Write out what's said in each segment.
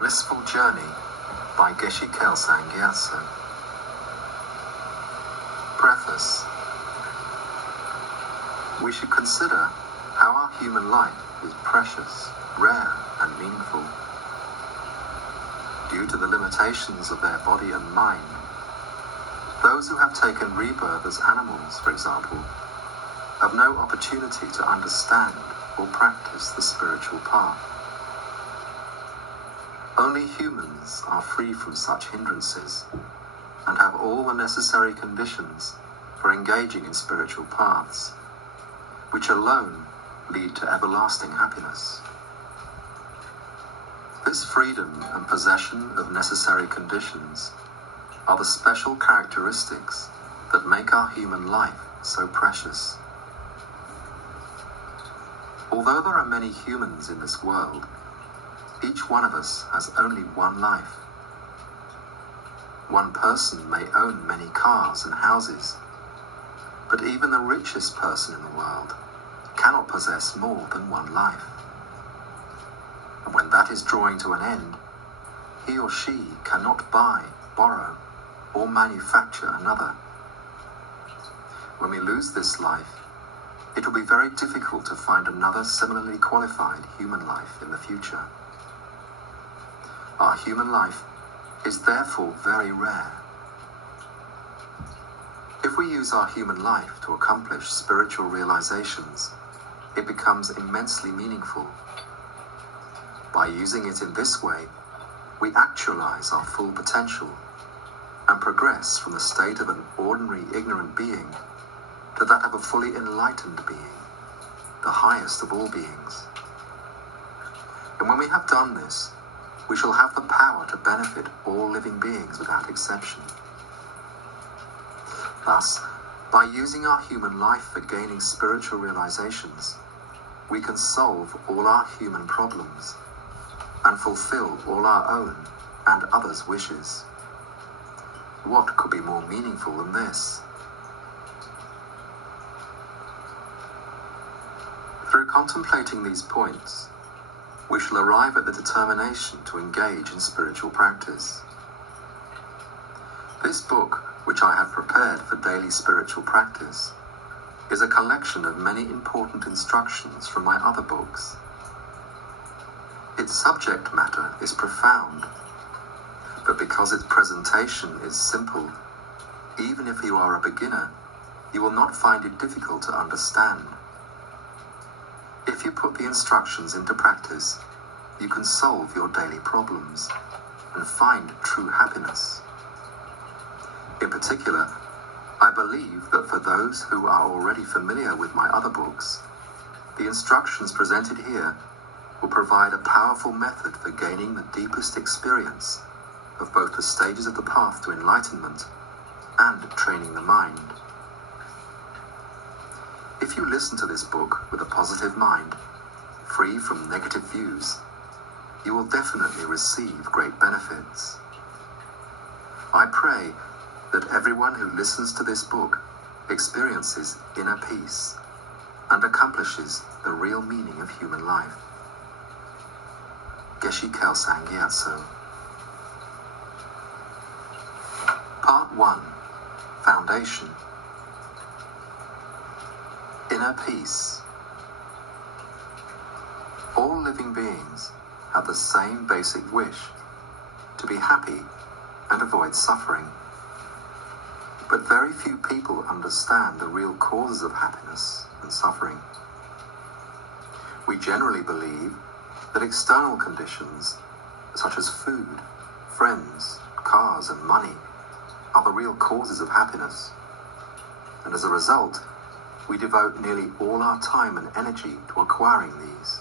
Blissful Journey by Geshe Kelsang Gyatso. Preface. We should consider how our human life is precious, rare, and meaningful. Due to the limitations of their body and mind, those who have taken rebirth as animals, for example, have no opportunity to understand or practice the spiritual path. Only humans are free from such hindrances and have all the necessary conditions for engaging in spiritual paths, which alone lead to everlasting happiness. This freedom and possession of necessary conditions are the special characteristics that make our human life so precious. Although there are many humans in this world, each one of us has only one life. One person may own many cars and houses, but even the richest person in the world cannot possess more than one life. And when that is drawing to an end, he or she cannot buy, borrow, or manufacture another. When we lose this life, it will be very difficult to find another similarly qualified human life in the future. Our human life is therefore very rare. If we use our human life to accomplish spiritual realizations, it becomes immensely meaningful. By using it in this way, we actualize our full potential and progress from the state of an ordinary ignorant being to that of a fully enlightened being, the highest of all beings. And when we have done this, we shall have the power to benefit all living beings without exception. Thus, by using our human life for gaining spiritual realizations, we can solve all our human problems and fulfill all our own and others' wishes. What could be more meaningful than this? Through contemplating these points, we shall arrive at the determination to engage in spiritual practice. This book, which I have prepared for daily spiritual practice, is a collection of many important instructions from my other books. Its subject matter is profound, but because its presentation is simple, even if you are a beginner, you will not find it difficult to understand. If you put the instructions into practice, you can solve your daily problems and find true happiness. In particular, I believe that for those who are already familiar with my other books, the instructions presented here will provide a powerful method for gaining the deepest experience of both the stages of the path to enlightenment and training the mind. If you listen to this book with a positive mind, free from negative views, you will definitely receive great benefits. I pray that everyone who listens to this book experiences inner peace and accomplishes the real meaning of human life. Geshe Kelsang Gyatso. Part 1. Foundation. Inner peace. All living beings have the same basic wish, to be happy and avoid suffering. But very few people understand the real causes of happiness and suffering. We generally believe that external conditions, such as food, friends, cars, and money, are the real causes of happiness. And as a result, we devote nearly all our time and energy to acquiring these.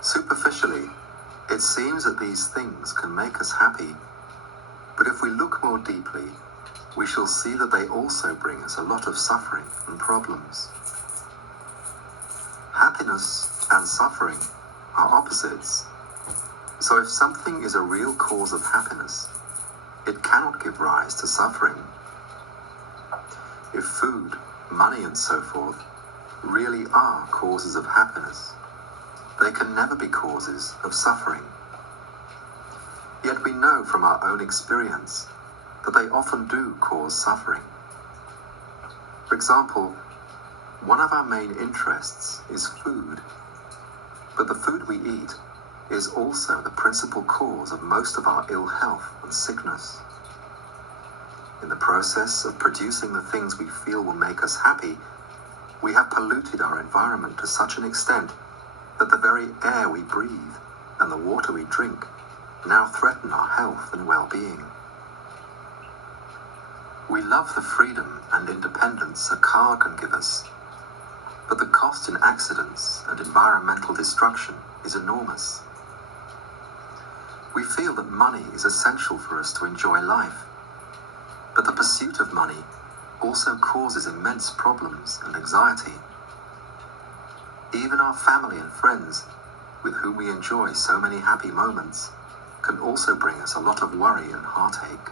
Superficially, it seems that these things can make us happy, but if we look more deeply, we shall see that they also bring us a lot of suffering and problems. Happiness and suffering are opposites, so if something is a real cause of happiness, it cannot give rise to suffering. If food, money, and so forth really are causes of happiness, they can never be causes of suffering. Yet we know from our own experience that they often do cause suffering. For example, one of our main interests is food, but the food we eat is also the principal cause of most of our ill health and sickness. In the process of producing the things we feel will make us happy, we have polluted our environment to such an extent that the very air we breathe and the water we drink now threaten our health and well-being. We love the freedom and independence a car can give us, but the cost in accidents and environmental destruction is enormous. We feel that money is essential for us to enjoy life, but the pursuit of money also causes immense problems and anxiety. Even our family and friends, with whom we enjoy so many happy moments, can also bring us a lot of worry and heartache.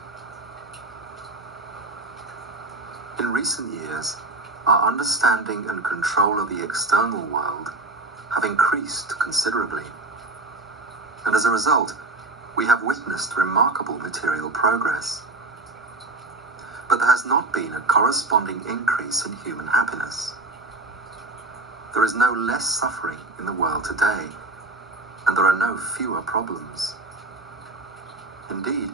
In recent years, our understanding and control of the external world have increased considerably, and as a result, we have witnessed remarkable material progress. But there has not been a corresponding increase in human happiness. There is no less suffering in the world today, and there are no fewer problems. Indeed,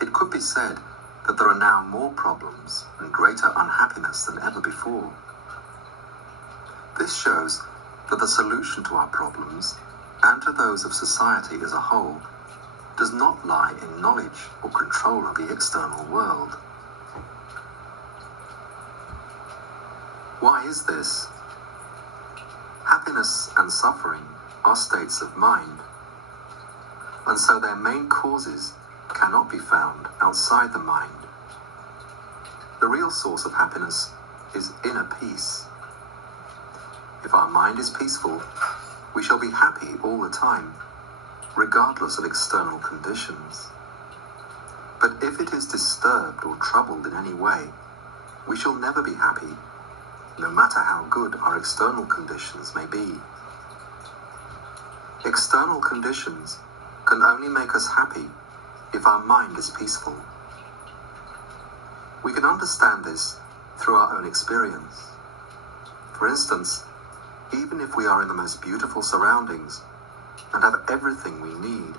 it could be said that there are now more problems and greater unhappiness than ever before. This shows that the solution to our problems, and to those of society as a whole, does not lie in knowledge or control of the external world. Why is this? Happiness and suffering are states of mind, and so their main causes cannot be found outside the mind. The real source of happiness is inner peace. If our mind is peaceful, we shall be happy all the time, regardless of external conditions. But if it is disturbed or troubled in any way, we shall never be happy, no matter how good our external conditions may be. External conditions can only make us happy if our mind is peaceful. We can understand this through our own experience. For instance, even if we are in the most beautiful surroundings and have everything we need,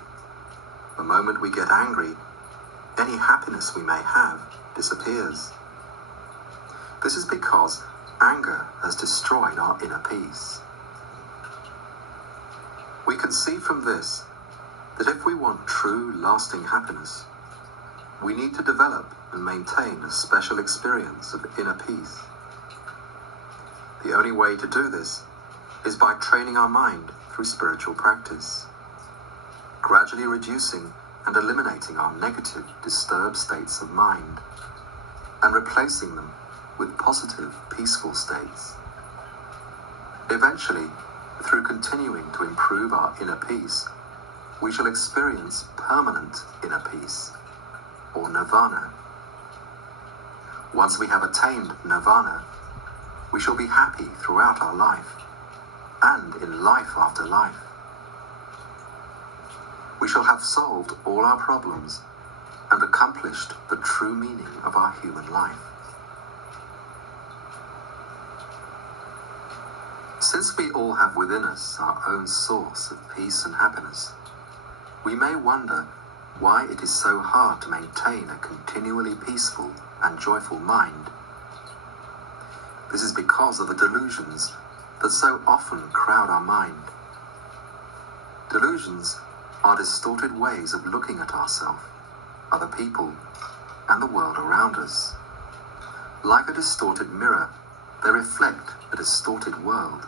the moment we get angry, any happiness we may have disappears. This is because anger has destroyed our inner peace. We can see from this that if we want true, lasting happiness, we need to develop and maintain a special experience of inner peace. The only way to do this is by training our mind through spiritual practice, gradually reducing and eliminating our negative, disturbed states of mind, and replacing them with positive, peaceful states. Eventually, through continuing to improve our inner peace, we shall experience permanent inner peace, or nirvana. Once we have attained nirvana, we shall be happy throughout our life, and in life after life. We shall have solved all our problems and accomplished the true meaning of our human life. Since we all have within us our own source of peace and happiness, we may wonder why it is so hard to maintain a continually peaceful and joyful mind. This is because of the delusions that so often crowd our mind. Delusions are distorted ways of looking at ourselves, other people, and the world around us. Like a distorted mirror, they reflect a distorted world.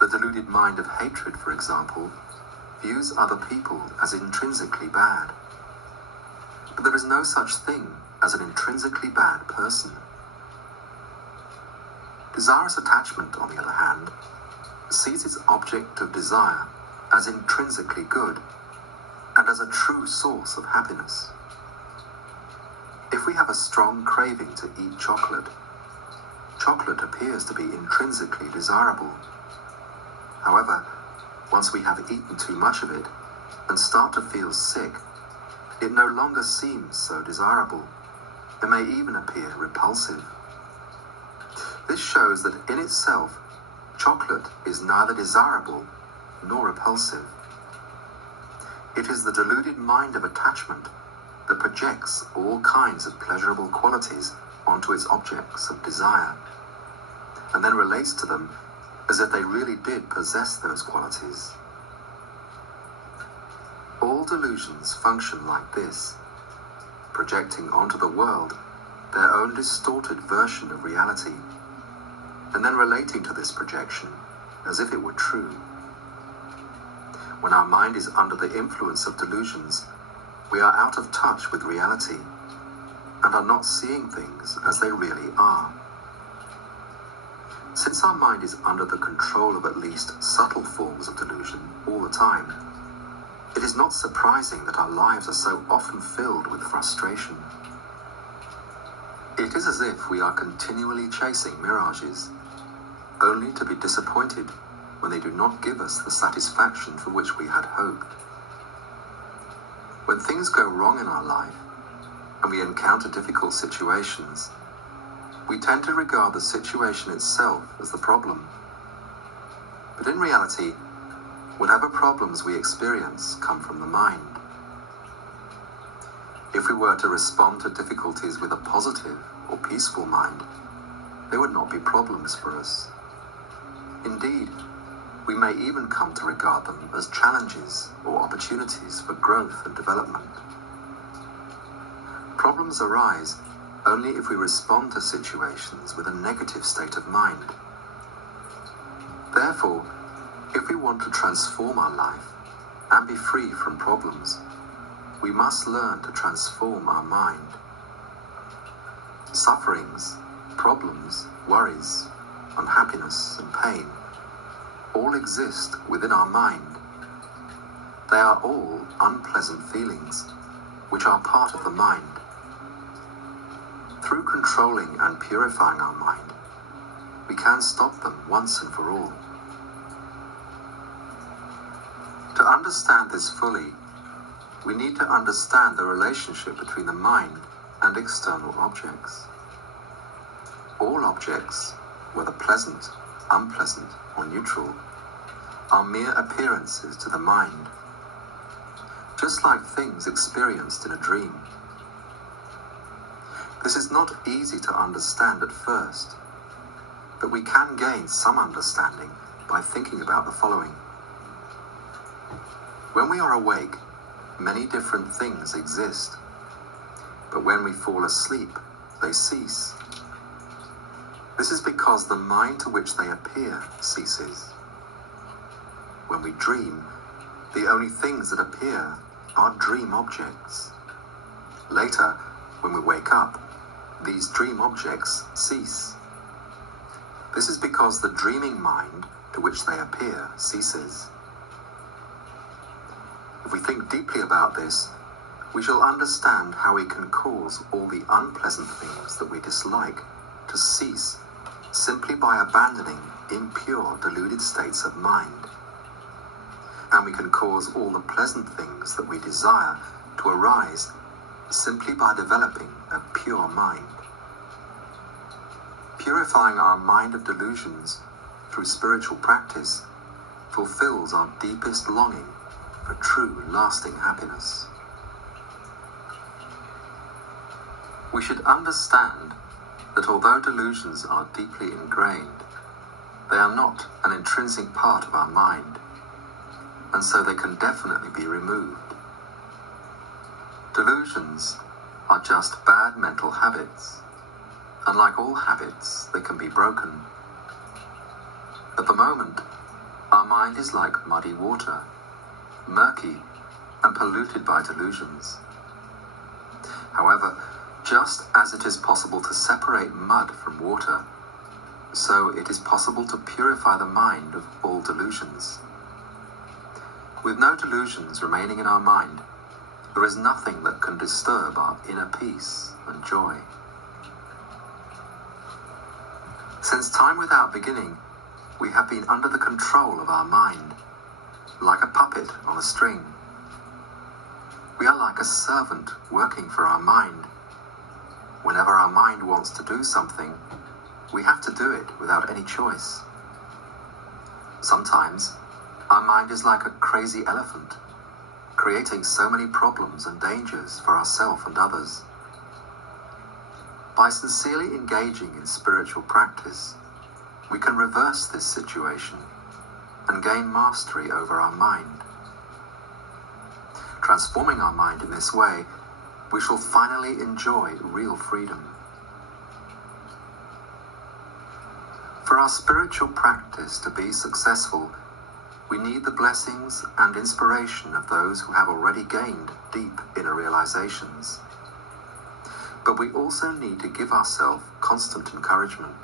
The deluded mind of hatred, for example, views other people as intrinsically bad. But there is no such thing as an intrinsically bad person. Desirous attachment, on the other hand, sees its object of desire as intrinsically good and as a true source of happiness. If we have a strong craving to eat chocolate, chocolate appears to be intrinsically desirable. However, once we have eaten too much of it, and start to feel sick, it no longer seems so desirable. It may even appear repulsive. This shows that in itself, chocolate is neither desirable nor repulsive. It is the deluded mind of attachment that projects all kinds of pleasurable qualities onto its objects of desire, and then relates to them as if they really did possess those qualities. All delusions function like this, projecting onto the world their own distorted version of reality, and then relating to this projection as if it were true. When our mind is under the influence of delusions, we are out of touch with reality and are not seeing things as they really are. Since our mind is under the control of at least subtle forms of delusion all the time, it is not surprising that our lives are so often filled with frustration. It is as if we are continually chasing mirages, only to be disappointed when they do not give us the satisfaction for which we had hoped. When things go wrong in our life, and we encounter difficult situations, we tend to regard the situation itself as the problem. But in reality, whatever problems we experience come from the mind. If we were to respond to difficulties with a positive or peaceful mind, they would not be problems for us. Indeed, we may even come to regard them as challenges or opportunities for growth and development. Problems arise only if we respond to situations with a negative state of mind. Therefore, if we want to transform our life and be free from problems, we must learn to transform our mind. Sufferings, problems, worries, unhappiness, and pain all exist within our mind. They are all unpleasant feelings, which are part of the mind. Through controlling and purifying our mind, we can stop them once and for all. To understand this fully, we need to understand the relationship between the mind and external objects. All objects, whether pleasant, unpleasant, or neutral, are mere appearances to the mind, just like things experienced in a dream. This is not easy to understand at first, but we can gain some understanding by thinking about the following. When we are awake, many different things exist, but when we fall asleep, they cease. This is because the mind to which they appear ceases. When we dream, the only things that appear are dream objects. Later, when we wake up, these dream objects cease. This is because the dreaming mind to which they appear ceases. If we think deeply about this, we shall understand how we can cause all the unpleasant things that we dislike to cease simply by abandoning impure, deluded states of mind. And we can cause all the pleasant things that we desire to arise simply by developing a pure mind. Purifying our mind of delusions through spiritual practice fulfills our deepest longing for true, lasting happiness. We should understand that although delusions are deeply ingrained, they are not an intrinsic part of our mind, and so they can definitely be removed. Delusions are just bad mental habits, and like all habits, they can be broken. At the moment, our mind is like muddy water, murky and polluted by delusions. However, just as it is possible to separate mud from water, so it is possible to purify the mind of all delusions. With no delusions remaining in our mind, there is nothing that can disturb our inner peace and joy. Since time without beginning, we have been under the control of our mind, like a puppet on a string, We are like a servant working for our mind. Whenever our mind wants to do something, we have to do it without any choice. Sometimes, our mind is like a crazy elephant, creating so many problems and dangers for ourselves and others. By sincerely engaging in spiritual practice, we can reverse this situation and gain mastery over our mind. Transforming our mind in this way, we shall finally enjoy real freedom. For our spiritual practice to be successful, we need the blessings and inspiration of those who have already gained deep inner realizations. But we also need to give ourselves constant encouragement.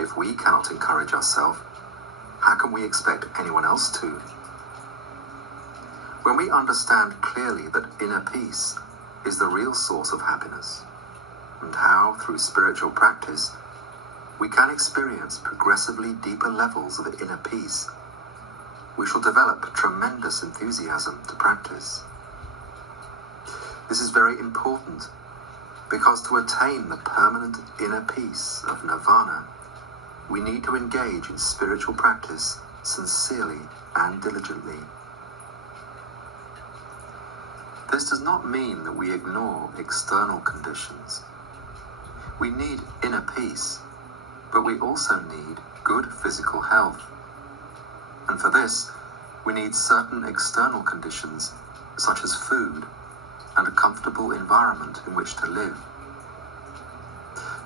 If we cannot encourage ourselves, how can we expect anyone else to? When we understand clearly that inner peace is the real source of happiness, and how, through spiritual practice, we can experience progressively deeper levels of inner peace, we shall develop tremendous enthusiasm to practice. This is very important because to attain the permanent inner peace of nirvana, we need to engage in spiritual practice sincerely and diligently. This does not mean that we ignore external conditions. We need inner peace, but we also need good physical health. And for this, we need certain external conditions, such as food and a comfortable environment in which to live.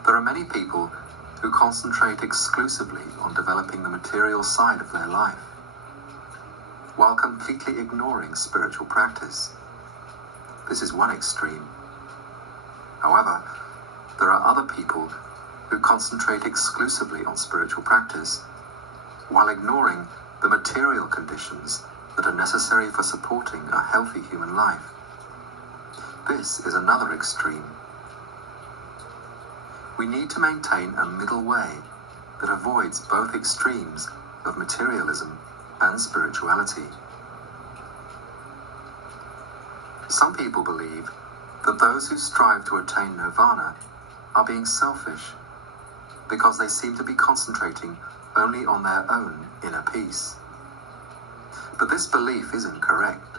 There are many people who concentrate exclusively on developing the material side of their life, while completely ignoring spiritual practice. This is one extreme. However, there are other people who concentrate exclusively on spiritual practice, while ignoring the material conditions that are necessary for supporting a healthy human life. This is another extreme. We need to maintain a middle way that avoids both extremes of materialism and spirituality. Some people believe that those who strive to attain nirvana are being selfish because they seem to be concentrating only on their own inner peace. But this belief is incorrect.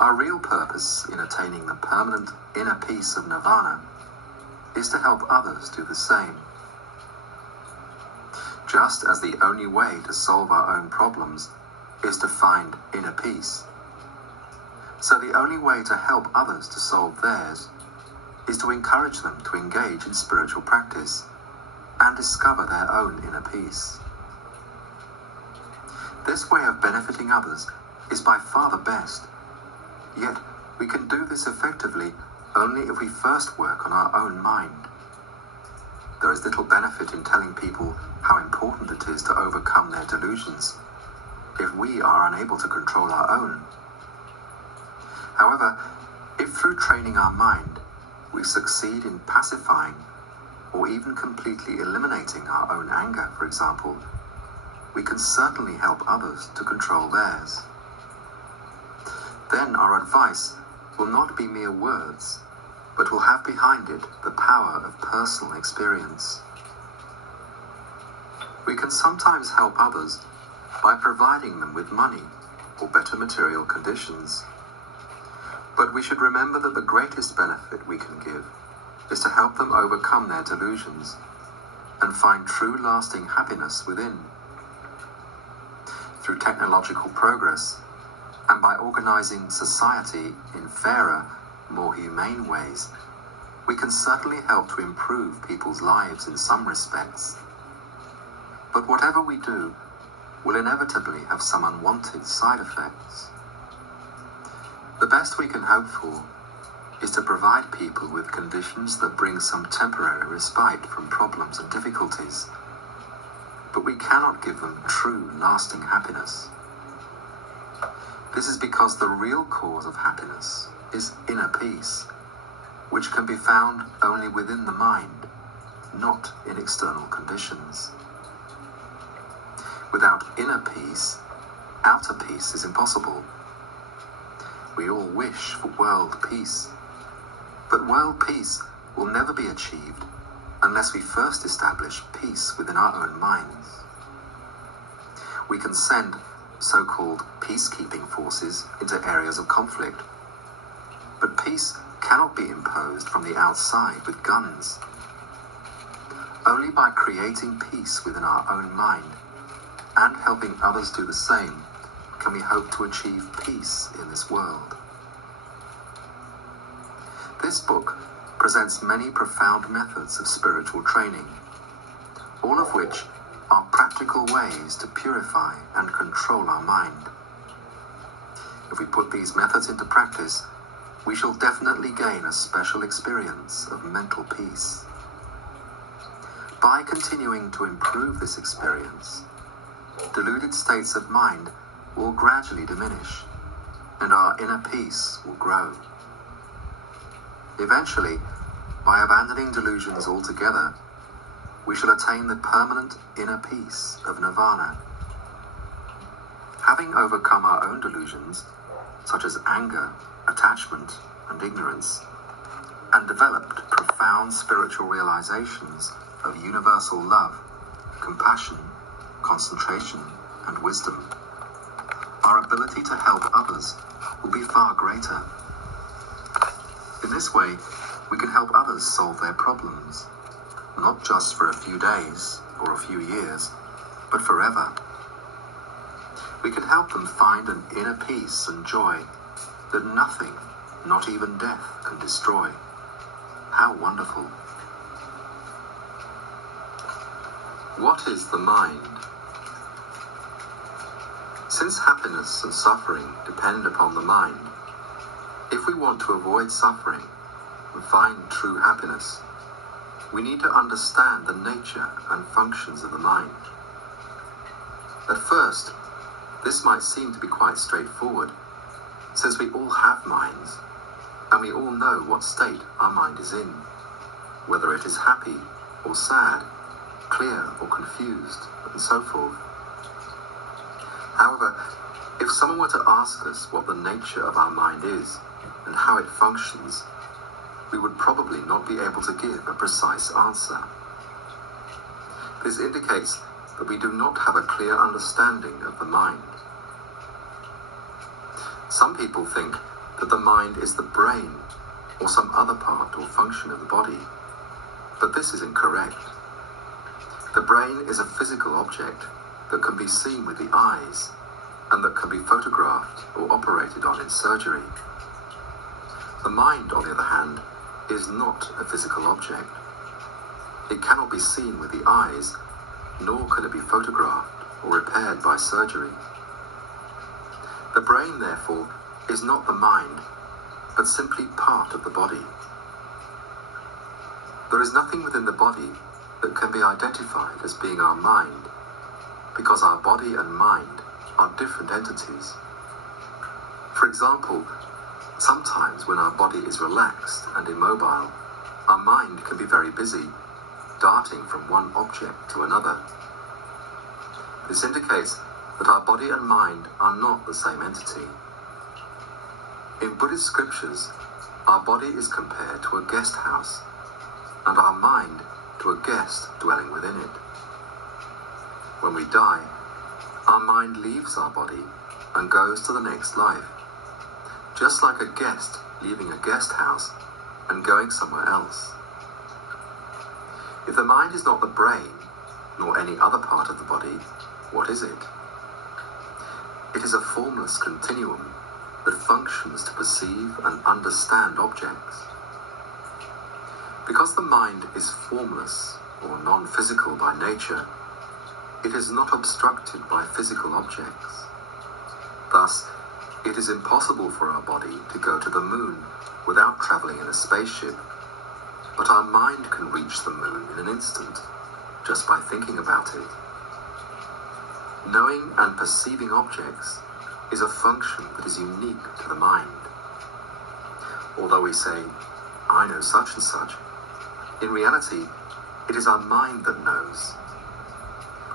Our real purpose in attaining the permanent inner peace of nirvana is to help others do the same. Just as the only way to solve our own problems is to find inner peace, so the only way to help others to solve theirs is to encourage them to engage in spiritual practice and discover their own inner peace. This way of benefiting others is by far the best, yet we can do this effectively only if we first work on our own mind. There is little benefit in telling people how important it is to overcome their delusions if we are unable to control our own. However, if through training our mind we succeed in pacifying or even completely eliminating our own anger, for example, we can certainly help others to control theirs. Then our advice will not be mere words, but will have behind it the power of personal experience. We can sometimes help others by providing them with money or better material conditions. But we should remember that the greatest benefit we can give is to help them overcome their delusions and find true lasting happiness within. Through technological progress, and by organizing society in fairer, more humane ways, we can certainly help to improve people's lives in some respects. But whatever we do will inevitably have some unwanted side effects. The best we can hope for is to provide people with conditions that bring some temporary respite from problems and difficulties, but we cannot give them true, lasting happiness. This is because the real cause of happiness is inner peace, which can be found only within the mind, not in external conditions. Without inner peace, outer peace is impossible. we all wish for world peace. But world peace will never be achieved unless we first establish peace within our own minds. We can send so-called peacekeeping forces into areas of conflict, but peace cannot be imposed from the outside with guns. Only by creating peace within our own mind and helping others do the same can we hope to achieve peace in this world. This book presents many profound methods of spiritual training, all of which are practical ways to purify and control our mind. If we put these methods into practice, we shall definitely gain a special experience of mental peace. By continuing to improve this experience, deluded states of mind will gradually diminish, and our inner peace will grow. Eventually, by abandoning delusions altogether, we shall attain the permanent inner peace of nirvana. Having overcome our own delusions, such as anger, attachment, and ignorance, and developed profound spiritual realizations of universal love, compassion, concentration, and wisdom, our ability to help others will be far greater. In this way, we can help others solve their problems, not just for a few days or a few years, but forever. We can help them find an inner peace and joy that nothing, not even death, can destroy. How wonderful. What is the mind? Since happiness and suffering depend upon the mind, if we want to avoid suffering and find true happiness, we need to understand the nature and functions of the mind. At first, this might seem to be quite straightforward, since we all have minds, and we all know what state our mind is in, whether it is happy or sad, clear or confused, and so forth. However, if someone were to ask us what the nature of our mind is and how it functions, we would probably not be able to give a precise answer. This indicates that we do not have a clear understanding of the mind. Some people think that the mind is the brain or some other part or function of the body, but this is incorrect. The brain is a physical object that can be seen with the eyes and that can be photographed or operated on in surgery. The mind, on the other hand, is not a physical object. It cannot be seen with the eyes, nor can it be photographed or repaired by surgery. The brain, therefore, is not the mind, but simply part of the body. There is nothing within the body that can be identified as being our mind, because our body and mind are different entities. For example, sometimes when our body is relaxed and immobile, our mind can be very busy, darting from one object to another. This indicates that our body and mind are not the same entity. In Buddhist scriptures, our body is compared to a guest house, and our mind to a guest dwelling within it. When we die, our mind leaves our body and goes to the next life, just like a guest leaving a guest house and going somewhere else. If the mind is not the brain, nor any other part of the body, what is it? It is a formless continuum that functions to perceive and understand objects. Because the mind is formless or non-physical by nature, it is not obstructed by physical objects. Thus, it is impossible for our body to go to the moon without traveling in a spaceship, but our mind can reach the moon in an instant, just by thinking about it. Knowing and perceiving objects is a function that is unique to the mind. Although we say, I know such and such, in reality, it is our mind that knows.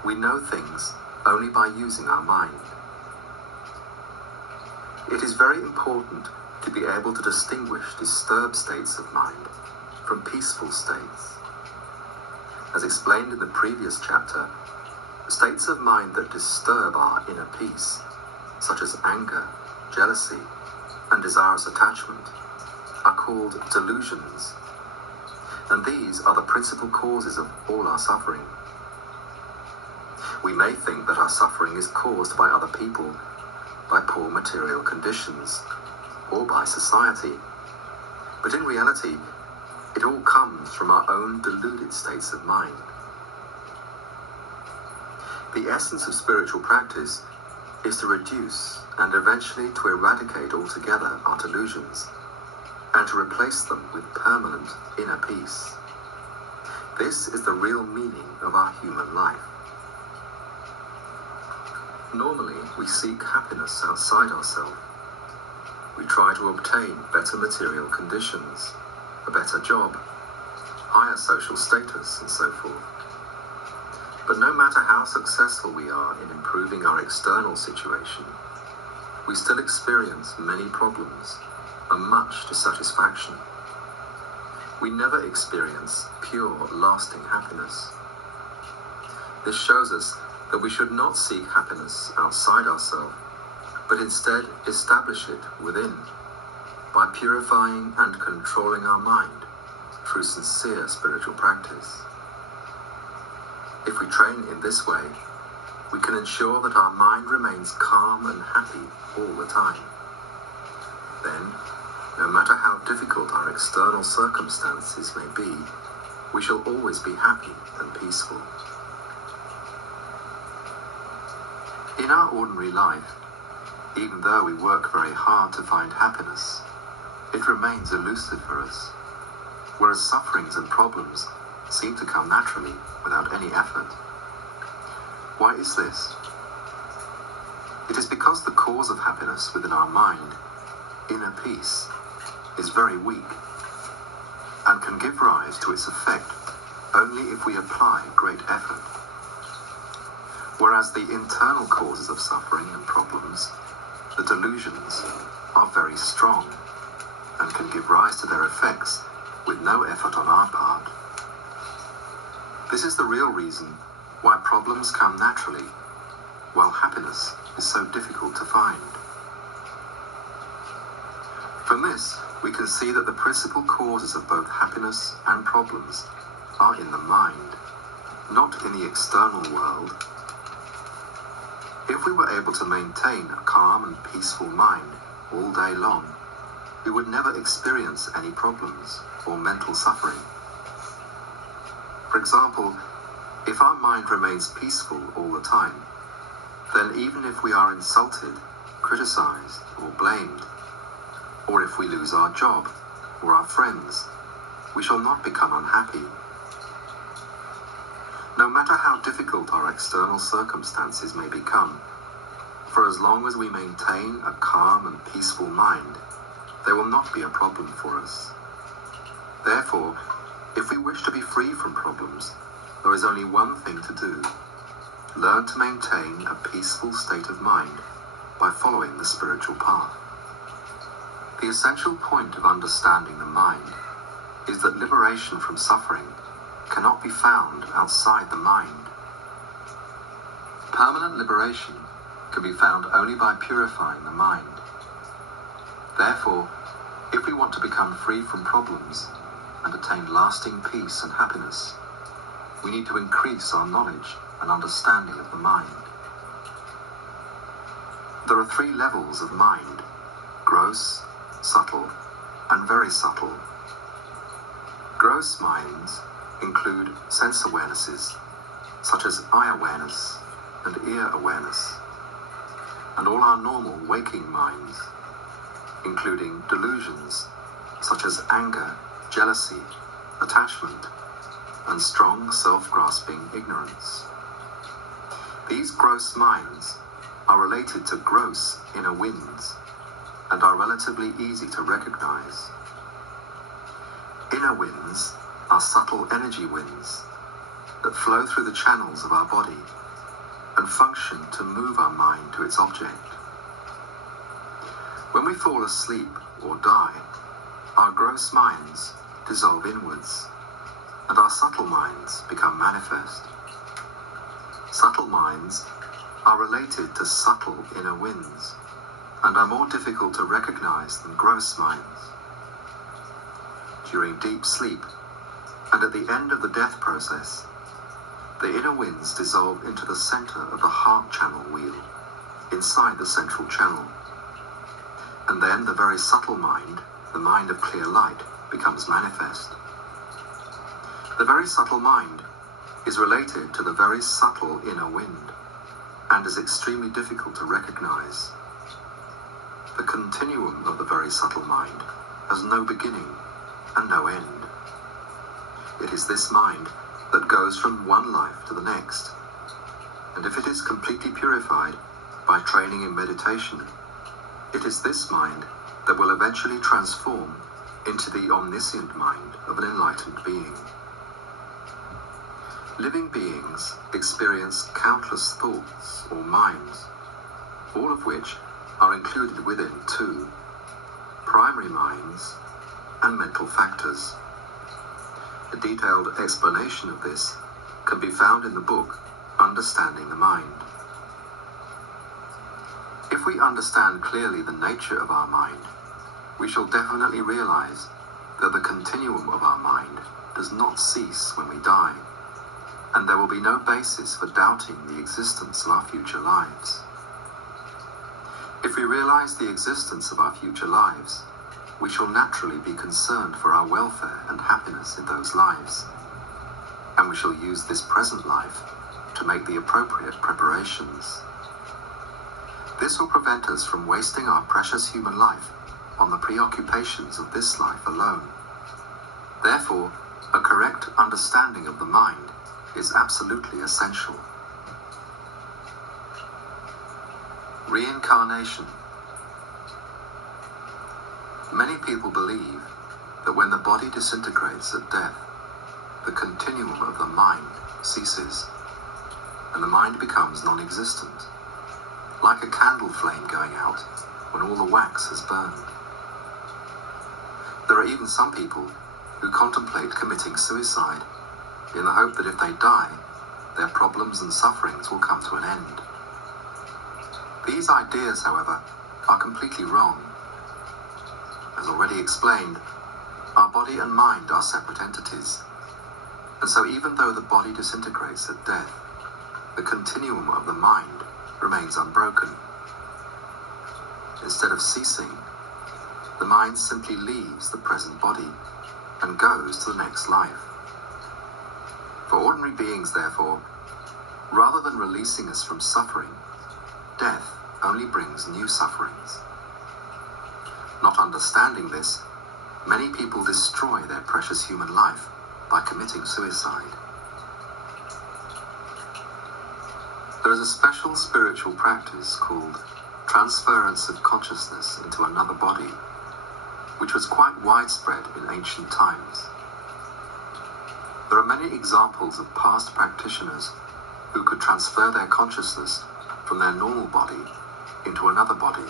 We know things only by using our mind. It is very important to be able to distinguish disturbed states of mind from peaceful states. As explained in the previous chapter, states of mind that disturb our inner peace, such as anger, jealousy, and desirous attachment, are called delusions, and these are the principal causes of all our suffering. We may think that our suffering is caused by other people, by poor material conditions, or by society, but in reality, it all comes from our own deluded states of mind. The essence of spiritual practice is to reduce and eventually to eradicate altogether our delusions and to replace them with permanent inner peace. This is the real meaning of our human life. Normally, we seek happiness outside ourselves. We try to obtain better material conditions, a better job, higher social status, and so forth. But no matter how successful we are in improving our external situation, we still experience many problems and much dissatisfaction. We never experience pure, lasting happiness. This shows us that we should not seek happiness outside ourselves, but instead establish it within, by purifying and controlling our mind through sincere spiritual practice. If we train in this way, we can ensure that our mind remains calm and happy all the time. Then, no matter how difficult our external circumstances may be, we shall always be happy and peaceful. In our ordinary life, even though we work very hard to find happiness, it remains elusive for us, whereas sufferings and problems seem to come naturally without any effort. Why is this? It is because the cause of happiness within our mind, inner peace, is very weak and can give rise to its effect only if we apply great effort. Whereas the internal causes of suffering and problems, the delusions, are very strong and can give rise to their effects with no effort on our part. This is the real reason why problems come naturally, while happiness is so difficult to find. From this, we can see that the principal causes of both happiness and problems are in the mind, not in the external world. If we were able to maintain a calm and peaceful mind all day long, we would never experience any problems or mental suffering. For example, if our mind remains peaceful all the time, then even if we are insulted, criticized, or blamed, or if we lose our job or our friends, we shall not become unhappy. No matter how difficult our external circumstances may become, for as long as we maintain a calm and peaceful mind, there will not be a problem for us. Therefore, if we wish to be free from problems, there is only one thing to do: learn to maintain a peaceful state of mind by following the spiritual path. The essential point of understanding the mind is that liberation from suffering cannot be found outside the mind. Permanent liberation can be found only by purifying the mind. Therefore, if we want to become free from problems and attain lasting peace and happiness, we need to increase our knowledge and understanding of the mind. There are 3 levels of mind: gross, subtle, and very subtle. Gross minds include sense awarenesses, such as eye awareness and ear awareness, and all our normal waking minds, including delusions, such as anger, jealousy, attachment, and strong self-grasping ignorance. These gross minds are related to gross inner winds and are relatively easy to recognize. Inner winds are subtle energy winds that flow through the channels of our body and function to move our mind to its object. When we fall asleep or die, our gross minds dissolve inwards, and our subtle minds become manifest. Subtle minds are related to subtle inner winds, and are more difficult to recognize than gross minds. During deep sleep, and at the end of the death process, the inner winds dissolve into the center of the heart channel wheel, inside the central channel. And then the very subtle mind, the mind of clear light, becomes manifest. The very subtle mind is related to the very subtle inner wind, and is extremely difficult to recognize. The continuum of the very subtle mind has no beginning and no end. It is this mind that goes from one life to the next, and if it is completely purified by training in meditation, it is this mind that will eventually transform into the omniscient mind of an enlightened being. Living beings experience countless thoughts or minds, all of which are included within two: primary minds and mental factors. A detailed explanation of this can be found in the book Understanding the Mind. If we understand clearly the nature of our mind, we shall definitely realize that the continuum of our mind does not cease when we die, and there will be no basis for doubting the existence of our future lives. If we realize the existence of our future lives, we shall naturally be concerned for our welfare and happiness in those lives, and we shall use this present life to make the appropriate preparations. This will prevent us from wasting our precious human life on the preoccupations of this life alone. Therefore, a correct understanding of the mind is absolutely essential. Reincarnation. Many people believe that when the body disintegrates at death, the continuum of the mind ceases, and the mind becomes non-existent, like a candle flame going out when all the wax has burned. There are even some people who contemplate committing suicide in the hope that if they die, their problems and sufferings will come to an end. These ideas, however, are completely wrong. As already explained, our body and mind are separate entities, and so even though the body disintegrates at death, the continuum of the mind remains unbroken. Instead of ceasing, the mind simply leaves the present body and goes to the next life. For ordinary beings, therefore, rather than releasing us from suffering, death only brings new sufferings. Not understanding this, many people destroy their precious human life by committing suicide. There is a special spiritual practice called transference of consciousness into another body, which was quite widespread in ancient times. There are many examples of past practitioners who could transfer their consciousness from their normal body into another body.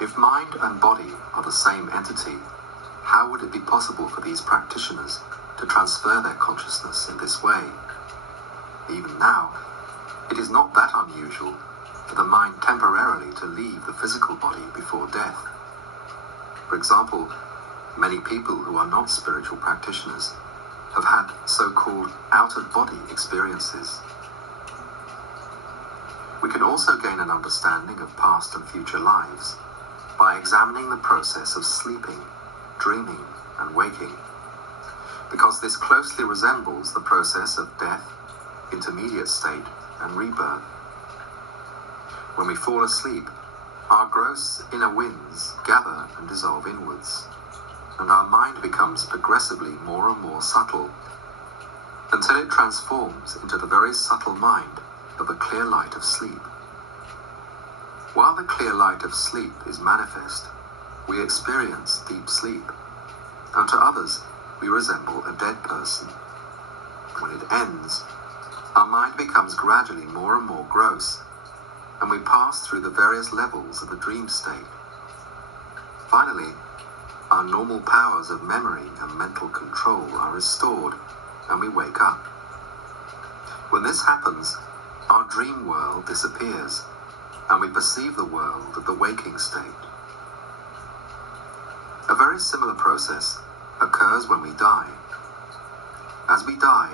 If mind and body are the same entity, how would it be possible for these practitioners to transfer their consciousness in this way? Even now, it is not that unusual for the mind temporarily to leave the physical body before death. For example, many people who are not spiritual practitioners have had so-called out-of-body experiences. We can also gain an understanding of past and future lives by examining the process of sleeping, dreaming, and waking, because this closely resembles the process of death, intermediate state, and rebirth. When we fall asleep, our gross inner winds gather and dissolve inwards, and our mind becomes progressively more and more subtle, until it transforms into the very subtle mind of the clear light of sleep. While the clear light of sleep is manifest, we experience deep sleep, and to others we resemble a dead person. When it ends, our mind becomes gradually more and more gross, and we pass through the various levels of the dream state. Finally, our normal powers of memory and mental control are restored, and we wake up. When this happens, our dream world disappears, and we perceive the world of the waking state. A very similar process occurs when we die. As we die,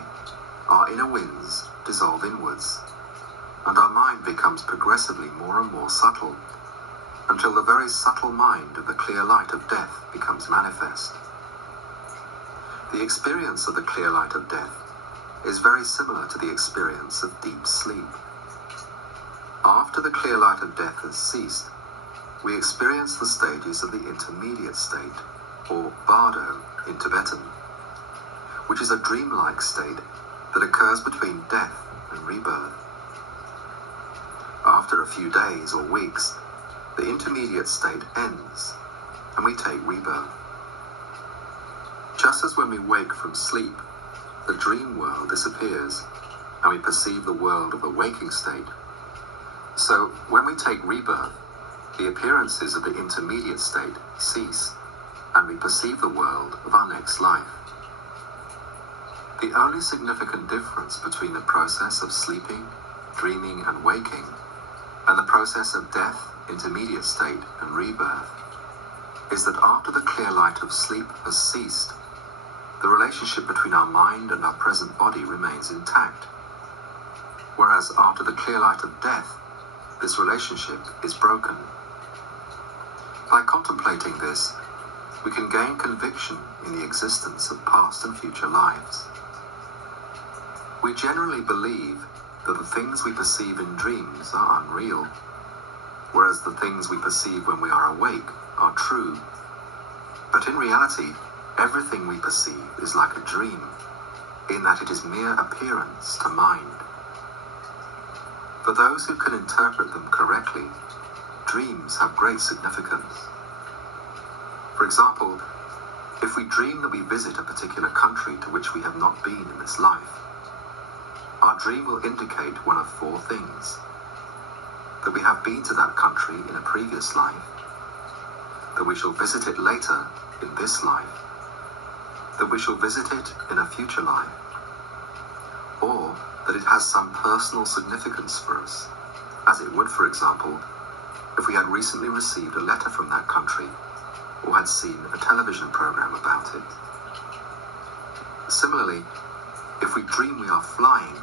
our inner winds dissolve inwards, and our mind becomes progressively more and more subtle, until the very subtle mind of the clear light of death becomes manifest. The experience of the clear light of death is very similar to the experience of deep sleep. After the clear light of death has ceased, we experience the stages of the intermediate state, or bardo in Tibetan, which is a dreamlike state that occurs between death and rebirth. After a few days or weeks, the intermediate state ends, and we take rebirth. Just as when we wake from sleep, the dream world disappears, and we perceive the world of the waking state, so when we take rebirth, the appearances of the intermediate state cease, and we perceive the world of our next life. The only significant difference between the process of sleeping, dreaming, and waking, and the process of death, intermediate state, and rebirth, is that after the clear light of sleep has ceased, the relationship between our mind and our present body remains intact, whereas after the clear light of death, this relationship is broken. By contemplating this, we can gain conviction in the existence of past and future lives. We generally believe that the things we perceive in dreams are unreal, whereas the things we perceive when we are awake are true. But in reality, everything we perceive is like a dream, in that it is mere appearance to mind. For those who can interpret them correctly, dreams have great significance. For example, if we dream that we visit a particular country to which we have not been in this life, our dream will indicate one of four things: that we have been to that country in a previous life, that we shall visit it later in this life, that we shall visit it in a future life, or that it has some personal significance for us, as it would, for example, if we had recently received a letter from that country or had seen a television program about it. Similarly, if we dream we are flying,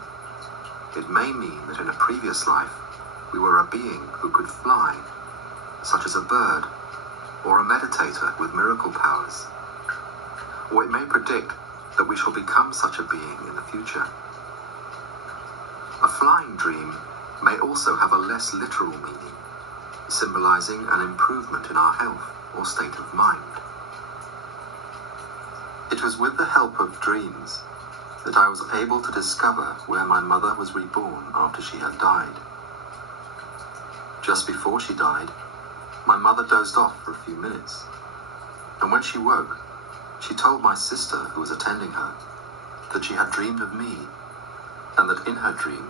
it may mean that in a previous life we were a being who could fly, such as a bird or a meditator with miracle powers. Or it may predict that we shall become such a being in the future. A flying dream may also have a less literal meaning, symbolizing an improvement in our health or state of mind. It was with the help of dreams that I was able to discover where my mother was reborn after she had died. Just before she died, my mother dozed off for a few minutes, and when she woke, she told my sister, who was attending her, that she had dreamed of me, and that in her dream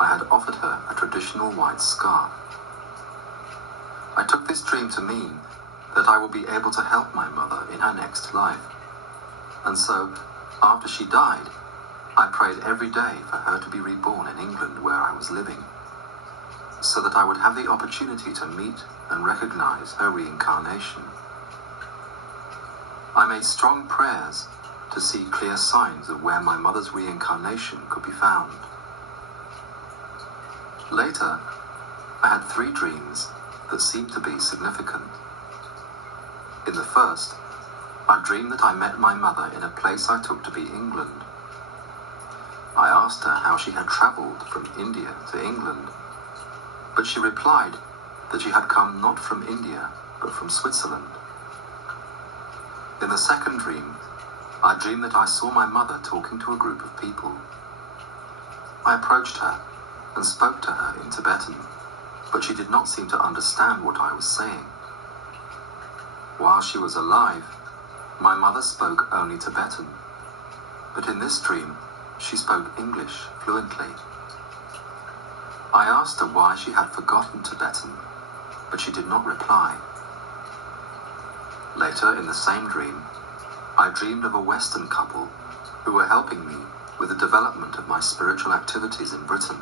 I had offered her a traditional white scarf. I took this dream to mean that I would be able to help my mother in her next life, and so, after she died, I prayed every day for her to be reborn in England where I was living, so that I would have the opportunity to meet and recognize her reincarnation. I made strong prayers to see clear signs of where my mother's reincarnation could be found. Later, I had 3 dreams that seemed to be significant. In the first, I dreamed that I met my mother in a place I took to be England. I asked her how she had traveled from India to England, but she replied that she had come not from India, but from Switzerland. In the second dream, I dreamed that I saw my mother talking to a group of people. I approached her and spoke to her in Tibetan, but she did not seem to understand what I was saying. While she was alive, my mother spoke only Tibetan, but in this dream, she spoke English fluently. I asked her why she had forgotten Tibetan, but she did not reply. Later, in the same dream, I dreamed of a Western couple who were helping me with the development of my spiritual activities in Britain.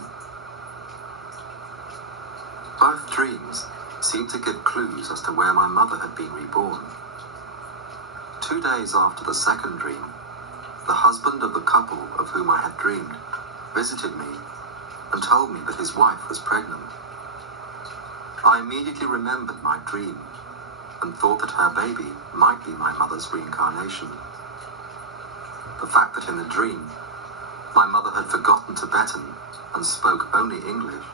Both dreams seemed to give clues as to where my mother had been reborn. 2 days after the second dream, the husband of the couple of whom I had dreamed visited me and told me that his wife was pregnant. I immediately remembered my dream and thought that her baby might be my mother's reincarnation. The fact that in the dream, my mother had forgotten Tibetan and spoke only English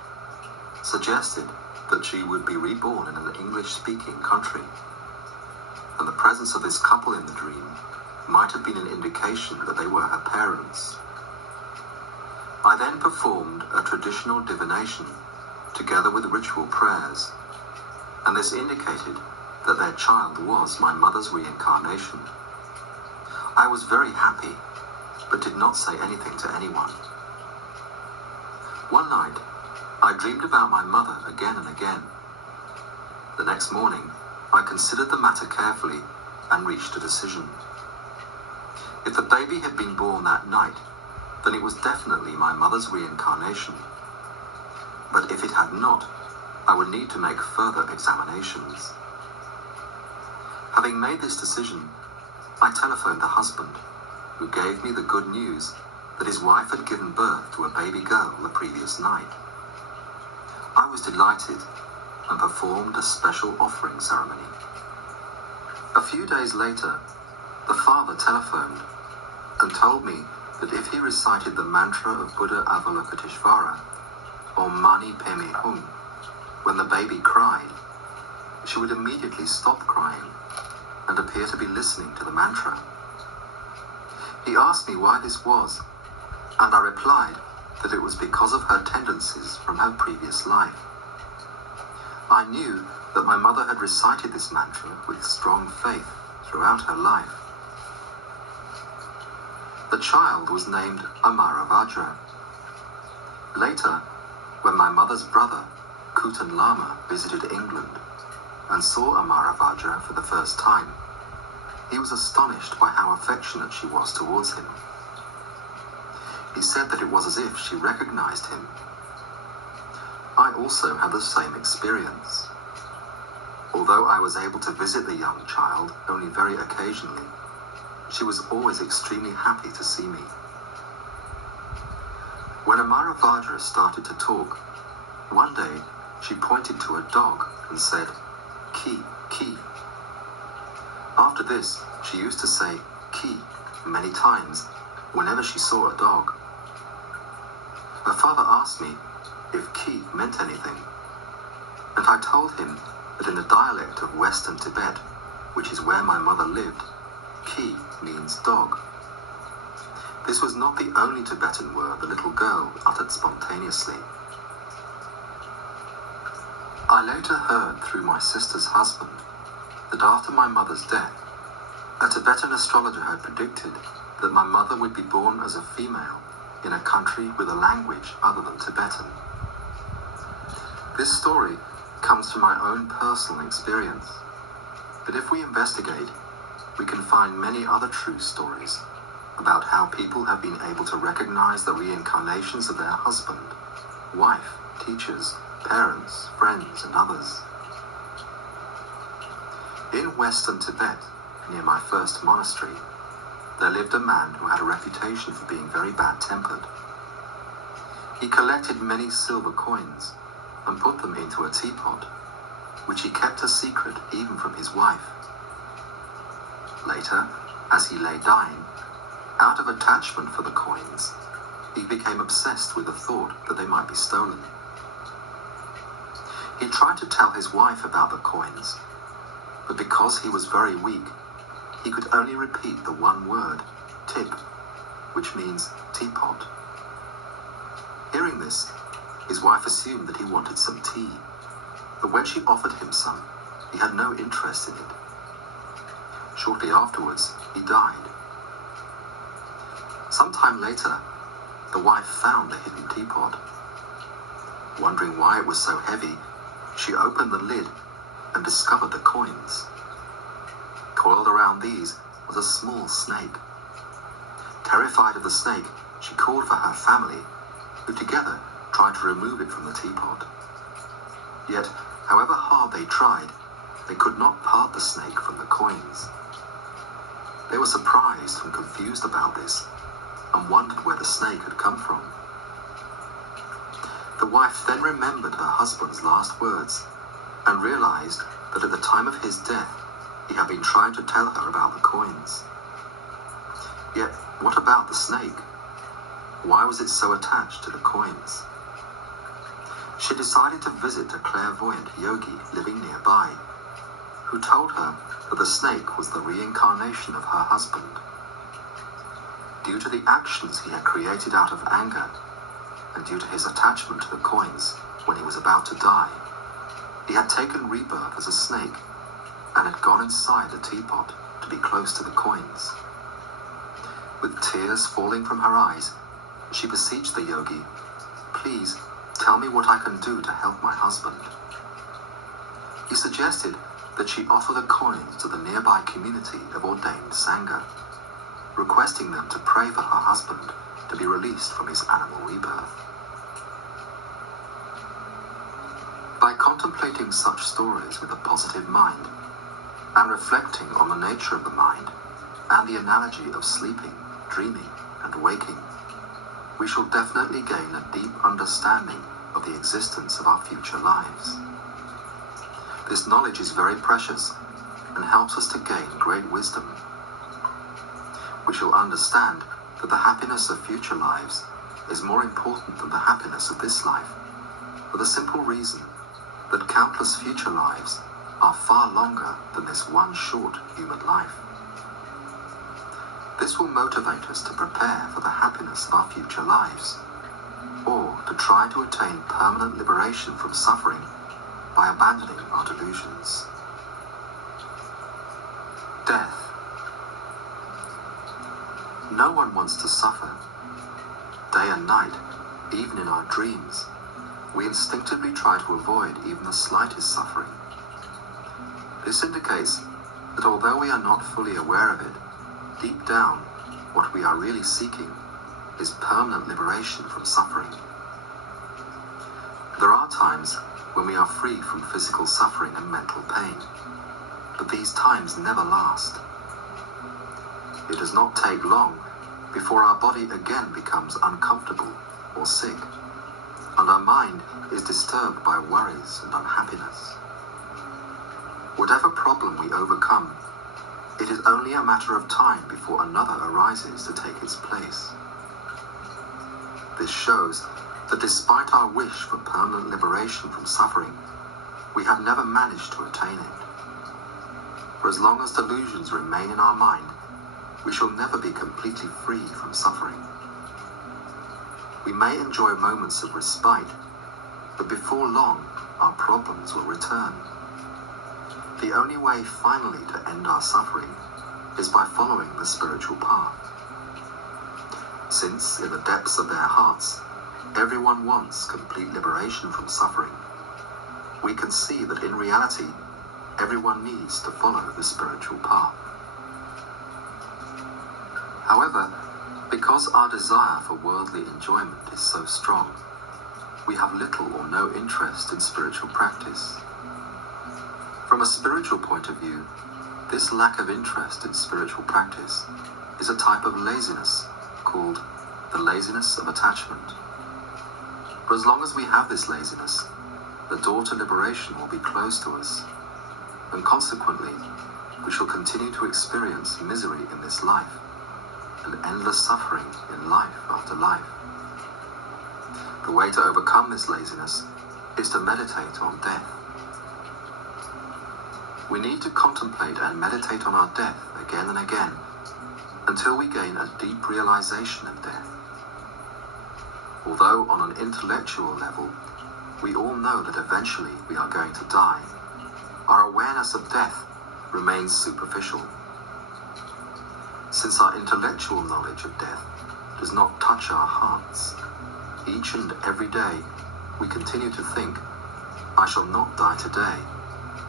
suggested that she would be reborn in an English-speaking country, and the presence of this couple in the dream might have been an indication that they were her parents. I then performed a traditional divination together with ritual prayers, and this indicated that their child was my mother's reincarnation. I was very happy, but did not say anything to anyone. One night, I dreamed about my mother again and again. The next morning, I considered the matter carefully and reached a decision. If the baby had been born that night, then it was definitely my mother's reincarnation. But if it had not, I would need to make further examinations. Having made this decision, I telephoned the husband, who gave me the good news that his wife had given birth to a baby girl the previous night. I was delighted and performed a special offering ceremony. A few days later, the father telephoned and told me that if he recited the mantra of Buddha Avalokiteshvara, or Mani Padme Hum, when the baby cried, she would immediately stop crying and appear to be listening to the mantra. He asked me why this was, and I replied that it was because of her tendencies from her previous life. I knew that my mother had recited this mantra with strong faith throughout her life. The child was named Amaravajra. Later, when my mother's brother, Kutan Lama, visited England and saw Amaravajra for the first time, he was astonished by how affectionate she was towards him. He said that it was as if she recognized him. I also had the same experience. Although I was able to visit the young child only very occasionally, she was always extremely happy to see me. When Amaravajra started to talk, one day she pointed to a dog and said, "Ki, ki." After this, she used to say "ki" many times whenever she saw a dog. Her father asked me if "ki" meant anything, and I told him that in the dialect of Western Tibet, which is where my mother lived, "ki" means dog. This was not the only Tibetan word the little girl uttered spontaneously. I later heard through my sister's husband that after my mother's death, a Tibetan astrologer had predicted that my mother would be born as a female in a country with a language other than Tibetan. This story comes from my own personal experience, but if we investigate, we can find many other true stories about how people have been able to recognize the reincarnations of their husband, wife, teachers, parents, friends, and others. In Western Tibet, near my first monastery, there lived a man who had a reputation for being very bad-tempered. He collected many silver coins and put them into a teapot, which he kept a secret even from his wife. Later, as he lay dying, out of attachment for the coins, he became obsessed with the thought that they might be stolen. He tried to tell his wife about the coins, but because he was very weak, he could only repeat the one word, tip, which means teapot. Hearing this, his wife assumed that he wanted some tea, but when she offered him some, he had no interest in it. Shortly afterwards, he died. Sometime later, the wife found the hidden teapot. Wondering why it was so heavy, she opened the lid and discovered the coins. Coiled around these was a small snake. Terrified of the snake, she called for her family, who together tried to remove it from the teapot. Yet, however hard they tried, they could not part the snake from the coins. They were surprised and confused about this, and wondered where the snake had come from. The wife then remembered her husband's last words, and realized that at the time of his death, he had been trying to tell her about the coins. Yet, what about the snake? Why was it so attached to the coins? She decided to visit a clairvoyant yogi living nearby, who told her that the snake was the reincarnation of her husband. Due to the actions he had created out of anger, and due to his attachment to the coins when he was about to die, he had taken rebirth as a snake and had gone inside the teapot to be close to the coins. With tears falling from her eyes, she beseeched the yogi, "Please, tell me what I can do to help my husband." He suggested that she offer the coins to the nearby community of ordained Sangha, requesting them to pray for her husband to be released from his animal rebirth. By contemplating such stories with a positive mind, and reflecting on the nature of the mind and the analogy of sleeping, dreaming, and waking, we shall definitely gain a deep understanding of the existence of our future lives. This knowledge is very precious and helps us to gain great wisdom. We shall understand that the happiness of future lives is more important than the happiness of this life, for the simple reason that countless future lives are far longer than this one short human life. This will motivate us to prepare for the happiness of our future lives, or to try to attain permanent liberation from suffering by abandoning our delusions. Death. No one wants to suffer. Day and night, even in our dreams, we instinctively try to avoid even the slightest suffering. This indicates that although we are not fully aware of it, deep down, what we are really seeking is permanent liberation from suffering. There are times when we are free from physical suffering and mental pain, but these times never last. It does not take long before our body again becomes uncomfortable or sick, and our mind is disturbed by worries and unhappiness. Whatever problem we overcome, it is only a matter of time before another arises to take its place. This shows that despite our wish for permanent liberation from suffering, we have never managed to attain it. For as long as delusions remain in our mind, we shall never be completely free from suffering. We may enjoy moments of respite, but before long, our problems will return. The only way finally to end our suffering is by following the spiritual path. Since, in the depths of their hearts, everyone wants complete liberation from suffering, we can see that in reality, everyone needs to follow the spiritual path. However, because our desire for worldly enjoyment is so strong, we have little or no interest in spiritual practice. From a spiritual point of view, this lack of interest in spiritual practice is a type of laziness called the laziness of attachment. For as long as we have this laziness, the door to liberation will be closed to us, and consequently, we shall continue to experience misery in this life and endless suffering in life after life. The way to overcome this laziness is to meditate on death. We need to contemplate and meditate on our death again and again until we gain a deep realization of death. Although on an intellectual level, we all know that eventually we are going to die, our awareness of death remains superficial. Since our intellectual knowledge of death does not touch our hearts, each and every day we continue to think, I shall not die today,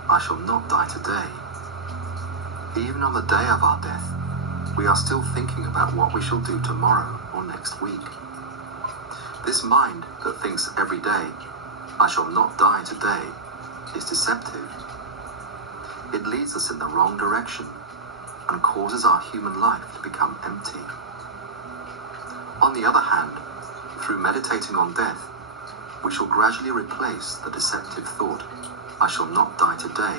I shall not die today. Even on the day of our death, we are still thinking about what we shall do tomorrow or next week. This mind that thinks every day, I shall not die today, is deceptive. It leads us in the wrong direction and causes our human life to become empty. On the other hand, through meditating on death, we shall gradually replace the deceptive thought, I shall not die today,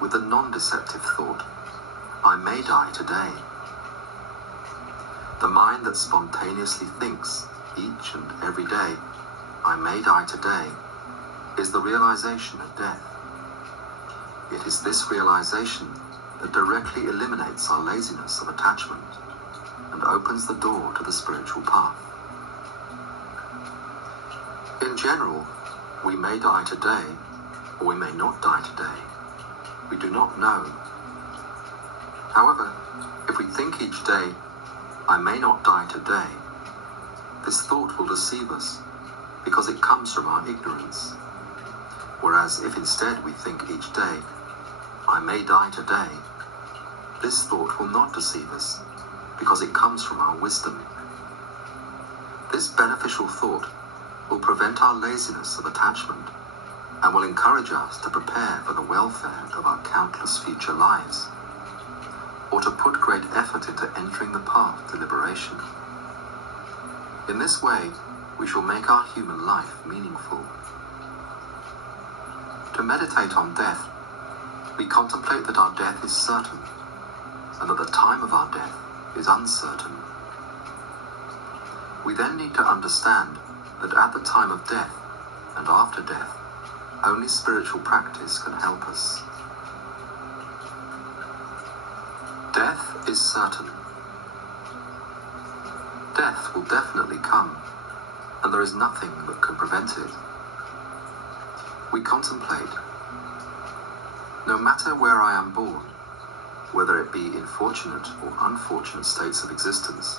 with the non-deceptive thought, I may die today. The mind that spontaneously thinks each and every day, I may die today, is the realization of death. It is this realization that directly eliminates our laziness of attachment and opens the door to the spiritual path. In general, we may die today, or we may not die today. We do not know. However, if we think each day, I may not die today, this thought will deceive us because it comes from our ignorance. Whereas if instead we think each day, I may die today, this thought will not deceive us because it comes from our wisdom. This beneficial thought will prevent our laziness of attachment and will encourage us to prepare for the welfare of our countless future lives, or to put great effort into entering the path to liberation. In this way, we shall make our human life meaningful. To meditate on death, we contemplate that our death is certain, and that the time of our death is uncertain. We then need to understand that at the time of death and after death, only spiritual practice can help us. Death is certain. Death will definitely come, and there is nothing that can prevent it. We contemplate, no matter where I am born, whether it be in fortunate or unfortunate states of existence,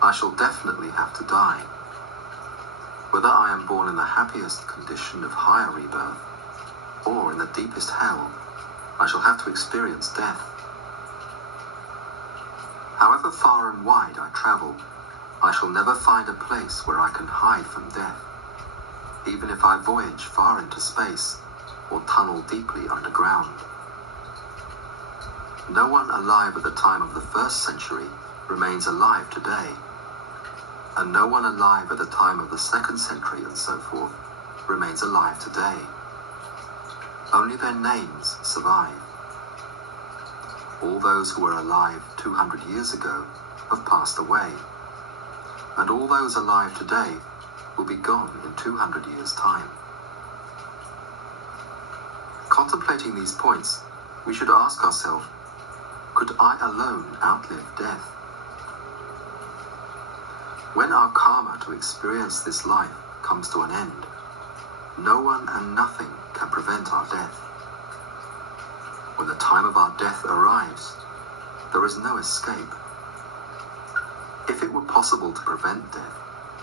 I shall definitely have to die. Whether I am born in the happiest condition of higher rebirth, or in the deepest hell, I shall have to experience death. However far and wide I travel, I shall never find a place where I can hide from death, even if I voyage far into space or tunnel deeply underground. No one alive at the time of the 1st century remains alive today, and no one alive at the time of the 2nd century and so forth remains alive today. Only their names survive. All those who were alive 200 years ago have passed away, and all those alive today will be gone in 200 years' time. Contemplating these points, we should ask ourselves, could I alone outlive death? When our karma to experience this life comes to an end, no one and nothing can prevent our death. When the time of our death arrives, there is no escape. If it were possible to prevent death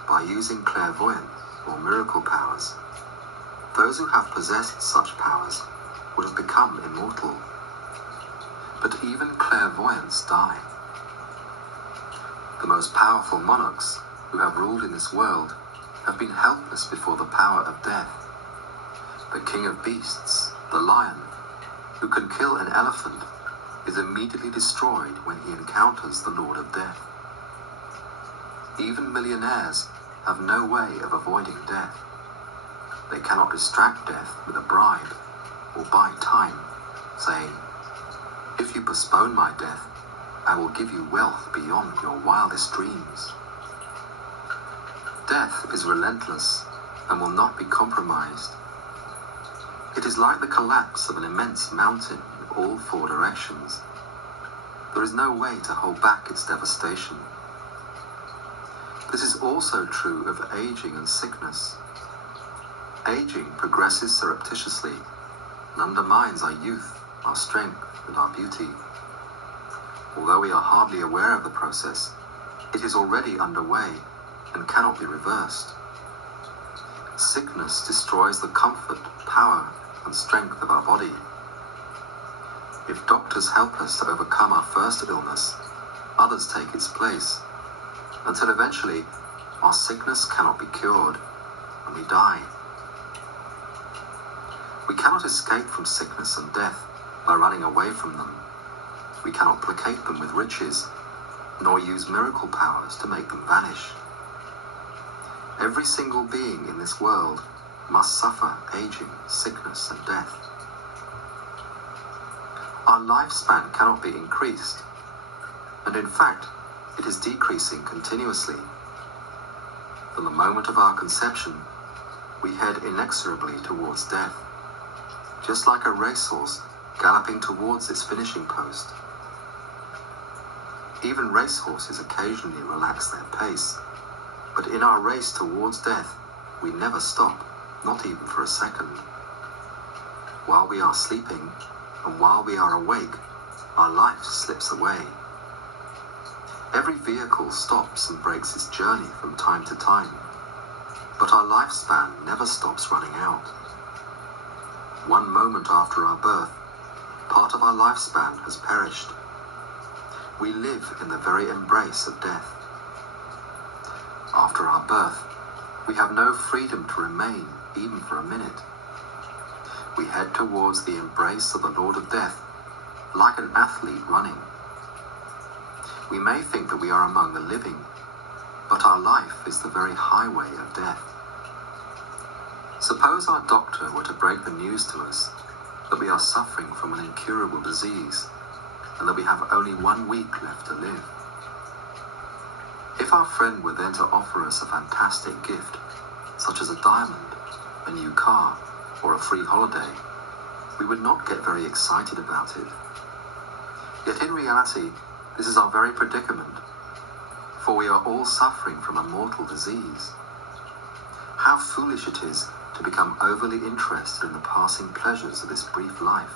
by using clairvoyance or miracle powers, those who have possessed such powers would have become immortal. But even clairvoyants die. The most powerful monarchs who have ruled in this world have been helpless before the power of death. The king of beasts, the lion, who can kill an elephant, is immediately destroyed when he encounters the Lord of Death. Even millionaires have no way of avoiding death. They cannot distract death with a bribe or buy time, saying, if you postpone my death, I will give you wealth beyond your wildest dreams. Death is relentless and will not be compromised. It is like the collapse of an immense mountain in all 4 directions. There is no way to hold back its devastation. This is also true of aging and sickness. Aging progresses surreptitiously and undermines our youth, our strength, and our beauty. Although we are hardly aware of the process, it is already underway and cannot be reversed. Sickness destroys the comfort, power, and strength of our body. If doctors help us to overcome our first illness, others take its place, until eventually our sickness cannot be cured, and we die. We cannot escape from sickness and death by running away from them. We cannot placate them with riches, nor use miracle powers to make them vanish. Every single being in this world must suffer aging, sickness, and death. Our lifespan cannot be increased, and in fact, it is decreasing continuously. From the moment of our conception, we head inexorably towards death, just like a racehorse galloping towards its finishing post. Even racehorses occasionally relax their pace, but in our race towards death, we never stop, not even for a second. While we are sleeping, and while we are awake, our life slips away. Every vehicle stops and breaks its journey from time to time, but our lifespan never stops running out. One moment after our birth, part of our lifespan has perished. We live in the very embrace of death. After our birth, we have no freedom to remain even for a minute. We head towards the embrace of the Lord of Death, like an athlete running. We may think that we are among the living, but our life is the very highway of death. Suppose our doctor were to break the news to us that we are suffering from an incurable disease, and that we have only 1 week left to live. If our friend were then to offer us a fantastic gift, such as a diamond, a new car, or a free holiday, we would not get very excited about it. Yet in reality, this is our very predicament, for we are all suffering from a mortal disease. How foolish it is to become overly interested in the passing pleasures of this brief life.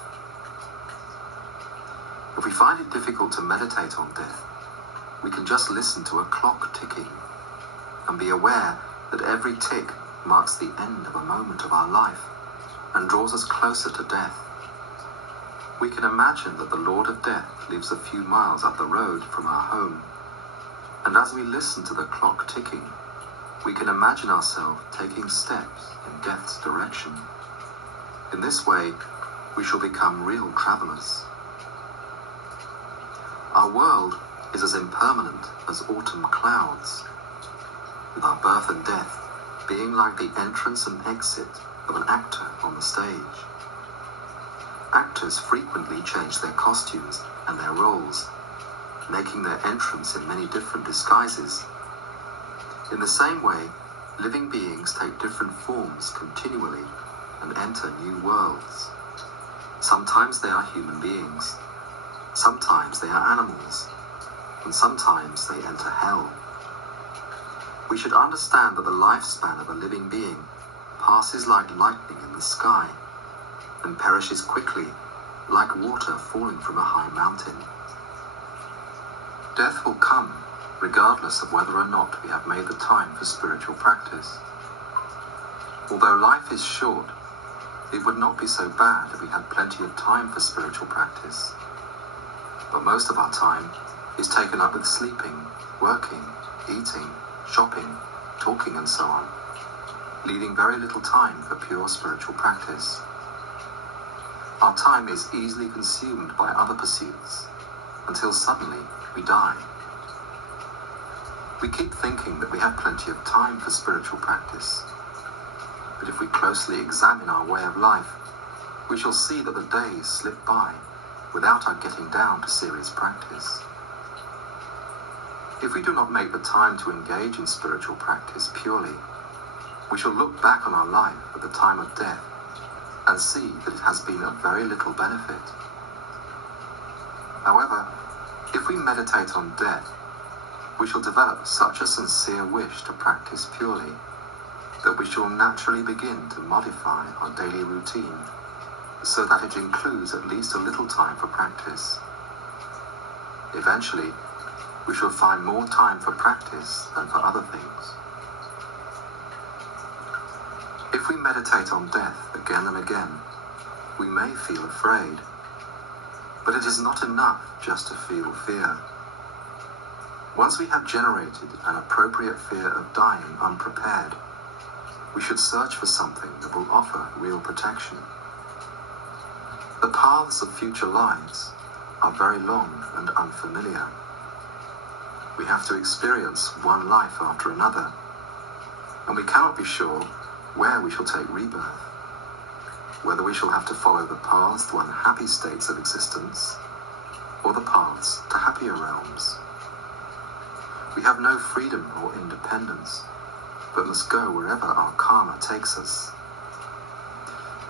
If we find it difficult to meditate on death, we can just listen to a clock ticking and be aware that every tick marks the end of a moment of our life and draws us closer to death. We can imagine that the Lord of Death lives a few miles up the road from our home, and as we listen to the clock ticking, we can imagine ourselves taking steps in death's direction. In this way, we shall become real travelers. Our world is as impermanent as autumn clouds, with our birth and death being like the entrance and exit of an actor on the stage. Actors frequently change their costumes and their roles, making their entrance in many different disguises. In the same way, living beings take different forms continually and enter new worlds. Sometimes they are human beings, sometimes they are animals, and sometimes they enter hell. We should understand that the lifespan of a living being passes like lightning in the sky and perishes quickly like water falling from a high mountain. Death will come regardless of whether or not we have made the time for spiritual practice. Although life is short, it would not be so bad if we had plenty of time for spiritual practice. But most of our time is taken up with sleeping, working, eating, shopping, talking, and so on, leaving very little time for pure spiritual practice. Our time is easily consumed by other pursuits until suddenly we die. We keep thinking that we have plenty of time for spiritual practice, but if we closely examine our way of life, we shall see that the days slip by without our getting down to serious practice. If we do not make the time to engage in spiritual practice purely, we shall look back on our life at the time of death and see that it has been of very little benefit. However, if we meditate on death, we shall develop such a sincere wish to practice purely that we shall naturally begin to modify our daily routine so that it includes at least a little time for practice. Eventually, we shall find more time for practice than for other things. If we meditate on death again and again, we may feel afraid, but it is not enough just to feel fear. Once we have generated an appropriate fear of dying unprepared, we should search for something that will offer real protection. The paths of future lives are very long and unfamiliar. We have to experience one life after another, and we cannot be sure where we shall take rebirth, whether we shall have to follow the paths to unhappy states of existence or the paths to happier realms. We have no freedom or independence, but must go wherever our karma takes us.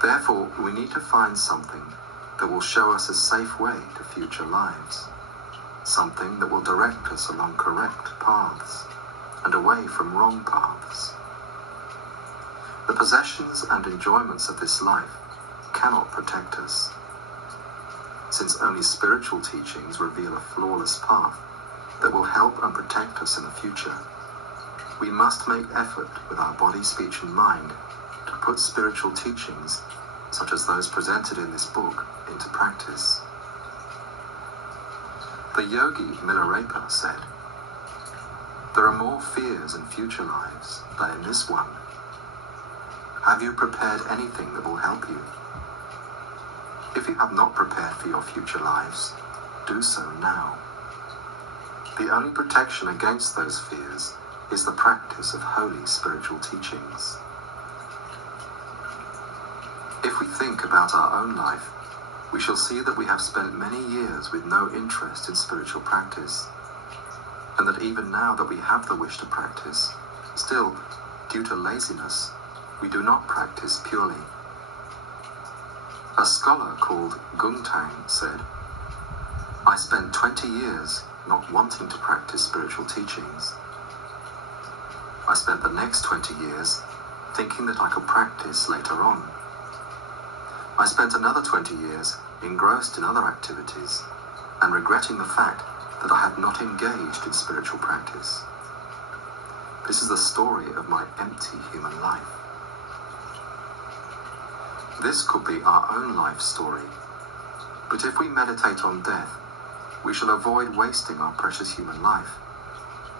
Therefore, we need to find something that will show us a safe way to future lives, something that will direct us along correct paths and away from wrong paths. The possessions and enjoyments of this life cannot protect us, since only spiritual teachings reveal a flawless path that will help and protect us in the future. We must make effort with our body, speech and mind to put spiritual teachings, such as those presented in this book, into practice. The yogi Milarepa said, "There are more fears in future lives than in this one. Have you prepared anything that will help you? If you have not prepared for your future lives, do so now." The only protection against those fears is the practice of holy spiritual teachings. If we think about our own life, we shall see that we have spent many years with no interest in spiritual practice, and that even now that we have the wish to practice, still, due to laziness, we do not practice purely. A scholar called Gungtang said, "I spent 20 years not wanting to practice spiritual teachings. I spent the next 20 years thinking that I could practice later on. I spent another 20 years engrossed in other activities and regretting the fact that I had not engaged in spiritual practice. This is the story of my empty human life." This could be our own life story, but if we meditate on death, we shall avoid wasting our precious human life,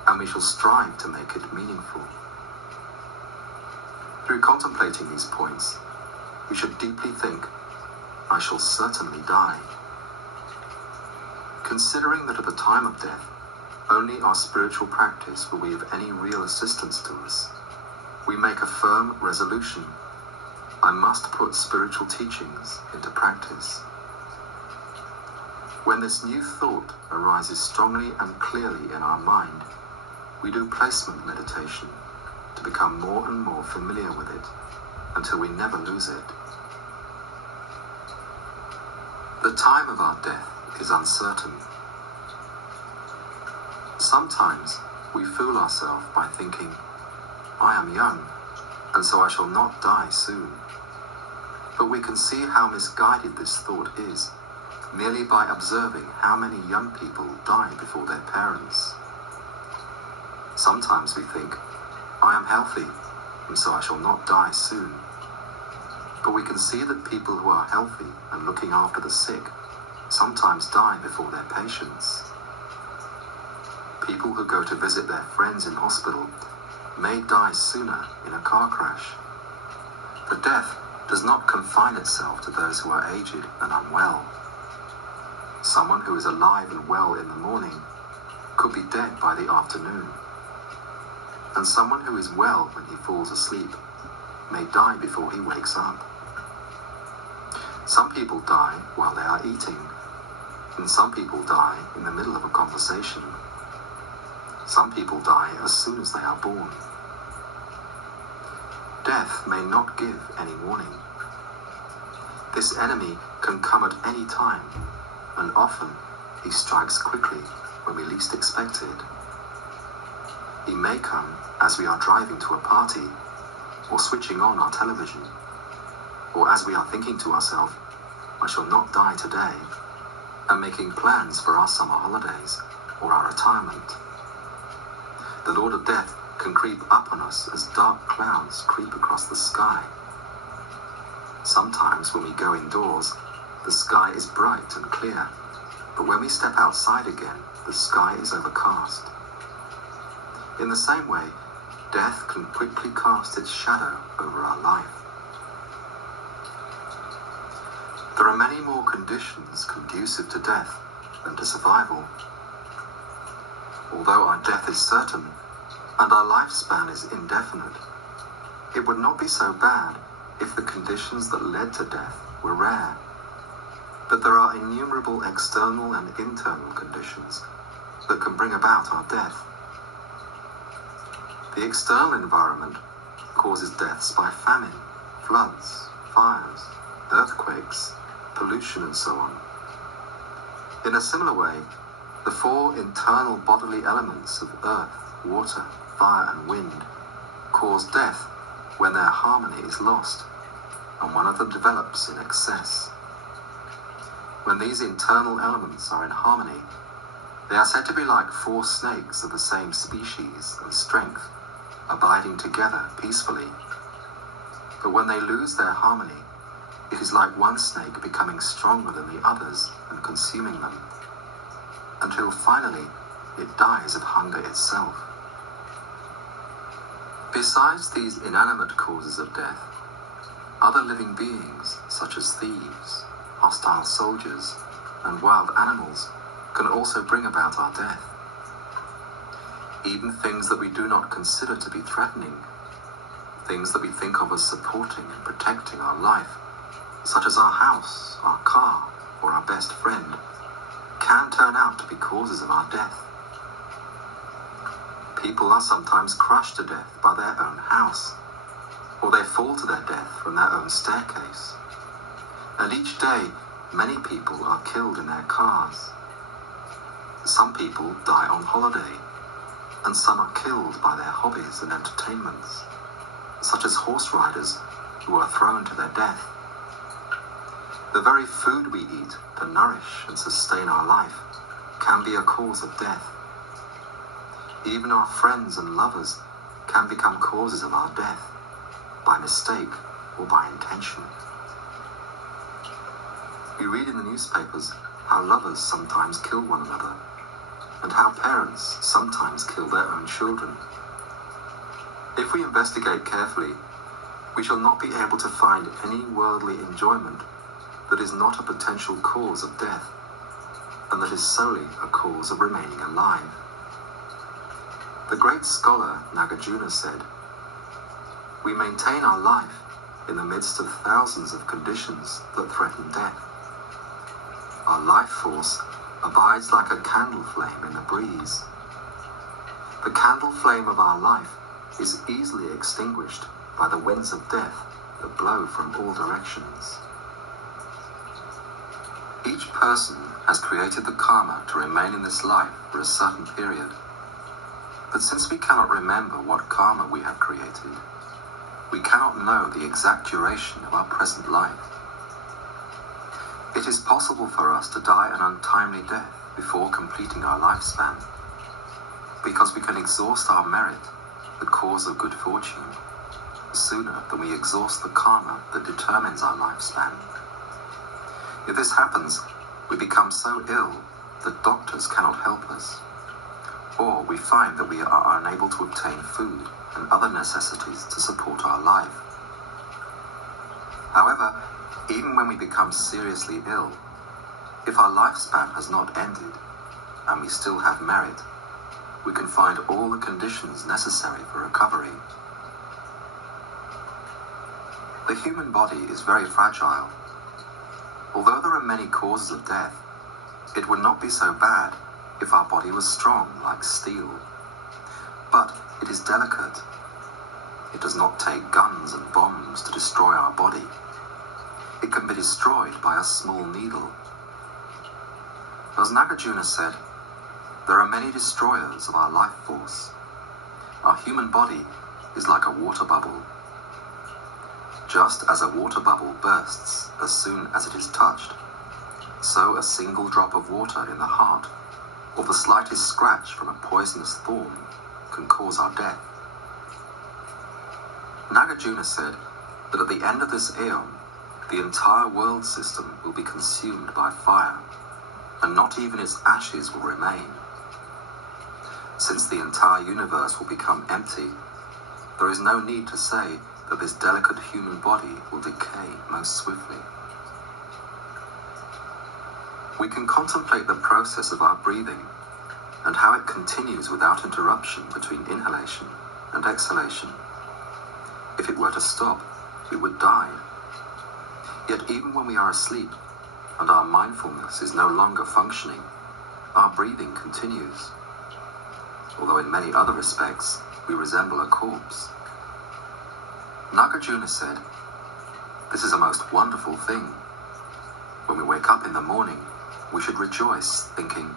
and we shall strive to make it meaningful. Through contemplating these points, we should deeply think, "I shall certainly die." Considering that at the time of death, only our spiritual practice will be of any real assistance to us, we make a firm resolution: I must put spiritual teachings into practice. When this new thought arises strongly and clearly in our mind, we do placement meditation to become more and more familiar with it until we never lose it. The time of our death is uncertain. Sometimes we fool ourselves by thinking, "I am young, and so I shall not die soon." But we can see how misguided this thought is merely by observing how many young people die before their parents. Sometimes we think, "I am healthy, and so I shall not die soon." But we can see that people who are healthy and looking after the sick sometimes die before their patients. People who go to visit their friends in hospital may die sooner in a car crash. The death does not confine itself to those who are aged and unwell. Someone who is alive and well in the morning could be dead by the afternoon. And someone who is well when he falls asleep may die before he wakes up. Some people die while they are eating, and some people die in the middle of a conversation. Some people die as soon as they are born. Death may not give any warning. This enemy can come at any time, and often he strikes quickly when we least expect it. He may come as we are driving to a party, or switching on our television, or as we are thinking to ourselves, "I shall not die today," and making plans for our summer holidays or our retirement. The Lord of Death can creep up on us as dark clouds creep across the sky Sometimes when we go indoors, the sky is bright and clear, but when we step outside again, the sky is overcast. In the same way, death can quickly cast its shadow over our life. There are many more conditions conducive to death than to survival. Although our death is certain and our lifespan is indefinite, it would not be so bad if the conditions that led to death were rare. But there are innumerable external and internal conditions that can bring about our death. The external environment causes deaths by famine, floods, fires, earthquakes, pollution, and so on. In a similar way, the four internal bodily elements of earth, water, fire, and wind cause death when their harmony is lost and one of them develops in excess. When these internal elements are in harmony, they are said to be like four snakes of the same species and strength, abiding together peacefully. But when they lose their harmony, it is like one snake becoming stronger than the others and consuming them, until finally it dies of hunger itself. Besides these inanimate causes of death, other living beings, such as thieves, hostile soldiers, and wild animals, can also bring about our death. Even things that we do not consider to be threatening, things that we think of as supporting and protecting our life, such as our house, our car, or our best friend, can turn out to be causes of our death. People are sometimes crushed to death by their own house, or they fall to their death from their own staircase. And each day, many people are killed in their cars. Some people die on holiday, and some are killed by their hobbies and entertainments, such as horse riders who are thrown to their death. The very food we eat to nourish and sustain our life can be a cause of death. Even our friends and lovers can become causes of our death, by mistake or by intention. We read in the newspapers how lovers sometimes kill one another, and how parents sometimes kill their own children. If we investigate carefully, we shall not be able to find any worldly enjoyment that is not a potential cause of death, and that is solely a cause of remaining alive. The great scholar Nagarjuna said, "We maintain our life in the midst of thousands of conditions that threaten death. Our life force abides like a candle flame in the breeze. The candle flame of our life is easily extinguished by the winds of death that blow from all directions." Each person has created the karma to remain in this life for a certain period. But since we cannot remember what karma we have created, we cannot know the exact duration of our present life. It is possible for us to die an untimely death before completing our lifespan, because we can exhaust our merit, the cause of good fortune, sooner than we exhaust the karma that determines our lifespan. If this happens, we become so ill that doctors cannot help us, or we find that we are unable to obtain food and other necessities to support our life. However, even when we become seriously ill, if our lifespan has not ended and we still have merit, we can find all the conditions necessary for recovery. The human body is very fragile. Although there are many causes of death, it would not be so bad if our body was strong like steel. But it is delicate. It does not take guns and bombs to destroy our body. It can be destroyed by a small needle. As Nagarjuna said, there are many destroyers of our life force. Our human body is like a water bubble. Just as a water bubble bursts as soon as it is touched, so a single drop of water in the heart, or the slightest scratch from a poisonous thorn, can cause our death. Nagarjuna said that at the end of this aeon, the entire world system will be consumed by fire, and not even its ashes will remain. Since the entire universe will become empty, there is no need to say that this delicate human body will decay most swiftly. We can contemplate the process of our breathing and how it continues without interruption between inhalation and exhalation. If it were to stop, we would die. Yet even when we are asleep and our mindfulness is no longer functioning, our breathing continues, although in many other respects we resemble a corpse. Nagarjuna said, "This is a most wonderful thing. When we wake up in the morning, we should rejoice, thinking,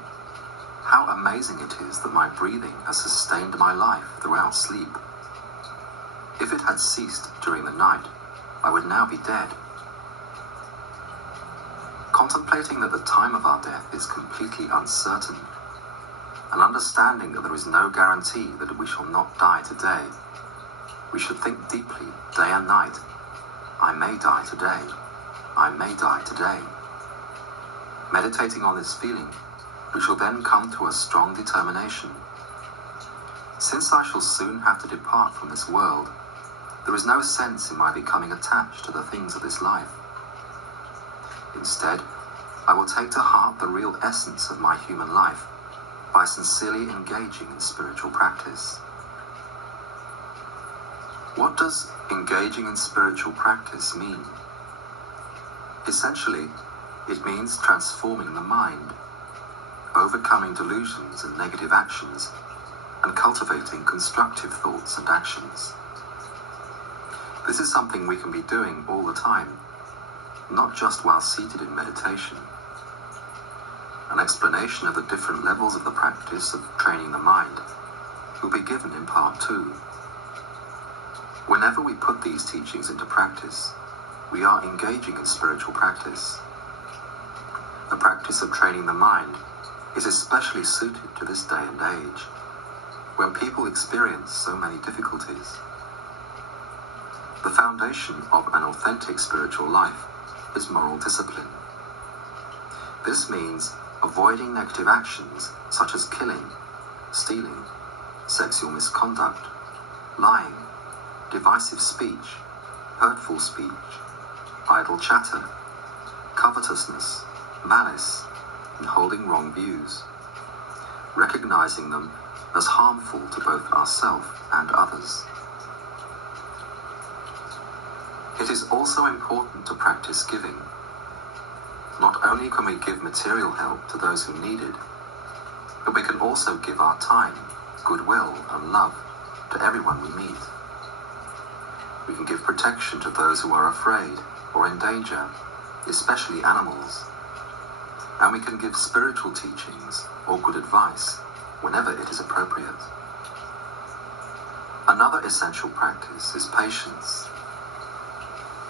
how amazing it is that my breathing has sustained my life throughout sleep. If it had ceased during the night, I would now be dead." Contemplating that the time of our death is completely uncertain, and understanding that there is no guarantee that we shall not die today, we should think deeply day and night, I may die today, I may die today. Meditating on this feeling, we shall then come to a strong determination. Since I shall soon have to depart from this world, there is no sense in my becoming attached to the things of this life. Instead, I will take to heart the real essence of my human life by sincerely engaging in spiritual practice. What does engaging in spiritual practice mean? Essentially, it means transforming the mind, overcoming delusions and negative actions, and cultivating constructive thoughts and actions. This is something we can be doing all the time, not just while seated in meditation. An explanation of the different levels of the practice of training the mind will be given in part 2. Whenever we put these teachings into practice, we are engaging in spiritual practice. The practice of training the mind is especially suited to this day and age, when people experience so many difficulties. The foundation of an authentic spiritual life is moral discipline. This means avoiding negative actions such as killing, stealing, sexual misconduct, lying, divisive speech, hurtful speech, idle chatter, covetousness, malice, and holding wrong views, recognizing them as harmful to both ourselves and others. It is also important to practice giving. Not only can we give material help to those who need it, but we can also give our time, goodwill, and love to everyone we meet. We can give protection to those who are afraid or in danger, especially animals. And we can give spiritual teachings or good advice whenever it is appropriate. Another essential practice is patience.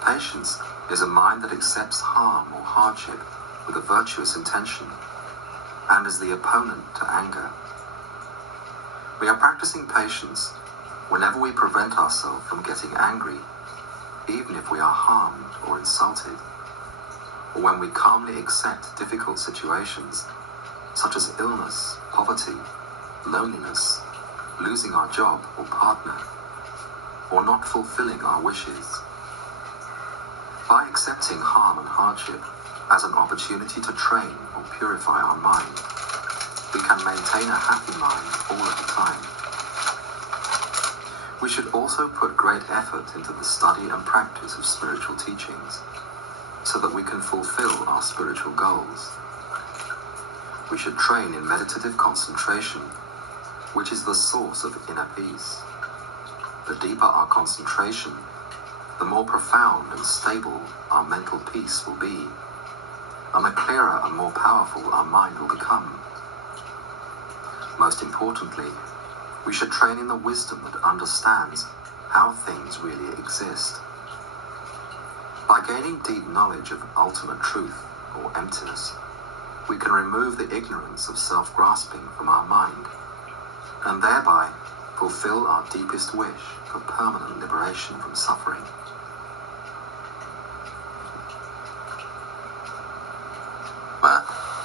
Patience is a mind that accepts harm or hardship with a virtuous intention and is the opponent to anger. We are practicing patience whenever we prevent ourselves from getting angry, even if we are harmed or insulted, or when we calmly accept difficult situations such as illness, poverty, loneliness, losing our job or partner, or not fulfilling our wishes. By accepting harm and hardship as an opportunity to train or purify our mind, we can maintain a happy mind all of the time. We should also put great effort into the study and practice of spiritual teachings, so that we can fulfill our spiritual goals. We should train in meditative concentration, which is the source of inner peace. The deeper our concentration, the more profound and stable our mental peace will be, and the clearer and more powerful our mind will become. Most importantly, we should train in the wisdom that understands how things really exist. By gaining deep knowledge of ultimate truth, or emptiness, we can remove the ignorance of self-grasping from our mind, and thereby fulfill our deepest wish for permanent liberation from suffering.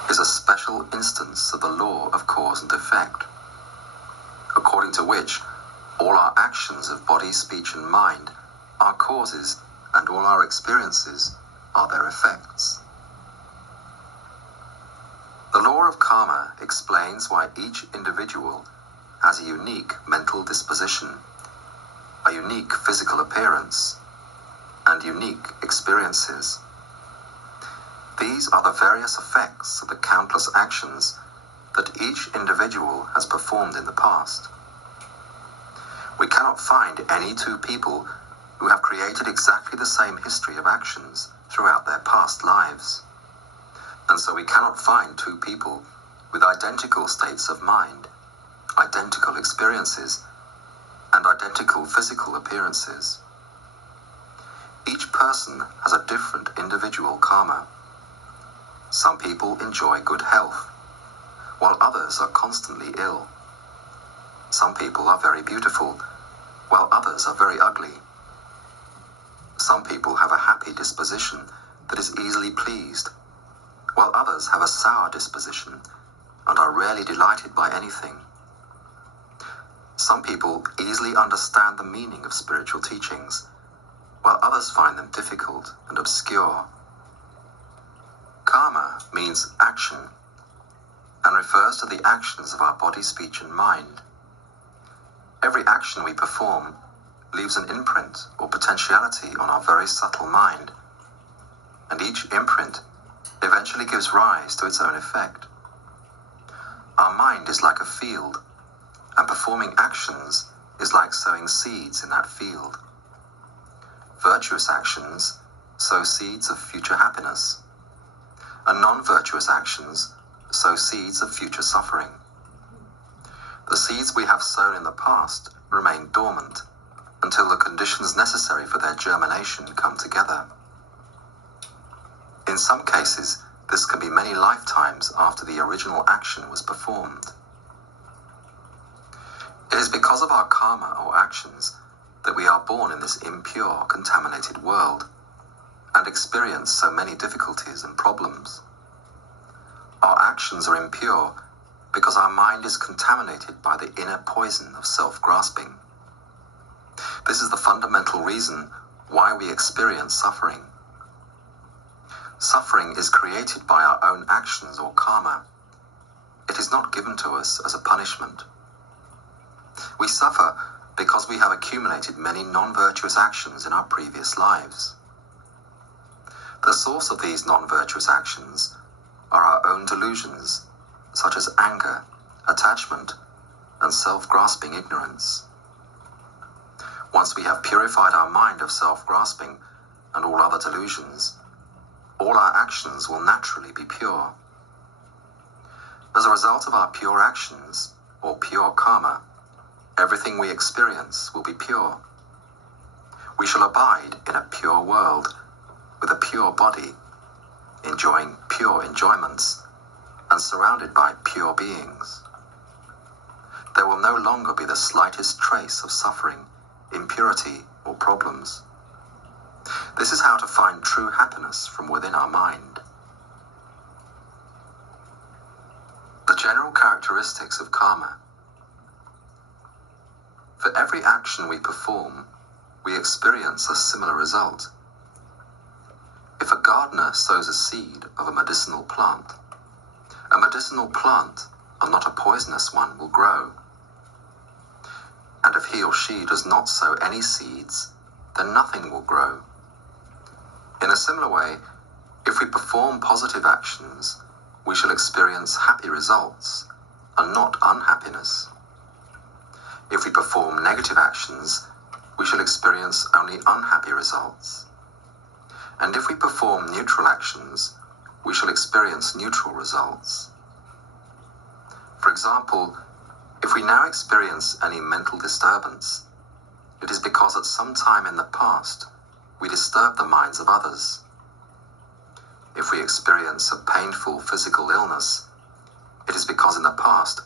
is a special instance of the law of cause and effect, according to which all our actions of body, speech, and mind are causes, and all our experiences are their effects. The law of karma explains why each individual has a unique mental disposition, a unique physical appearance, and unique experiences. These are the various effects of the countless actions that each individual has performed in the past. We cannot find any two people who have created exactly the same history of actions throughout their past lives. And so we cannot find two people with identical states of mind, identical experiences, and identical physical appearances. Each person has a different individual karma. Some people enjoy good health, while others are constantly ill. Some people are very beautiful, while others are very ugly. Some people have a happy disposition that is easily pleased, while others have a sour disposition and are rarely delighted by anything. Some people easily understand the meaning of spiritual teachings, while others find them difficult and obscure. Karma means action and refers to the actions of our body, speech, and mind. Every action we perform leaves an imprint or potentiality on our very subtle mind, and each imprint eventually gives rise to its own effect. Our mind is like a field, and performing actions is like sowing seeds in that field. Virtuous actions sow seeds of future happiness, and non-virtuous actions sow seeds of future suffering. The seeds we have sown in the past remain dormant until the conditions necessary for their germination come together. In some cases, this can be many lifetimes after the original action was performed. It is because of our karma or actions that we are born in this impure, contaminated world and experience so many difficulties and problems. Our actions are impure because our mind is contaminated by the inner poison of self-grasping. This is the fundamental reason why we experience suffering. Suffering is created by our own actions or karma. It is not given to us as a punishment. We suffer because we have accumulated many non-virtuous actions in our previous lives. The source of these non-virtuous actions are our own delusions, such as anger, attachment, and self-grasping ignorance. Once we have purified our mind of self-grasping and all other delusions, all our actions will naturally be pure. As a result of our pure actions, or pure karma, everything we experience will be pure. We shall abide in a pure world, with a pure body, enjoying pure enjoyments, and surrounded by pure beings. There will no longer be the slightest trace of suffering, impurity, or problems. This is how to find true happiness from within our mind. The general characteristics of karma. For every action we perform, we experience a similar result. If a gardener sows a seed of a medicinal plant, and not a poisonous one, will grow. And if he or she does not sow any seeds, then nothing will grow. In a similar way, if we perform positive actions, we shall experience happy results and not unhappiness. If we perform negative actions, we shall experience only unhappy results. And if we perform neutral actions, we shall experience neutral results. For example, if we now experience any mental disturbance, it is because at some time in the past, we disturbed the minds of others. If we experience a painful physical illness, it is because in the past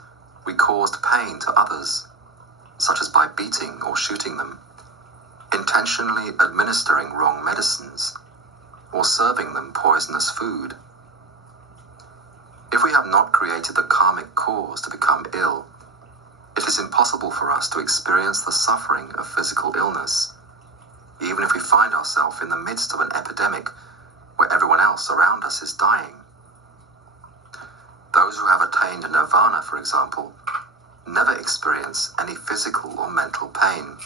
we caused pain to others, such as by beating or shooting them, intentionally administering wrong medicines, or serving them poisonous food. If we have not created the karmic cause to become ill, it is impossible for us to experience the suffering of physical illness, even if we find ourselves in the midst of an epidemic where everyone else around us is dying. Those who have attained nirvana, for example, never experience any physical or mental pain,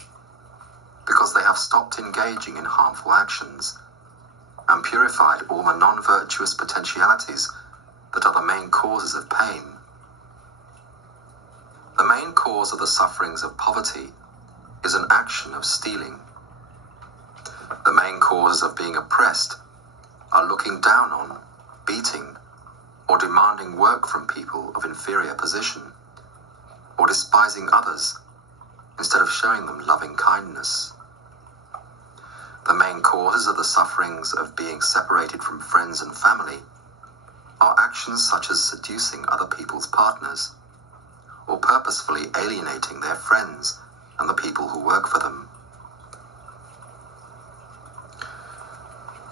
because they have stopped engaging in harmful actions and purified all the non-virtuous potentialities that are the main causes of pain. The main cause of the sufferings of poverty is an action of stealing. The main causes of being oppressed are looking down on, beating, or demanding work from people of inferior position, or despising others instead of showing them loving kindness. The main causes of the sufferings of being separated from friends and family are actions such as seducing other people's partners, or purposefully alienating their friends and the people who work for them.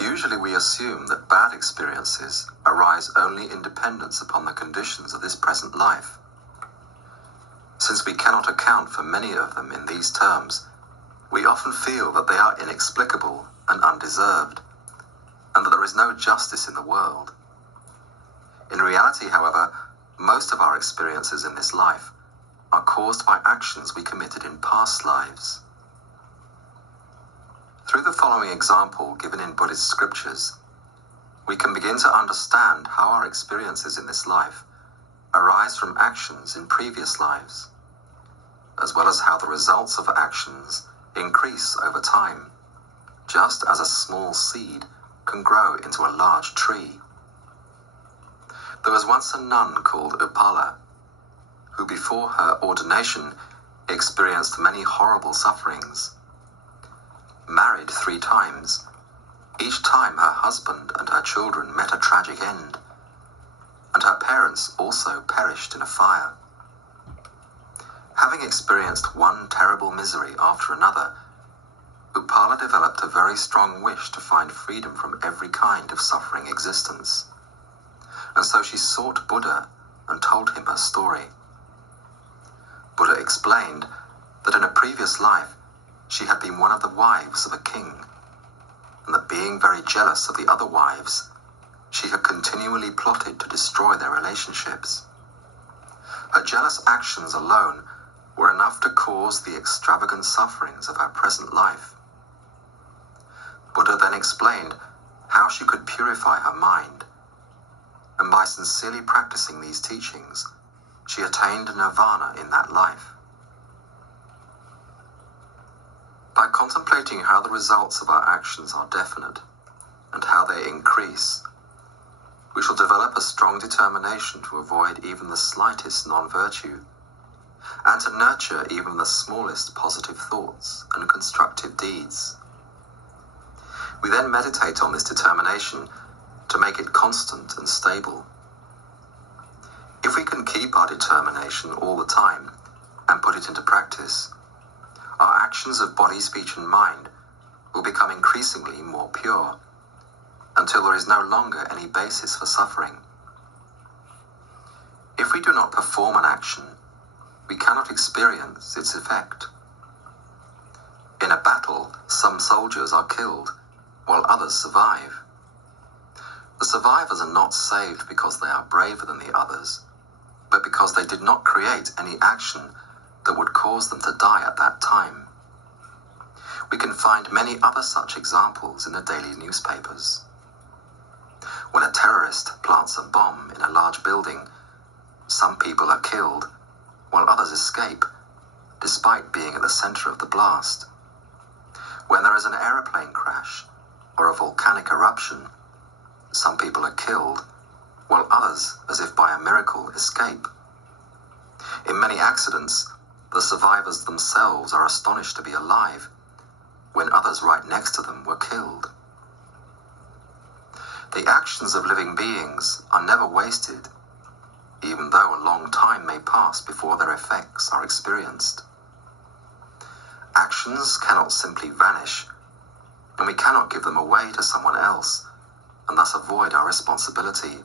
Usually we assume that bad experiences arise only in dependence upon the conditions of this present life. Since we cannot account for many of them in these terms, we often feel that they are inexplicable and undeserved, and that there is no justice in the world. In reality, however, most of our experiences in this life are caused by actions we committed in past lives. Through the following example given in Buddhist scriptures, we can begin to understand how our experiences in this life arise from actions in previous lives, as well as how the results of actions increase over time, just as a small seed can grow into a large tree. There was once a nun called Upala, who before her ordination experienced many horrible sufferings. Married 3 times, each time her husband and her children met a tragic end, and her parents also perished in a fire. Having experienced one terrible misery after another, Upala developed a very strong wish to find freedom from every kind of suffering existence. And so she sought Buddha and told him her story. Buddha explained that in a previous life she had been one of the wives of a king, and that being very jealous of the other wives, she had continually plotted to destroy their relationships. Her jealous actions alone were enough to cause the extravagant sufferings of her present life. Buddha then explained how she could purify her mind, and by sincerely practicing these teachings, she attained nirvana in that life. By contemplating how the results of our actions are definite and how they increase, we shall develop a strong determination to avoid even the slightest non-virtue, and to nurture even the smallest positive thoughts and constructive deeds. We then meditate on this determination to make it constant and stable. If we can keep our determination all the time and put it into practice, our actions of body, speech, and mind will become increasingly more pure, until there is no longer any basis for suffering. If we do not perform an action, we cannot experience its effect. In a battle, some soldiers are killed, while others survive. The survivors are not saved because they are braver than the others, but because they did not create any action that would cause them to die at that time. We can find many other such examples in the daily newspapers. When a terrorist plants a bomb in a large building, some people are killed, while others escape, despite being at the center of the blast. When there is an aeroplane crash or a volcanic eruption, some people are killed, while others, as if by a miracle, escape. In many accidents, the survivors themselves are astonished to be alive, when others right next to them were killed. The actions of living beings are never wasted, even though a long time may pass before their effects are experienced. Actions cannot simply vanish, and we cannot give them away to someone else, and thus avoid our responsibility.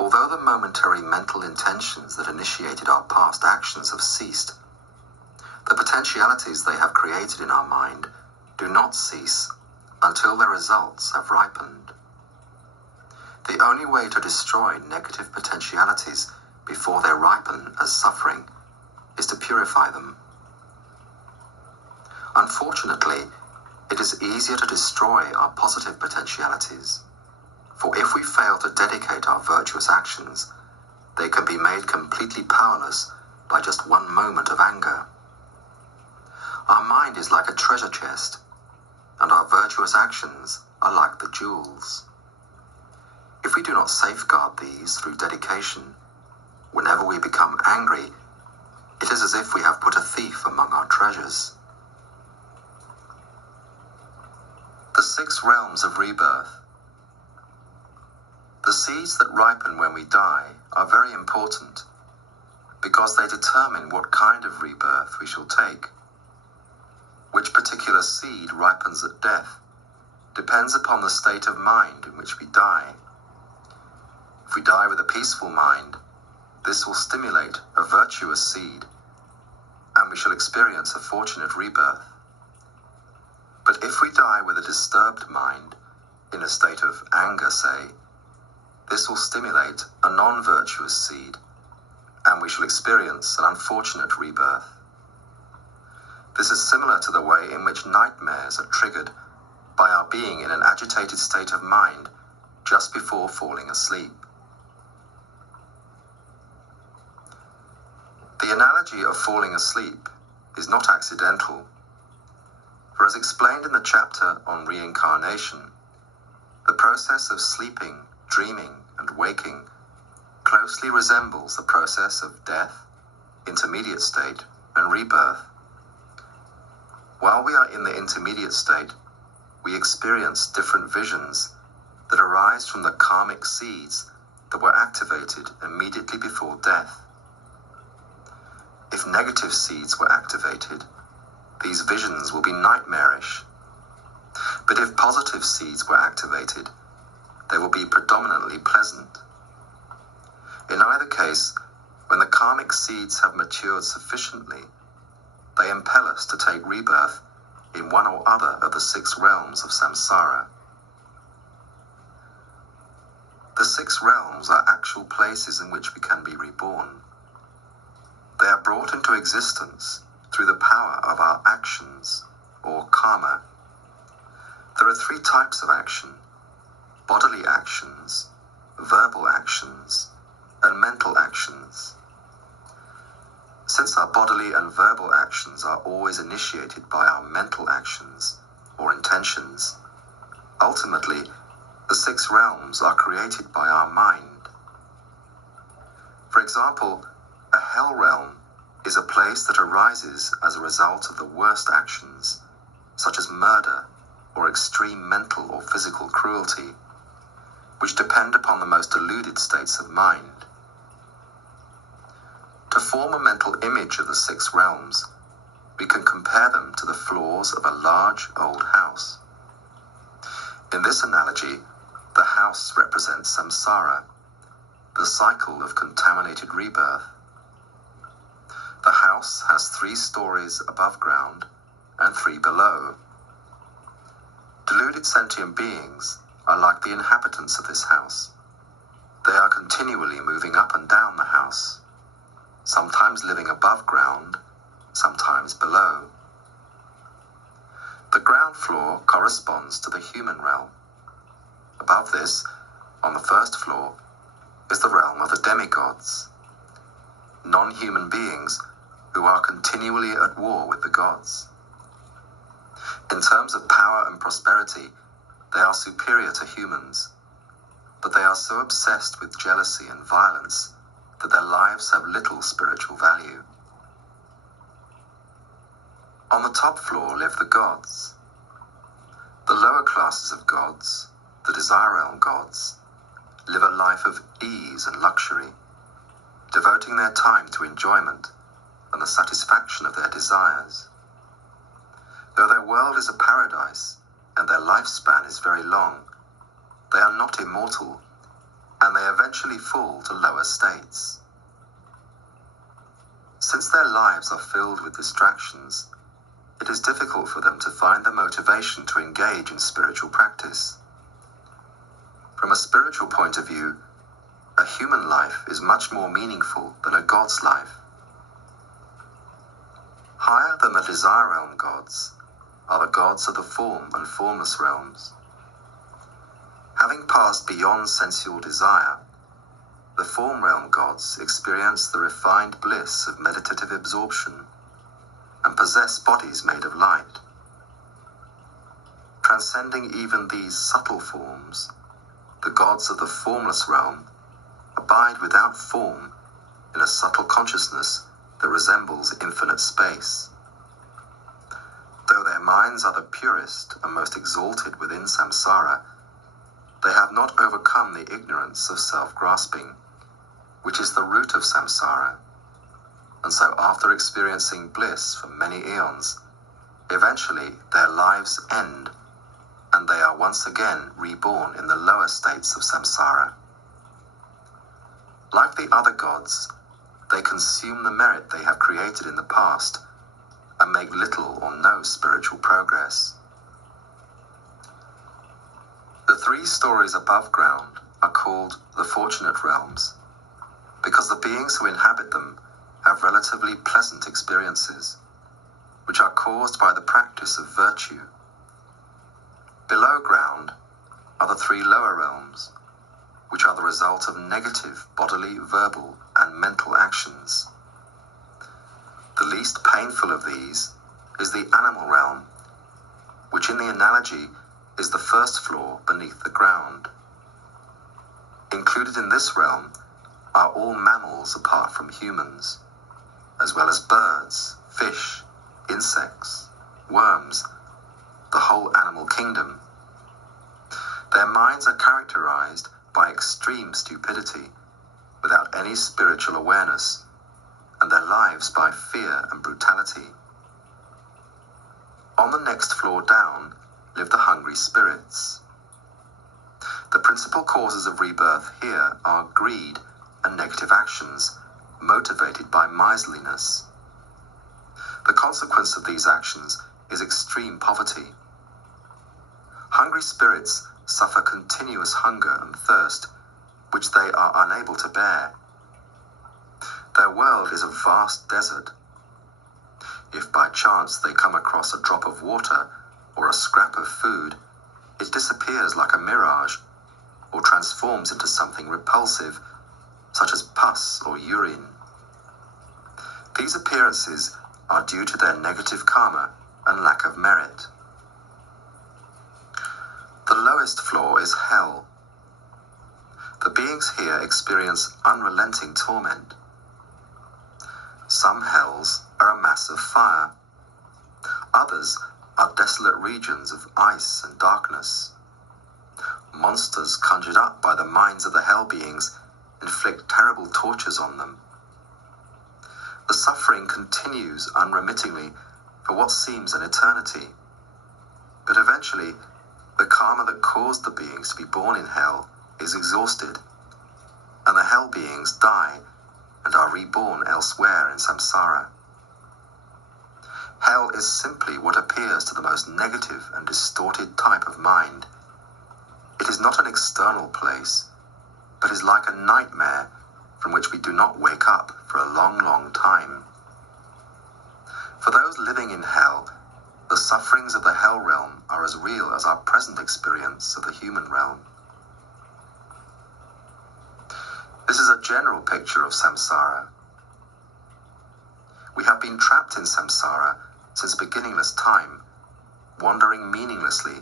Although the momentary mental intentions that initiated our past actions have ceased, the potentialities they have created in our mind do not cease until their results have ripened. The only way to destroy negative potentialities before they ripen as suffering is to purify them. Unfortunately, it is easier to destroy our positive potentialities, for if we fail to dedicate our virtuous actions, they can be made completely powerless by just one moment of anger. Our mind is like a treasure chest, and our virtuous actions are like the jewels. If we do not safeguard these through dedication, whenever we become angry, it is as if we have put a thief among our treasures. The 6 realms of rebirth. The seeds that ripen when we die are very important because they determine what kind of rebirth we shall take. Which particular seed ripens at death depends upon the state of mind in which we die. If we die with a peaceful mind, this will stimulate a virtuous seed, and we shall experience a fortunate rebirth. But if we die with a disturbed mind, in a state of anger, say, this will stimulate a non-virtuous seed, and we shall experience an unfortunate rebirth. This is similar to the way in which nightmares are triggered by our being in an agitated state of mind just before falling asleep. The analogy of falling asleep is not accidental, for as explained in the chapter on reincarnation, the process of sleeping, dreaming, and waking closely resembles the process of death, intermediate state, and rebirth. While we are in the intermediate state, we experience different visions that arise from the karmic seeds that were activated immediately before death. If negative seeds were activated, these visions will be nightmarish. But if positive seeds were activated, they will be predominantly pleasant. In either case, when the karmic seeds have matured sufficiently, they impel us to take rebirth in one or other of the 6 realms of samsara. The 6 realms are actual places in which we can be reborn. They are brought into existence through the power of our actions, or karma. There are 3 types of action: bodily actions, verbal actions, and mental actions. Since our bodily and verbal actions are always initiated by our mental actions, or intentions, ultimately, the 6 realms are created by our mind. For example, a hell realm is a place that arises as a result of the worst actions, such as murder or extreme mental or physical cruelty, which depend upon the most deluded states of mind. To form a mental image of the 6 realms, we can compare them to the floors of a large old house. In this analogy, the house represents samsara, the cycle of contaminated rebirth. The house has 3 stories above ground and 3 below. Deluded sentient beings are like the inhabitants of this house. They are continually moving up and down the house, sometimes living above ground, sometimes below. The ground floor corresponds to the human realm. Above this, on the first floor, is the realm of the demigods, non-human beings who are continually at war with the gods. In terms of power and prosperity, they are superior to humans, but they are so obsessed with jealousy and violence that their lives have little spiritual value. On the top floor live the gods. The lower classes of gods, the desire realm gods, live a life of ease and luxury, devoting their time to enjoyment and the satisfaction of their desires. Though their world is a paradise and their lifespan is very long, they are not immortal, and they may eventually fall to lower states. Since their lives are filled with distractions, it is difficult for them to find the motivation to engage in spiritual practice. From a spiritual point of view, a human life is much more meaningful than a god's life. Higher than the desire realm gods are the gods of the form and formless realms. Having passed beyond sensual desire, the form realm gods experience the refined bliss of meditative absorption and possess bodies made of light. Transcending even these subtle forms, the gods of the formless realm abide without form in a subtle consciousness that resembles infinite space. Though their minds are the purest and most exalted within samsara, they have not overcome the ignorance of self-grasping, which is the root of samsara, and so after experiencing bliss for many eons, eventually their lives end, and they are once again reborn in the lower states of samsara. Like the other gods, they consume the merit they have created in the past and make little or no spiritual progress. The 3 stories above ground are called the fortunate realms because the beings who inhabit them have relatively pleasant experiences, which are caused by the practice of virtue. Below ground are the 3 lower realms, which are the result of negative bodily, verbal, and mental actions. The least painful of these is the animal realm, which in the analogy is the first floor beneath the ground. Included in this realm are all mammals apart from humans, as well as birds, fish, insects, worms, the whole animal kingdom. Their minds are characterized by extreme stupidity, without any spiritual awareness, and their lives by fear and brutality. On the next floor down live the hungry spirits. The principal causes of rebirth here are greed and negative actions, motivated by miserliness. The consequence of these actions is extreme poverty. Hungry spirits suffer continuous hunger and thirst, which they are unable to bear. Their world is a vast desert. If by chance they come across a drop of water or a scrap of food, it disappears like a mirage or transforms into something repulsive, such as pus or urine. These appearances are due to their negative karma and lack of merit. The lowest floor is hell. The beings here experience unrelenting torment. Some hells are a mass of fire. Others are desolate regions of ice and darkness. Monsters conjured up by the minds of the hell beings inflict terrible tortures on them. The suffering continues unremittingly for what seems an eternity. But eventually, the karma that caused the beings to be born in hell is exhausted, and the hell beings die and are reborn elsewhere in samsara. Hell is simply what appears to the most negative and distorted type of mind. It is not an external place, but is like a nightmare from which we do not wake up for a long, long time. For those living in hell, the sufferings of the hell realm are as real as our present experience of the human realm. This is a general picture of samsara. We have been trapped in samsara since beginningless time, wandering meaninglessly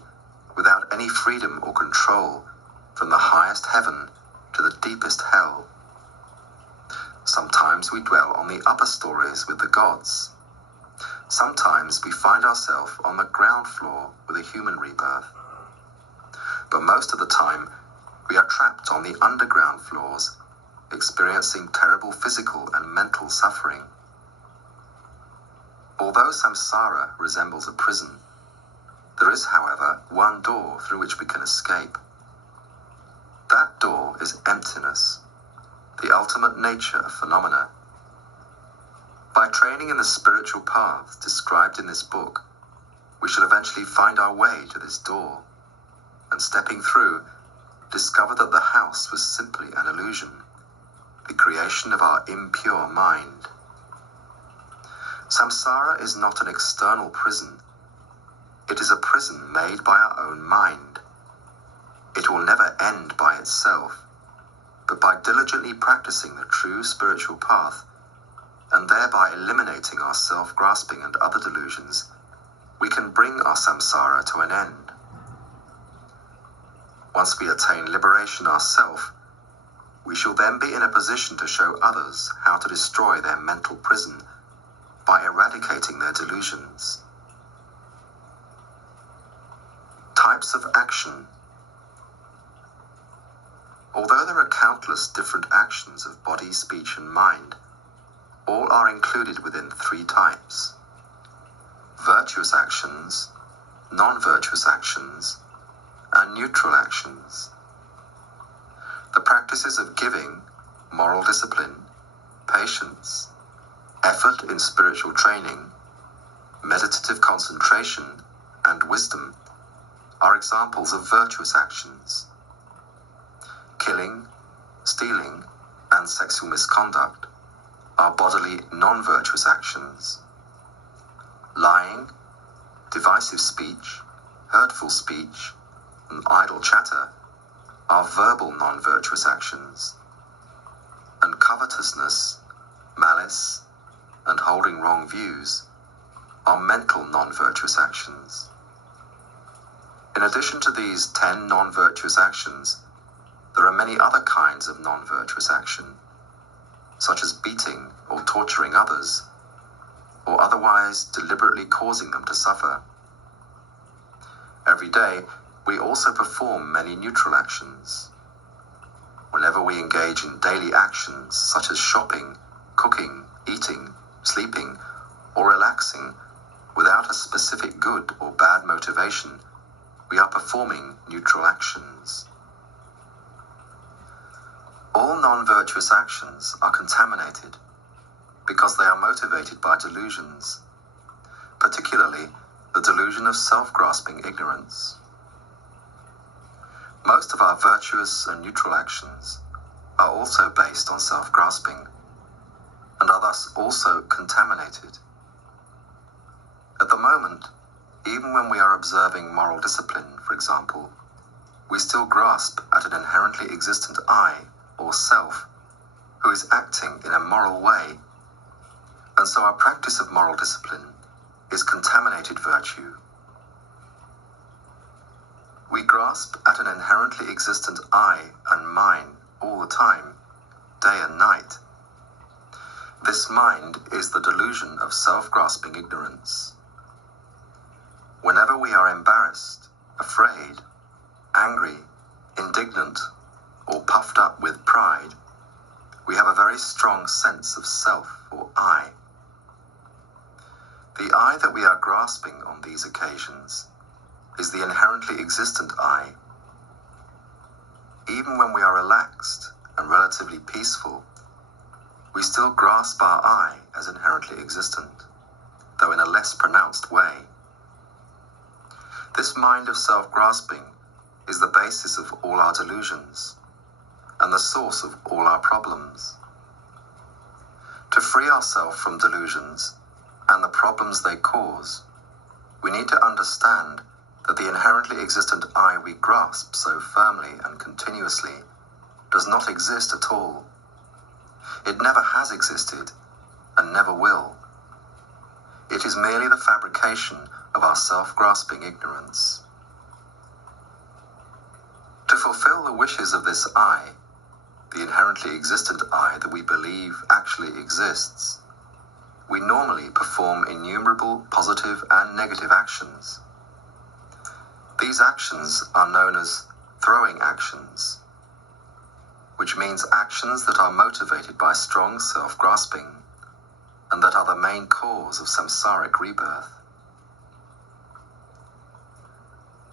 without any freedom or control from the highest heaven to the deepest hell. Sometimes we dwell on the upper stories with the gods. Sometimes we find ourselves on the ground floor with a human rebirth. But most of the time, we are trapped on the underground floors, experiencing terrible physical and mental suffering. Although samsara resembles a prison, there is, however, one door through which we can escape. That that door is emptiness, the ultimate nature of phenomena. By training in the spiritual paths described in this book, we shall eventually find our way to this door, and stepping through, discover that the house was simply an illusion, the creation of our impure mind. Samsara is not an external prison. It is a prison made by our own mind. It will never end by itself, but by diligently practicing the true spiritual path, and thereby eliminating our self-grasping and other delusions, we can bring our samsara to an end. Once we attain liberation ourselves, we shall then be in a position to show others how to destroy their mental prison by eradicating their delusions. Types of action. Although there are countless different actions of body, speech, and mind, all are included within three types: virtuous actions, non-virtuous actions, and neutral actions. The practices of giving, moral discipline, patience, effort in spiritual training, meditative concentration, and wisdom are examples of virtuous actions. Killing, stealing, and sexual misconduct are bodily non-virtuous actions. Lying, divisive speech, hurtful speech, and idle chatter are verbal non-virtuous actions. And covetousness, malice, and holding wrong views are mental non-virtuous actions. In addition to these 10 non-virtuous actions, there are many other kinds of non-virtuous action, such as beating or torturing others, or otherwise deliberately causing them to suffer. Every day, we also perform many neutral actions. Whenever we engage in daily actions such as shopping, cooking, eating, sleeping, or relaxing without a specific good or bad motivation, we are performing neutral actions. All non-virtuous actions are contaminated because they are motivated by delusions, particularly the delusion of self-grasping ignorance. Most of our virtuous and neutral actions are also based on self-grasping and are thus also contaminated. At the moment, even when we are observing moral discipline, for example, we still grasp at an inherently existent I, or self, who is acting in a moral way, and so our practice of moral discipline is contaminated virtue. We grasp at an inherently existent I and mine all the time, day and night. This mind is the delusion of self-grasping ignorance. Whenever we are embarrassed, afraid, angry, indignant, or puffed up with pride, we have a very strong sense of self or I. The I that we are grasping on these occasions is the inherently existent I. Even when we are relaxed and relatively peaceful, we still grasp our I as inherently existent, though in a less pronounced way. This mind of self-grasping is the basis of all our delusions and the source of all our problems. To free ourselves from delusions and the problems they cause, we need to understand that the inherently existent I we grasp so firmly and continuously does not exist at all. It never has existed and never will. It is merely the fabrication of our self-grasping ignorance. To fulfill the wishes of this I, the inherently existent I that we believe actually exists, we normally perform innumerable positive and negative actions. These actions are known as throwing actions, which means actions that are motivated by strong self-grasping and that are the main cause of samsaric rebirth.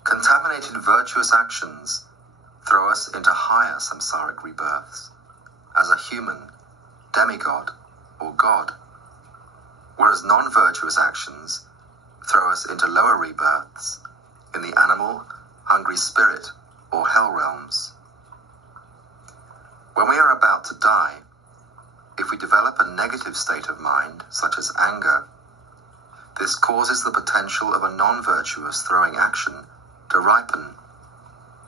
Contaminated virtuous actions throw us into higher samsaric rebirths as a human, demigod, or god, whereas non-virtuous actions throw us into lower rebirths in the animal, hungry spirit, or hell realms. When we are about to die, if we develop a negative state of mind, such as anger, this causes the potential of a non-virtuous throwing action to ripen,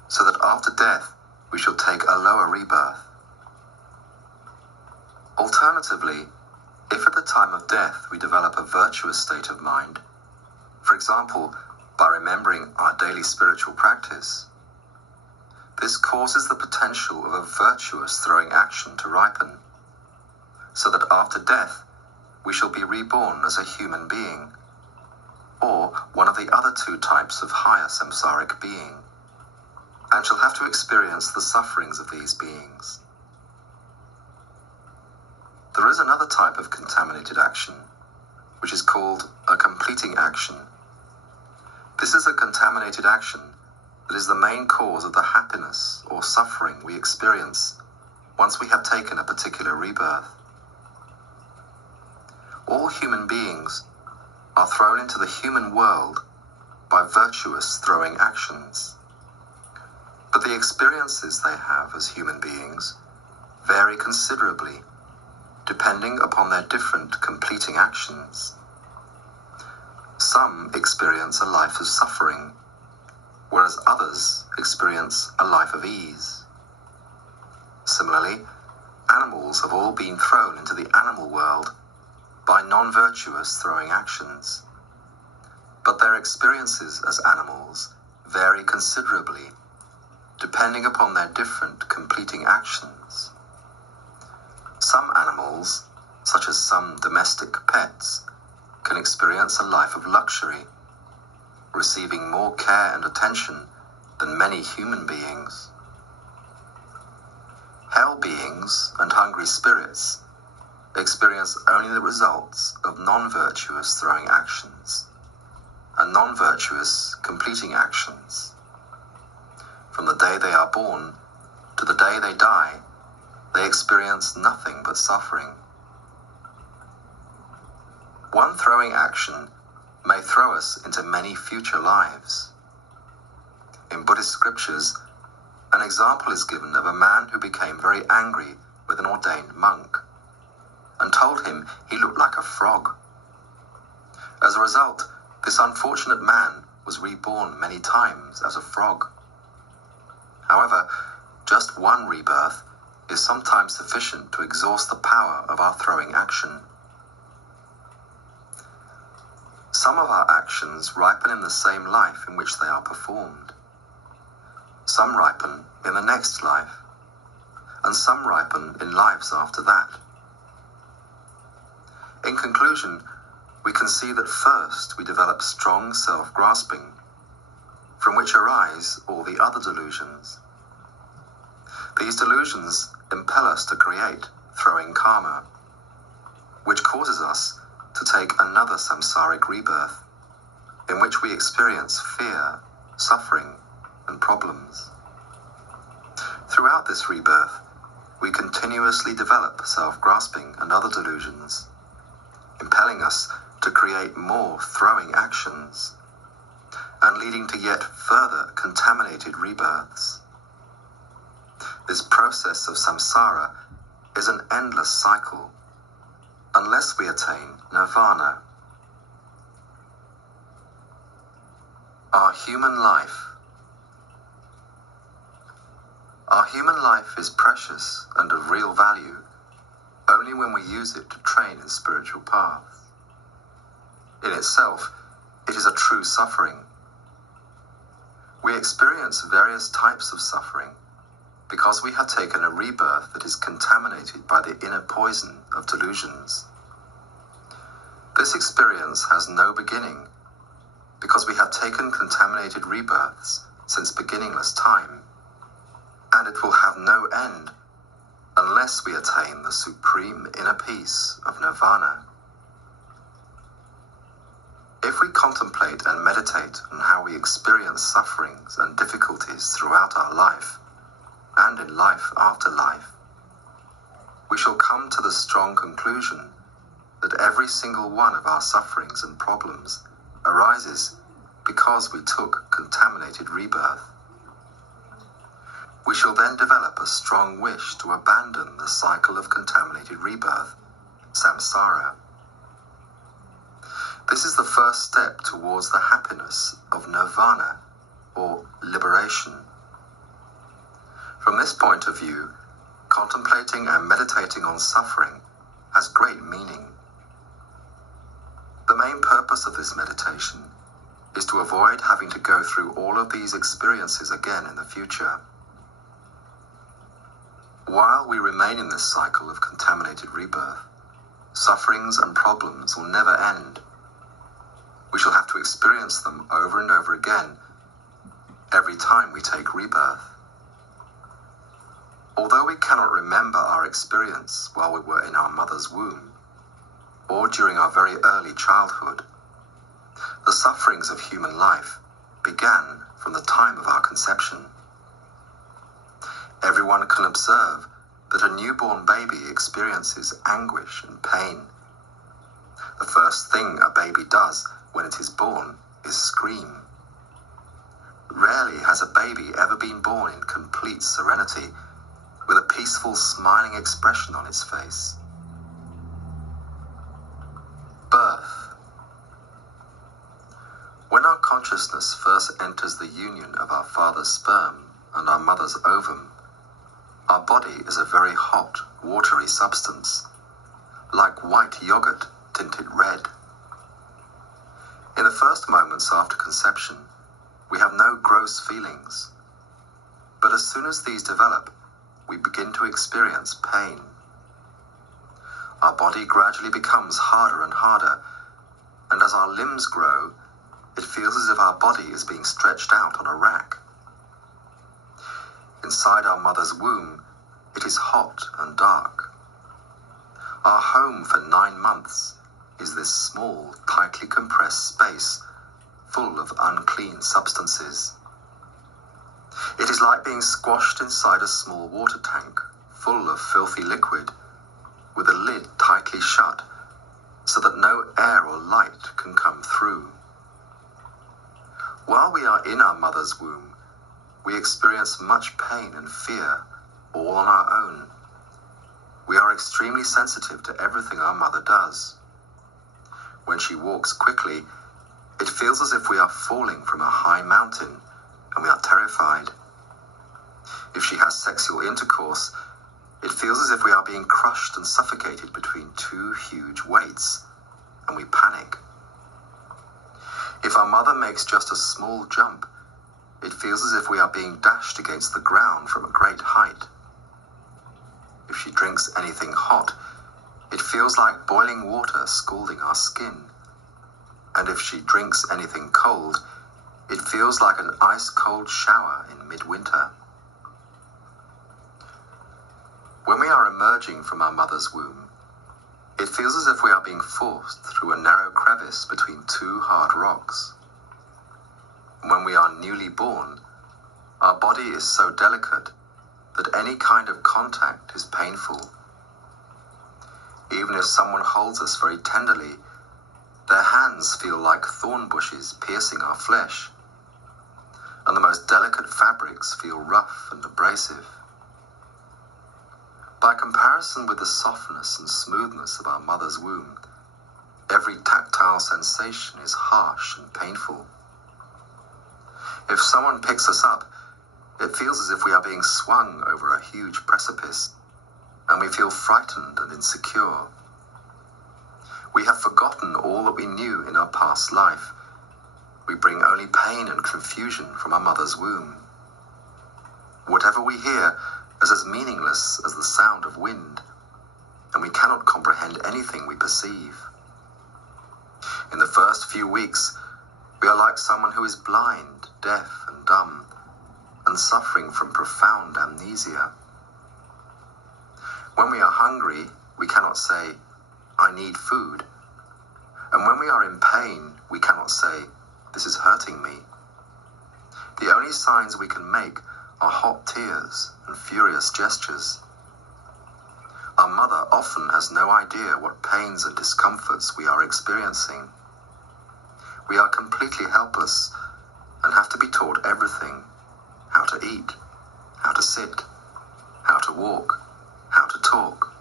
so that after death we shall take a lower rebirth. Alternatively, if at the time of death we develop a virtuous state of mind, for example, by remembering our daily spiritual practice, this causes the potential of a virtuous throwing action to ripen, so that after death we shall be reborn as a human being, or one of the other two types of higher samsaric being, and shall have to experience the sufferings of these beings. There is another type of contaminated action, which is called a completing action. This is a contaminated action that is the main cause of the happiness or suffering we experience once we have taken a particular rebirth. All human beings are thrown into the human world by virtuous throwing actions. But the experiences they have as human beings vary considerably, depending upon their different completing actions. Some experience a life of suffering, whereas others experience a life of ease. Similarly, animals have all been thrown into the animal world by non-virtuous throwing actions, but their experiences as animals vary considerably, depending upon their different completing actions. Some animals, such as some domestic pets, can experience a life of luxury, receiving more care and attention than many human beings. Hell beings and hungry spirits experience only the results of non-virtuous throwing actions and non-virtuous completing actions. From the day they are born to the day they die, they experience nothing but suffering. One throwing action may throw us into many future lives. In Buddhist scriptures, an example is given of a man who became very angry with an ordained monk and told him he looked like a frog. As a result, this unfortunate man was reborn many times as a frog. However, just one rebirth is sometimes sufficient to exhaust the power of our throwing action. Some of our actions ripen in the same life in which they are performed. Some ripen in the next life, and some ripen in lives after that. In conclusion, we can see that first we develop strong self-grasping, from which arise all the other delusions. These delusions impel us to create throwing karma, which causes us to take another samsaric rebirth, in which we experience fear, suffering, and problems. Throughout this rebirth, we continuously develop self-grasping and other delusions, impelling us to create more throwing actions, and leading to yet further contaminated rebirths. This process of samsara is an endless cycle, unless we attain nirvana. Our human life. Our human life is precious and of real value only when we use it to train in spiritual paths. In itself, it is a true suffering. We experience various types of suffering because we have taken a rebirth that is contaminated by the inner poison of delusions. This experience has no beginning because we have taken contaminated rebirths since beginningless time, and it will have no end unless we attain the supreme inner peace of nirvana. If we contemplate and meditate on how we experience sufferings and difficulties throughout our life, and in life after life, we shall come to the strong conclusion that every single one of our sufferings and problems arises because we took contaminated rebirth. We shall then develop a strong wish to abandon the cycle of contaminated rebirth, samsara. This is the first step towards the happiness of nirvana, or liberation. From this point of view, contemplating and meditating on suffering has great meaning. The main purpose of this meditation is to avoid having to go through all of these experiences again in the future. While we remain in this cycle of contaminated rebirth, sufferings and problems will never end. We shall have to experience them over and over again every time we take rebirth. Although we cannot remember our experience while we were in our mother's womb, or during our very early childhood, the sufferings of human life began from the time of our conception. Everyone can observe that a newborn baby experiences anguish and pain. The first thing a baby does when it is born is scream. Rarely has a baby ever been born in complete serenity, with a peaceful, smiling expression on its face. Birth. When our consciousness first enters the union of our father's sperm and our mother's ovum, our body is a very hot, watery substance, like white yogurt tinted red. In the first moments after conception, we have no gross feelings, but as soon as these develop, we begin to experience pain. Our body gradually becomes harder and harder, and as our limbs grow, it feels as if our body is being stretched out on a rack. Inside our mother's womb, it is hot and dark. Our home for 9 months is this small, tightly compressed space full of unclean substances. It is like being squashed inside a small water tank full of filthy liquid with a lid tightly shut so that no air or light can come through. While we are in our mother's womb, we experience much pain and fear all on our own. We are extremely sensitive to everything our mother does. When she walks quickly, it feels as if we are falling from a high mountain, and we are terrified. If she has sexual intercourse, it feels as if we are being crushed and suffocated between 2 huge weights, and we panic. If our mother makes just a small jump, it feels as if we are being dashed against the ground from a great height. If she drinks anything hot, it feels like boiling water scalding our skin. And if she drinks anything cold, it feels like an ice-cold shower in midwinter. When we are emerging from our mother's womb, it feels as if we are being forced through a narrow crevice between 2 hard rocks. When we are newly born, our body is so delicate that any kind of contact is painful. Even if someone holds us very tenderly, their hands feel like thorn bushes piercing our flesh, and the most delicate fabrics feel rough and abrasive. By comparison with the softness and smoothness of our mother's womb, every tactile sensation is harsh and painful. If someone picks us up, it feels as if we are being swung over a huge precipice, and we feel frightened and insecure. We have forgotten all that we knew in our past life. We bring only pain and confusion from our mother's womb. Whatever we hear is as meaningless as the sound of wind, and we cannot comprehend anything we perceive. In the first few weeks, we are like someone who is blind, deaf, and dumb, and suffering from profound amnesia. When we are hungry, we cannot say, "I need food." And when we are in pain, we cannot say, "This is hurting me." The only signs we can make are hot tears and furious gestures. Our mother often has no idea what pains and discomforts we are experiencing. We are completely helpless and have to be taught everything: how to eat, how to sit, how to walk, how to talk.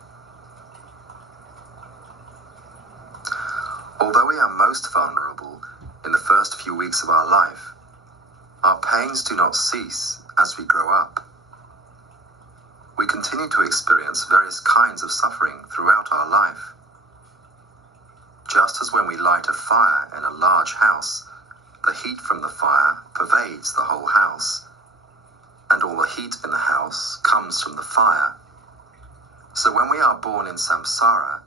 Although we are most vulnerable in the first few weeks of our life, our pains do not cease as we grow up. We continue to experience various kinds of suffering throughout our life. Just as when we light a fire in a large house, the heat from the fire pervades the whole house, and all the heat in the house comes from the fire. So when we are born in samsara,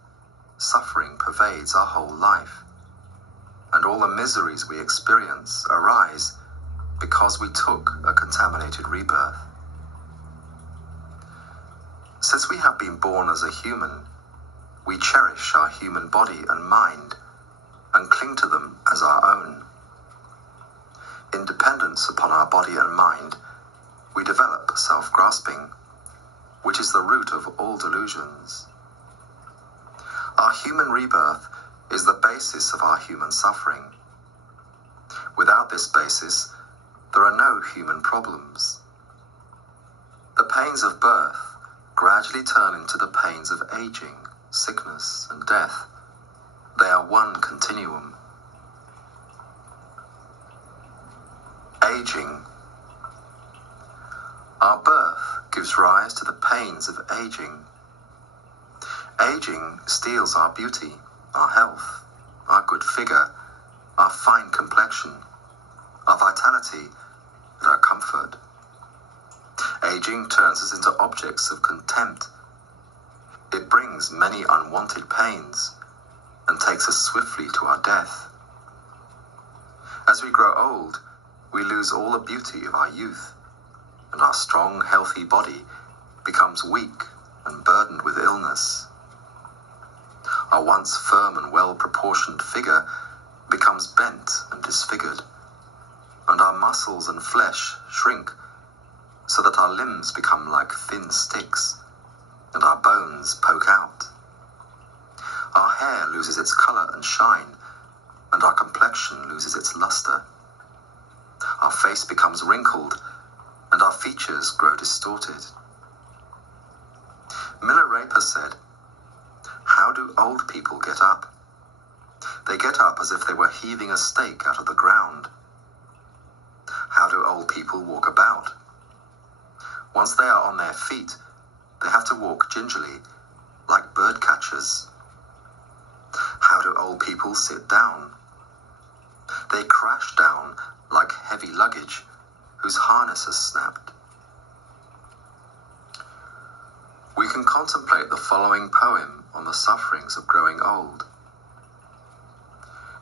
suffering pervades our whole life, and all the miseries we experience arise because we took a contaminated rebirth. Since we have been born as a human, we cherish our human body and mind and cling to them as our own. In dependence upon our body and mind, we develop self-grasping, which is the root of all delusions. Our human rebirth is the basis of our human suffering. Without this basis, there are no human problems. The pains of birth gradually turn into the pains of aging, sickness, and death. They are one continuum. Aging. Our birth gives rise to the pains of aging. Aging steals our beauty, our health, our good figure, our fine complexion, our vitality, and our comfort. Aging turns us into objects of contempt. It brings many unwanted pains and takes us swiftly to our death. As we grow old, we lose all the beauty of our youth, and our strong, healthy body becomes weak and burdened with illness. Our once firm and well-proportioned figure becomes bent and disfigured, and our muscles and flesh shrink so that our limbs become like thin sticks, and our bones poke out. Our hair loses its color and shine, and our complexion loses its luster. Our face becomes wrinkled, and our features grow distorted. Milarepa said, "How do old people get up? They get up as if they were heaving a stake out of the ground. How do old people walk about? Once they are on their feet, they have to walk gingerly, like bird catchers. How do old people sit down? They crash down like heavy luggage whose harness has snapped." We can contemplate the following poem on the sufferings of growing old.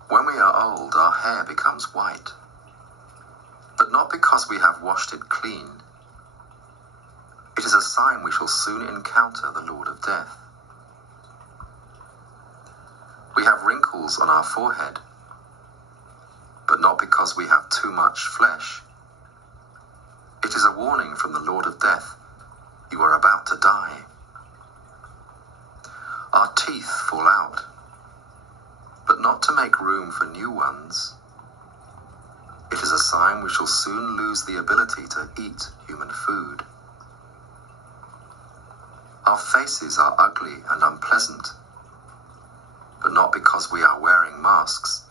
When we are old, our hair becomes white, but not because we have washed it clean. It is a sign we shall soon encounter the Lord of Death. We have wrinkles on our forehead, but not because we have too much flesh. It is a warning from the Lord of Death. You are about to die. Our teeth fall out, but not to make room for new ones. It is a sign we shall soon lose the ability to eat human food. Our faces are ugly and unpleasant, but not because we are wearing masks.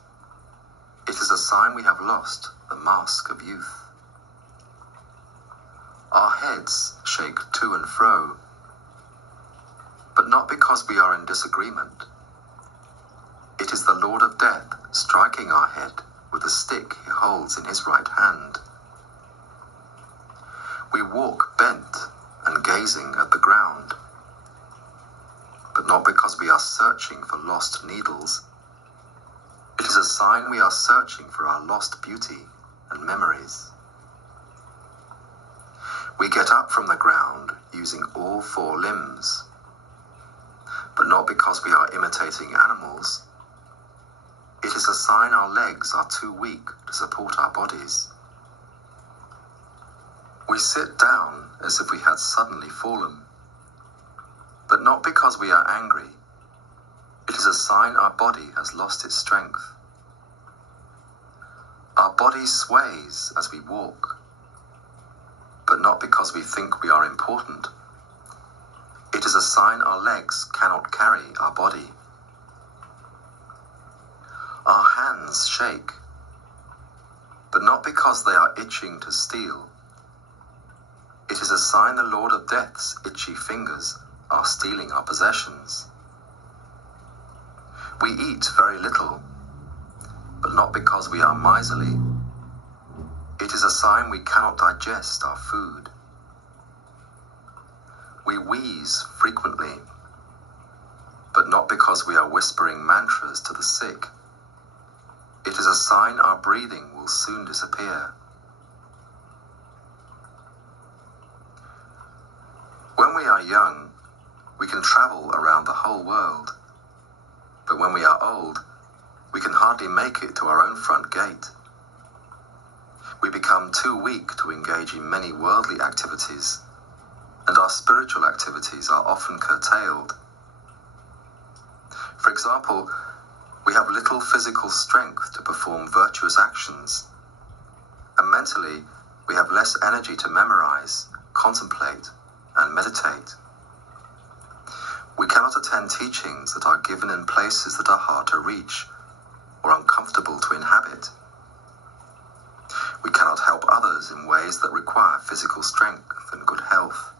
It is a sign we have lost the mask of youth. Our heads shake to and fro, but not because we are in disagreement. It is the Lord of Death striking our head with the stick he holds in his right hand. We walk bent and gazing at the ground, but not because we are searching for lost needles. It is a sign we are searching for our lost beauty and memories. We get up from the ground using all four limbs, but not because we are imitating animals. It is a sign our legs are too weak to support our bodies. We sit down as if we had suddenly fallen, but not because we are angry. It is a sign our body has lost its strength. Our body sways as we walk, but not because we think we are important. It is a sign our legs cannot carry our body. Our hands shake, but not because they are itching to steal. It is a sign the Lord of Death's itchy fingers are stealing our possessions. We eat very little, but not because we are miserly. It is a sign we cannot digest our food. We wheeze frequently, but not because we are whispering mantras to the sick. It is a sign our breathing will soon disappear. When we are young, we can travel around the whole world, but when we are old, we can hardly make it to our own front gate. We become too weak to engage in many worldly activities, and our spiritual activities are often curtailed. For example, we have little physical strength to perform virtuous actions, and mentally we have less energy to memorize, contemplate, and meditate. We cannot attend teachings that are given in places that are hard to reach or uncomfortable to inhabit. We cannot help others in ways that require physical strength and good health.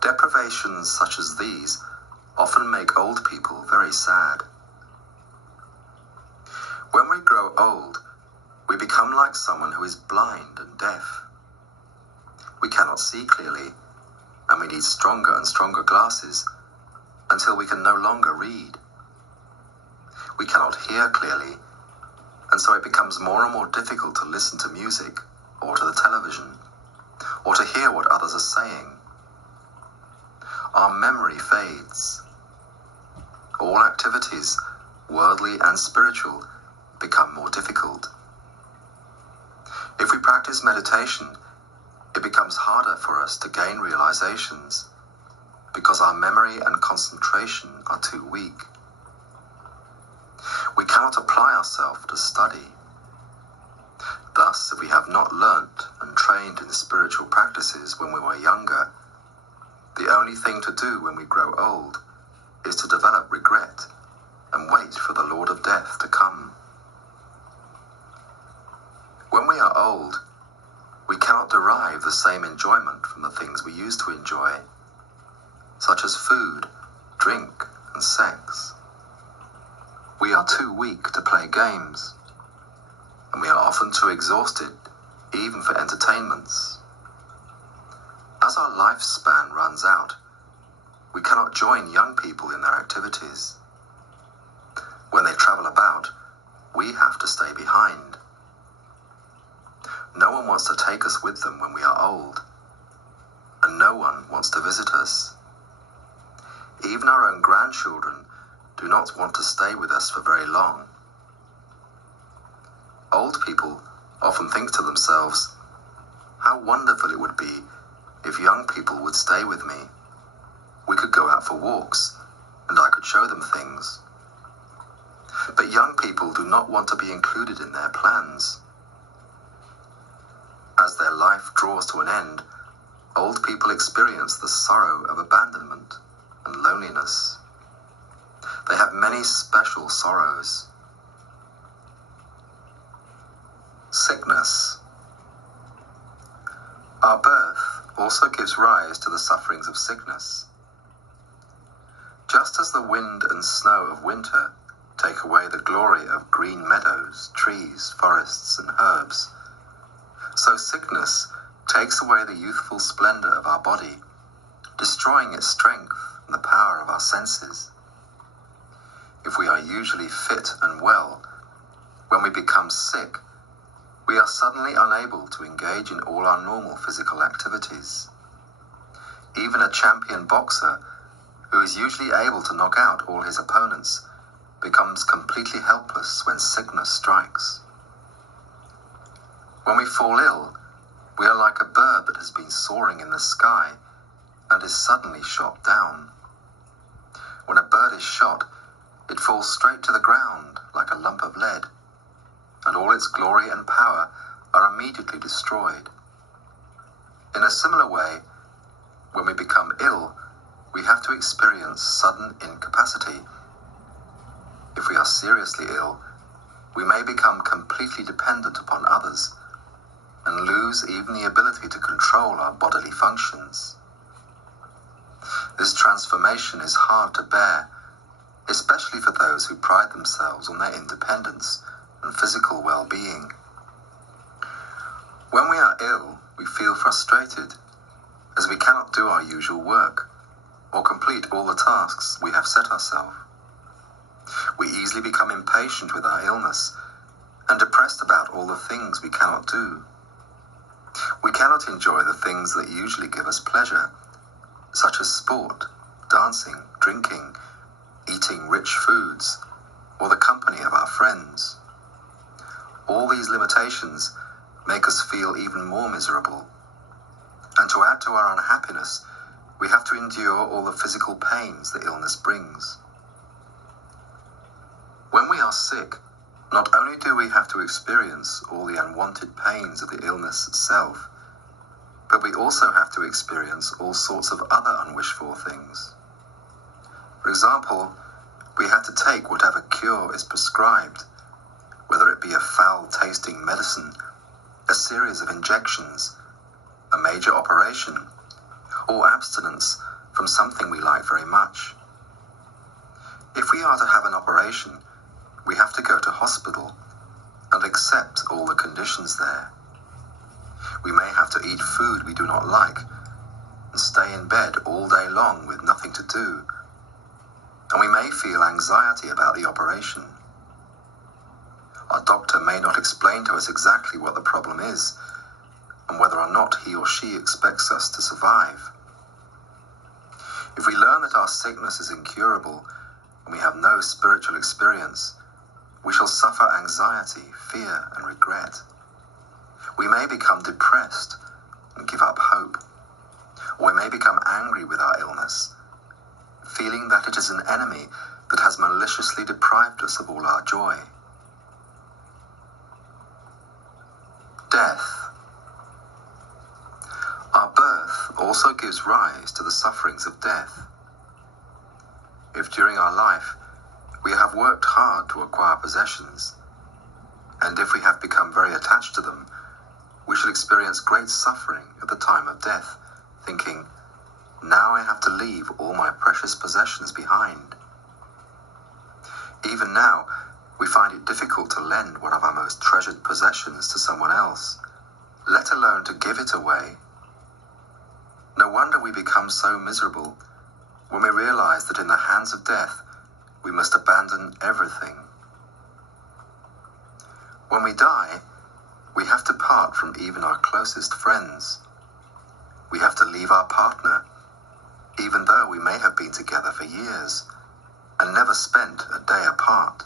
Deprivations such as these often make old people very sad. When we grow old, we become like someone who is blind and deaf. We cannot see clearly, and we need stronger and stronger glasses until we can no longer read. We cannot hear clearly, and so it becomes more and more difficult to listen to music or to the television, or to hear what others are saying. Our memory fades. All activities, worldly and spiritual, become more difficult. If we practice meditation, it becomes harder for us to gain realizations because our memory and concentration are too weak. We cannot apply ourselves to study. Thus, if we have not learnt and trained in spiritual practices when we were younger, the only thing to do when we grow old is to develop regret and wait for the Lord of Death to come. When we are old, we cannot derive the same enjoyment from the things we used to enjoy, such as food, drink, and sex. We are too weak to play games, and we are often too exhausted even for entertainments. As our lifespan runs out, we cannot join young people in their activities. When they travel about, we have to stay behind. No one wants to take us with them when we are old, and no one wants to visit us. Even our own grandchildren do not want to stay with us for very long. Old people often think to themselves, how wonderful it would be if young people would stay with me. We could go out for walks, and I could show them things. But young people do not want to be included in their plans. As their life draws to an end, old people experience the sorrow of abandonment and loneliness. They have many special sorrows. Sickness. Our birth also gives rise to the sufferings of sickness. Just as the wind and snow of winter take away the glory of green meadows, trees, forests, and herbs, so sickness takes away the youthful splendor of our body, destroying its strength and the power of our senses. If we are usually fit and well, when we become sick, we are suddenly unable to engage in all our normal physical activities. Even a champion boxer, who is usually able to knock out all his opponents, becomes completely helpless when sickness strikes. When we fall ill, We are like a bird that has been soaring in the sky and is suddenly shot down. When a bird is shot, it falls straight to the ground like a lump of lead, and all its glory and power are immediately destroyed. In a similar way, when we become ill, we have to experience sudden incapacity. If we are seriously ill, we may become completely dependent upon others and lose even the ability to control our bodily functions. This transformation is hard to bear, especially for those who pride themselves on their independence and physical well-being. When we are ill, we feel frustrated, as we cannot do our usual work or complete all the tasks we have set ourselves. We easily become impatient with our illness and depressed about all the things we cannot do. We cannot enjoy the things that usually give us pleasure, such as sport, dancing, drinking, eating rich foods, or the company of our friends. All these limitations make us feel even more miserable. And to add to our unhappiness, we have to endure all the physical pains that illness brings. When we are sick, not only do we have to experience all the unwanted pains of the illness itself, but we also have to experience all sorts of other unwished-for things. For example, we have to take whatever cure is prescribed, whether it be a foul-tasting medicine, a series of injections, a major operation, or abstinence from something we like very much. If we are to have an operation, we have to go to hospital and accept all the conditions there. We may have to eat food we do not like and stay in bed all day long with nothing to do. And we may feel anxiety about the operation. Our doctor may not explain to us exactly what the problem is and whether or not he or she expects us to survive. If we learn that our sickness is incurable and we have no spiritual experience, we shall suffer anxiety, fear, and regret. We may become depressed and give up hope, or we may become angry with our illness, feeling that it is an enemy that has maliciously deprived us of all our joy. Death. Our birth also gives rise to the sufferings of death. If during our life we have worked hard to acquire possessions, and if we have become very attached to them, we shall experience great suffering at the time of death, thinking, now I have to leave all my precious possessions behind. Even now, we find it difficult to lend one of our most treasured possessions to someone else, let alone to give it away. No wonder we become so miserable when we realize that in the hands of death, we must abandon everything. When we die, we have to part from even our closest friends. We have to leave our partner, even though we may have been together for years and never spent a day apart.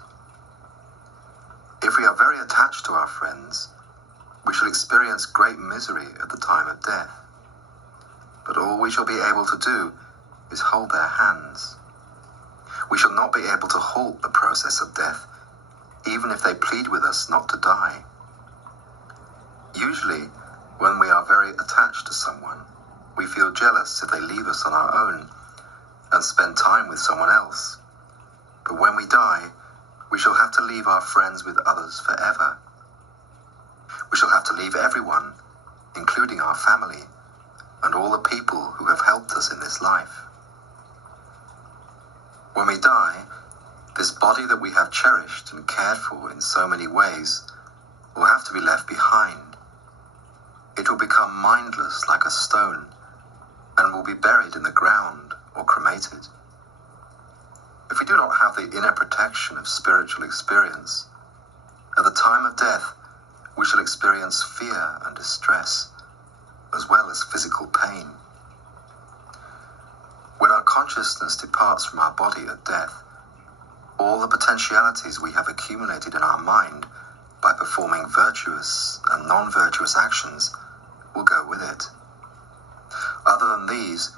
If we are very attached to our friends, we shall experience great misery at the time of death. But all we shall be able to do is hold their hands. We shall not be able to halt the process of death, even if they plead with us not to die. Usually, when we are very attached to someone, we feel jealous if they leave us on our own and spend time with someone else. But when we die, we shall have to leave our friends with others forever. We shall have to leave everyone, including our family, and all the people who have helped us in this life. When we die, this body that we have cherished and cared for in so many ways will have to be left behind. It will become mindless like a stone and will be buried in the ground or cremated. If we do not have the inner protection of spiritual experience, at the time of death, we shall experience fear and distress, as well as physical pain. When our consciousness departs from our body at death, all the potentialities we have accumulated in our mind by performing virtuous and non-virtuous actions will go with it. Other than these,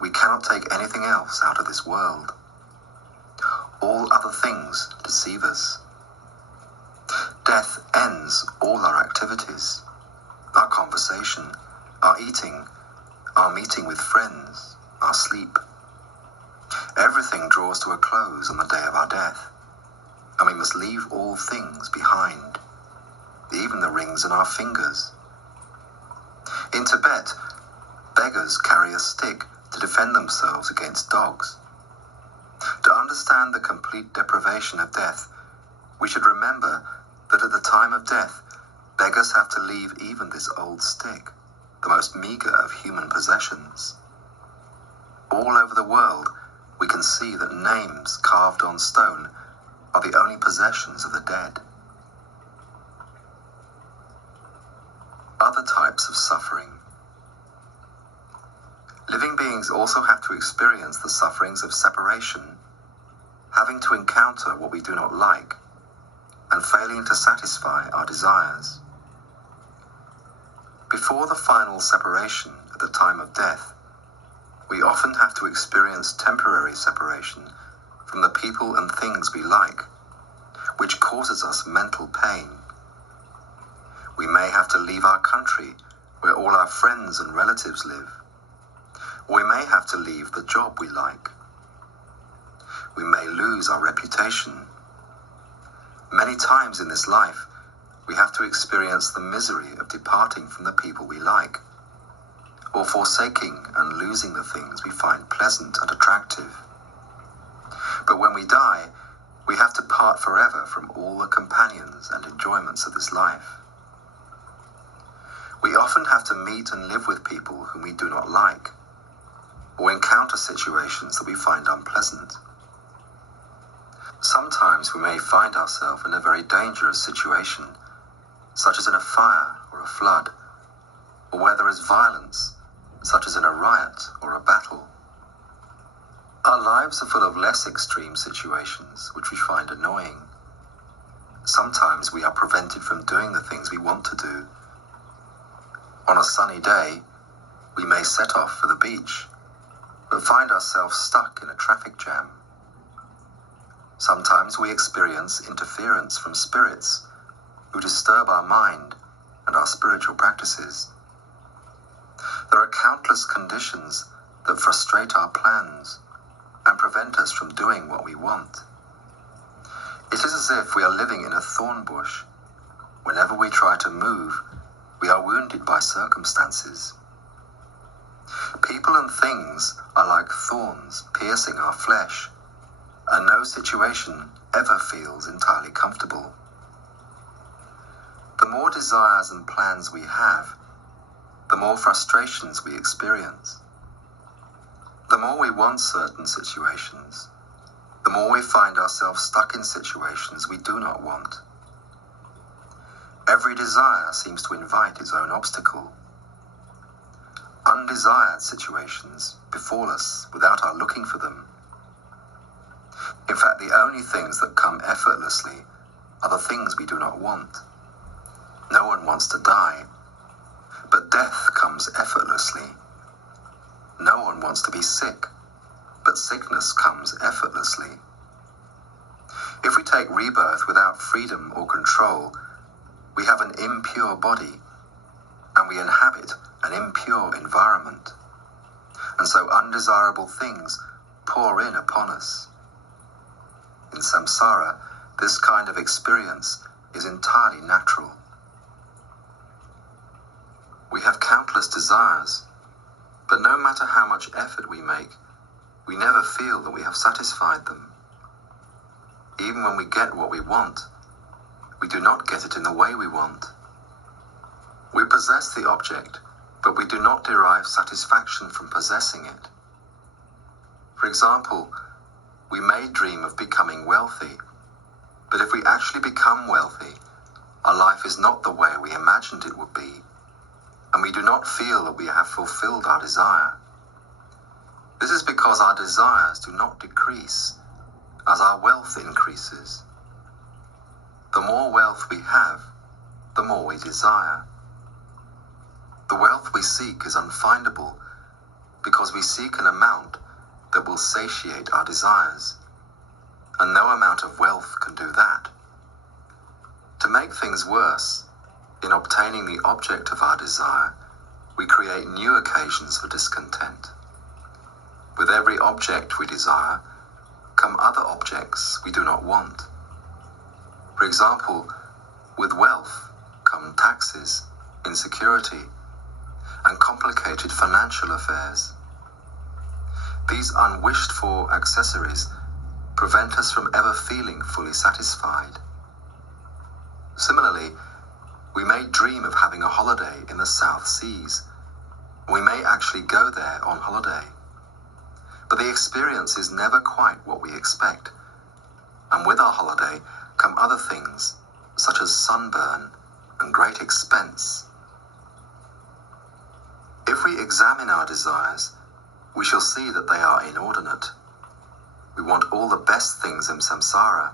we cannot take anything else out of this world. All other things deceive us. Death ends all our activities, our conversation, our eating, our meeting with friends, our sleep. Everything draws to a close on the day of our death, and we must leave all things behind, even the rings on our fingers. In Tibet, beggars carry a stick to defend themselves against dogs. To understand the complete deprivation of death, we should remember that at the time of death, beggars have to leave even this old stick, the most meager of human possessions. All over the world, we can see that names carved on stone are the only possessions of the dead. Other types of suffering. Living beings also have to experience the sufferings of separation, having to encounter what we do not like, and failing to satisfy our desires. Before the final separation at the time of death, we often have to experience temporary separation from the people and things we like, which causes us mental pain. We may have to leave our country where all our friends and relatives live. We may have to leave the job we like. We may lose our reputation. Many times in this life, we have to experience the misery of departing from the people we like, or forsaking and losing the things we find pleasant and attractive. But when we die, we have to part forever from all the companions and enjoyments of this life. We often have to meet and live with people whom we do not like, or encounter situations that we find unpleasant. Sometimes we may find ourselves in a very dangerous situation, such as in a fire or a flood, or where there is violence, such as in a riot or a battle. Our lives are full of less extreme situations which we find annoying. Sometimes we are prevented from doing the things we want to do. On a sunny day, we may set off for the beach, but find ourselves stuck in a traffic jam. Sometimes we experience interference from spirits who disturb our mind and our spiritual practices. There are countless conditions that frustrate our plans and prevent us from doing what we want. It is as if we are living in a thorn bush. Whenever we try to move, we are wounded by circumstances. People and things are like thorns piercing our flesh, and no situation ever feels entirely comfortable. The more desires and plans we have, the more frustrations we experience. The more we want certain situations, the more we find ourselves stuck in situations we do not want. Every desire seems to invite its own obstacle. Undesired situations befall us without our looking for them. In fact, the only things that come effortlessly are the things we do not want. No one wants to die, but death comes effortlessly. No one wants to be sick, but sickness comes effortlessly. If we take rebirth without freedom or control, we have an impure body, and we inhabit an impure environment, and so undesirable things pour in upon us. In samsara, this kind of experience is entirely natural. We have countless desires, but no matter how much effort we make, we never feel that we have satisfied them. Even when we get what we want, we do not get it in the way we want. We possess the object, but we do not derive satisfaction from possessing it. For example, we may dream of becoming wealthy, but if we actually become wealthy, our life is not the way we imagined it would be, and we do not feel that we have fulfilled our desire. This is because our desires do not decrease as our wealth increases. The more wealth we have, the more we desire. The wealth we seek is unfindable because we seek an amount that will satiate our desires, and no amount of wealth can do that. To make things worse, in obtaining the object of our desire, we create new occasions for discontent. With every object we desire, come other objects we do not want. For example, with wealth come taxes, insecurity, and complicated financial affairs. These unwished-for accessories prevent us from ever feeling fully satisfied. Similarly, we may dream of having a holiday in the South Seas. We may actually go there on holiday. But the experience is never quite what we expect. And with our holiday come other things, such as sunburn and great expense. If we examine our desires, we shall see that they are inordinate. We want all the best things in samsara: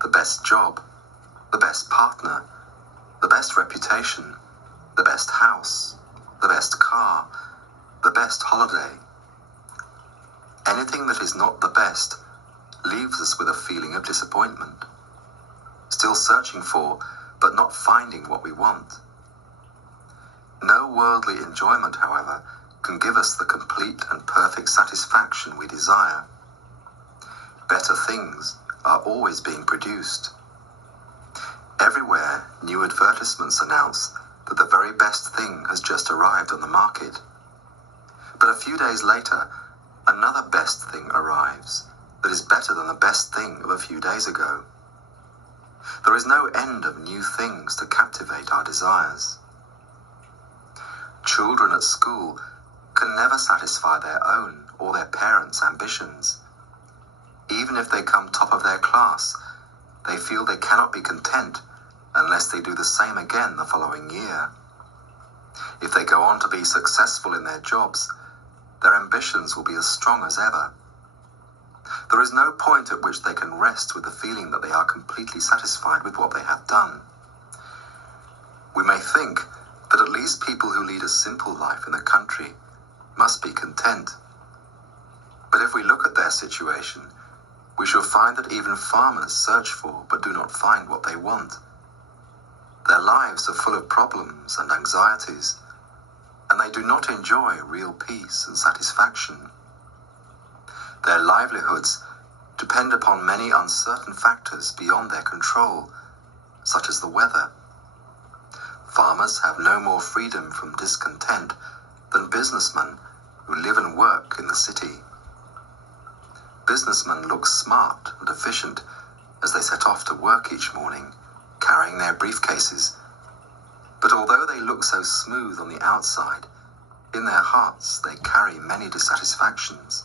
the best job, the best partner, the best reputation, the best house, the best car, the best holiday. Anything that is not the best leaves us with a feeling of disappointment, still searching for, but not finding what we want. No worldly enjoyment, however, can give us the complete and perfect satisfaction we desire. Better things are always being produced. Everywhere, new advertisements announce that the very best thing has just arrived on the market. But a few days later, another best thing arrives that is better than the best thing of a few days ago. There is no end of new things to captivate our desires. Children at school can never satisfy their own or their parents' ambitions. Even if they come top of their class, they feel they cannot be content unless they do the same again the following year. If they go on to be successful in their jobs, their ambitions will be as strong as ever. There is no point at which they can rest with the feeling that they are completely satisfied with what they have done. We may think that at least people who lead a simple life in the country must be content. But if we look at their situation, we shall find that even farmers search for but do not find what they want. Their lives are full of problems and anxieties, and they do not enjoy real peace and satisfaction. Their livelihoods depend upon many uncertain factors beyond their control, such as the weather. Farmers have no more freedom from discontent than businessmen who live and work in the city. Businessmen look smart and efficient as they set off to work each morning, carrying their briefcases. But although they look so smooth on the outside, in their hearts they carry many dissatisfactions.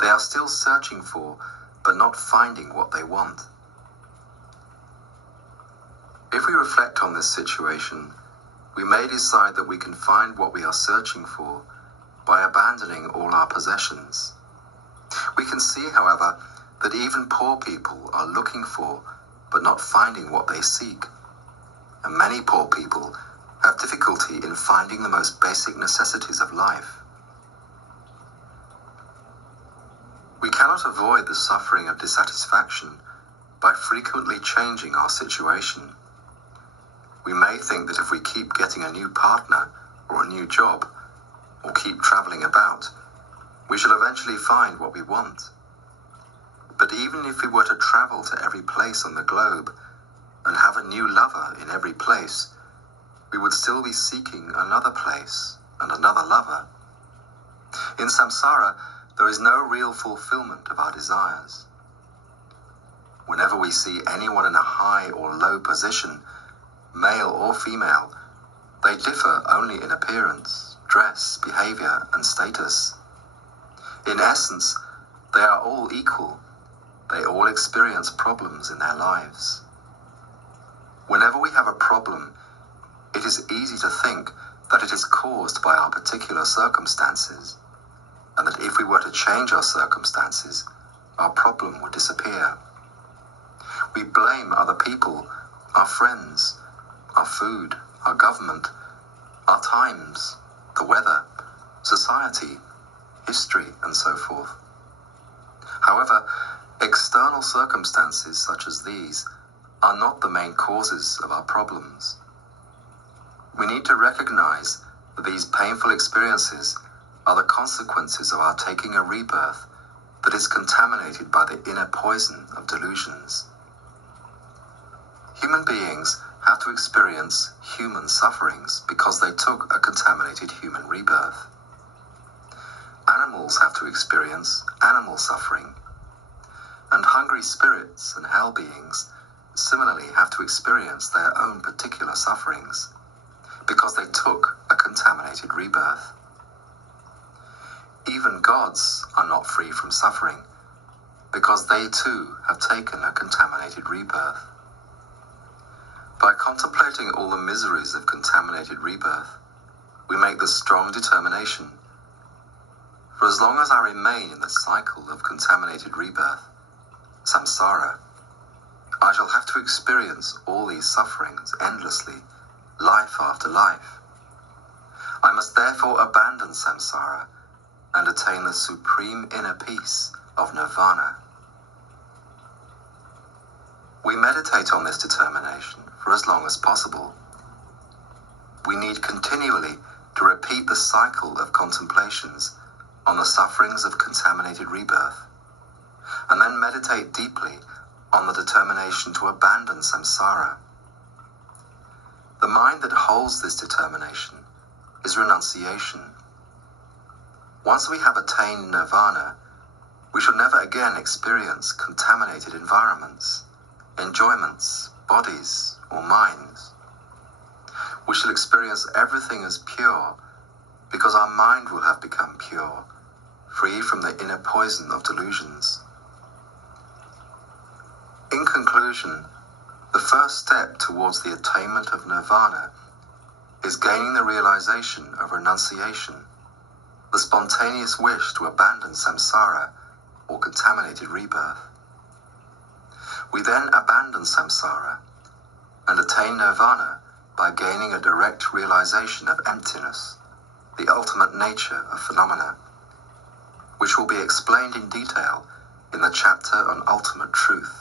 They are still searching for, but not finding what they want. If we reflect on this situation, we may decide that we can find what we are searching for by abandoning all our possessions. We can see, however, that even poor people are looking for, but not finding what they seek. And many poor people have difficulty in finding the most basic necessities of life. We cannot avoid the suffering of dissatisfaction by frequently changing our situation. We may think that if we keep getting a new partner or a new job, or keep traveling about, we shall eventually find what we want. But even if we were to travel to every place on the globe and have a new lover in every place, we would still be seeking another place and another lover. In samsara, there is no real fulfillment of our desires. Whenever we see anyone in a high or low position, male or female, they differ only in appearance, dress, behavior, and status. In essence, they are all equal. They all experience problems in their lives. Whenever we have a problem, it is easy to think that it is caused by our particular circumstances, and that if we were to change our circumstances, our problem would disappear. We blame other people, our friends, our food, our government, our times, the weather, society, history, and so forth. However, external circumstances such as these are not the main causes of our problems. We need to recognize that these painful experiences are the consequences of our taking a rebirth that is contaminated by the inner poison of delusions. Human beings have to experience human sufferings because they took a contaminated human rebirth. Animals have to experience animal suffering, and hungry spirits and hell beings similarly have to experience their own particular sufferings because they took a contaminated rebirth. Even gods are not free from suffering because they too have taken a contaminated rebirth. By contemplating all the miseries of contaminated rebirth, we make the strong determination: for as long as I remain in the cycle of contaminated rebirth, samsara, I shall have to experience all these sufferings endlessly, life after life. I must therefore abandon samsara and attain the supreme inner peace of nirvana. We meditate on this determination for as long as possible. We need continually to repeat the cycle of contemplations on the sufferings of contaminated rebirth, and then meditate deeply on the determination to abandon samsara. The mind that holds this determination is renunciation. Once we have attained nirvana, we shall never again experience contaminated environments, enjoyments, bodies, or minds. We shall experience everything as pure because our mind will have become pure, free from the inner poison of delusions. In conclusion, the first step towards the attainment of nirvana is gaining the realization of renunciation, the spontaneous wish to abandon samsara or contaminated rebirth. We then abandon samsara and attain nirvana by gaining a direct realization of emptiness, the ultimate nature of phenomena, which will be explained in detail in the chapter on ultimate truth.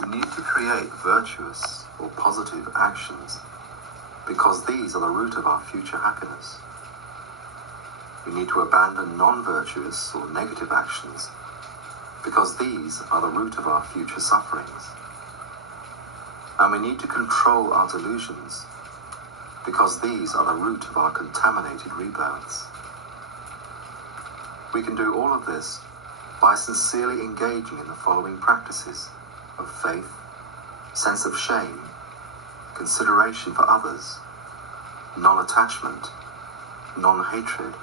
We need to create virtuous or positive actions because these are the root of our future happiness. We need to abandon non-virtuous or negative actions because these are the root of our future sufferings. And we need to control our delusions because these are the root of our contaminated rebirths. We can do all of this by sincerely engaging in the following practices of faith, sense of shame, consideration for others, non-attachment, non-hatred,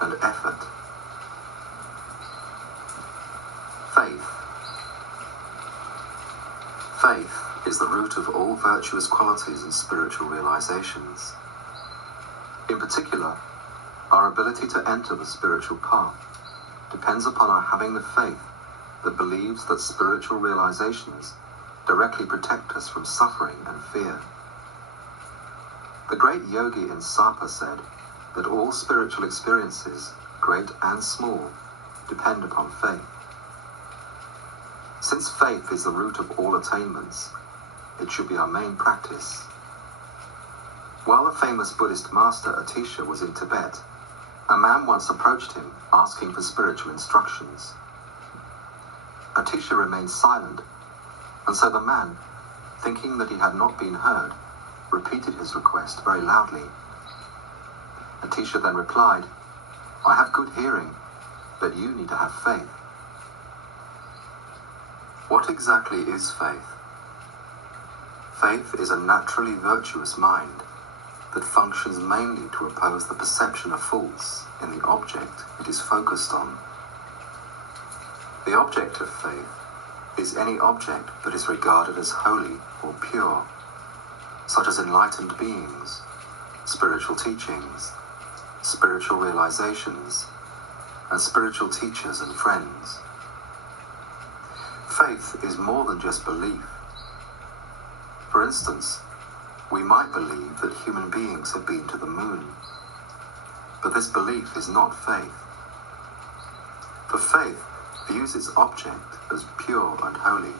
and effort. Faith. Faith is the root of all virtuous qualities and spiritual realizations. In particular, our ability to enter the spiritual path depends upon our having the faith that believes that spiritual realizations directly protect us from suffering and fear. The great yogi in Sapa said that all spiritual experiences, great and small, depend upon faith. Since faith is the root of all attainments, it should be our main practice. While the famous Buddhist master Atisha was in Tibet, a man once approached him asking for spiritual instructions. Atisha remained silent, and so the man, thinking that he had not been heard, repeated his request very loudly. Atisha then replied, "I have good hearing, but you need to have faith." What exactly is faith? Faith is a naturally virtuous mind that functions mainly to oppose the perception of faults in the object it is focused on. The object of faith is any object that is regarded as holy or pure, such as enlightened beings, spiritual teachings, spiritual realizations, and spiritual teachers and friends. Faith is more than just belief. For instance, We might believe that human beings have been to the moon, but this belief is not faith. For faith views its object as pure and holy.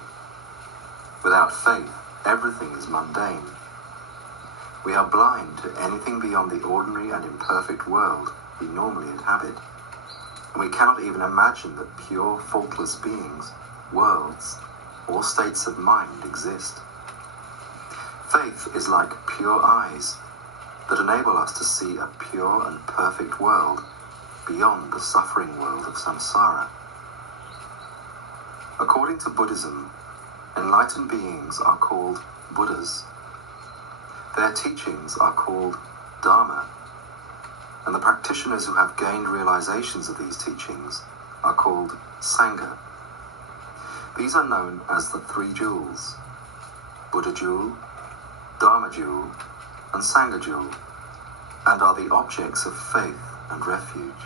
Without faith, everything is mundane. We are blind to anything beyond the ordinary and imperfect world we normally inhabit, and we cannot even imagine that pure, faultless beings, worlds, or states of mind exist. Faith is like pure eyes that enable us to see a pure and perfect world beyond the suffering world of samsara. According to Buddhism, enlightened beings are called Buddhas. Their teachings are called Dharma, and the practitioners who have gained realizations of these teachings are called Sangha. These are known as the three jewels: Buddha jewel, Dharma jewel, and Sangha jewel, and are the objects of faith and refuge.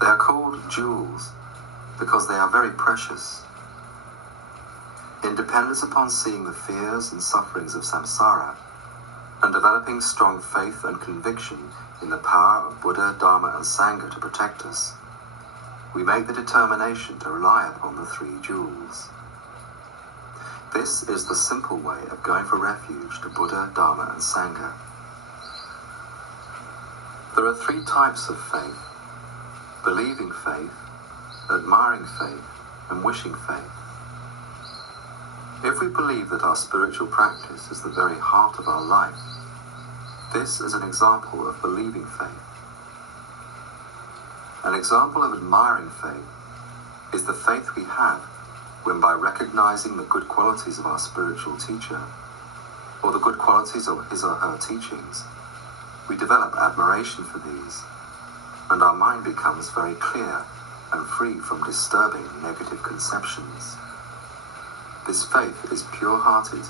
They are called jewels because they are very precious. In dependence upon seeing the fears and sufferings of samsara, and developing strong faith and conviction in the power of Buddha, Dharma, and Sangha to protect us, we make the determination to rely upon the three jewels. This is the simple way of going for refuge to Buddha, Dharma, and Sangha. There are three types of faith: believing faith, admiring faith, and wishing faith. If we believe that our spiritual practice is the very heart of our life, this is an example of believing faith. An example of admiring faith is the faith we have when, by recognizing the good qualities of our spiritual teacher, or the good qualities of his or her teachings, we develop admiration for these, and our mind becomes very clear and free from disturbing negative conceptions. This faith is pure-hearted,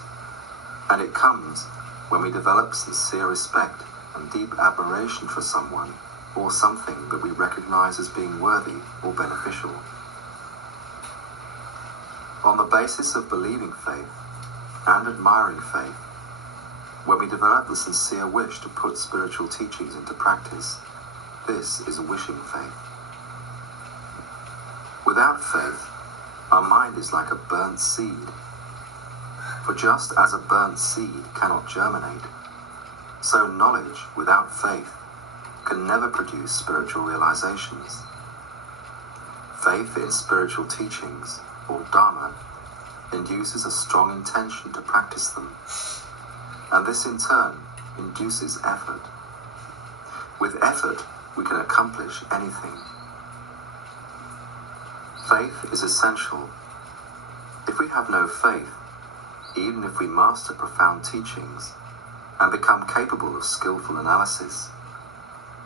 and it comes when we develop sincere respect and deep admiration for someone or something that we recognize as being worthy or beneficial. On the basis of believing faith and admiring faith, when we develop the sincere wish to put spiritual teachings into practice, this is wishing faith. Without faith, our mind is like a burnt seed. For just as a burnt seed cannot germinate, so knowledge without faith can never produce spiritual realizations. Faith in spiritual teachings, or Dharma, induces a strong intention to practice them, and this in turn induces effort. With effort, we can accomplish anything. Faith is essential. If we have no faith, even if we master profound teachings and become capable of skillful analysis,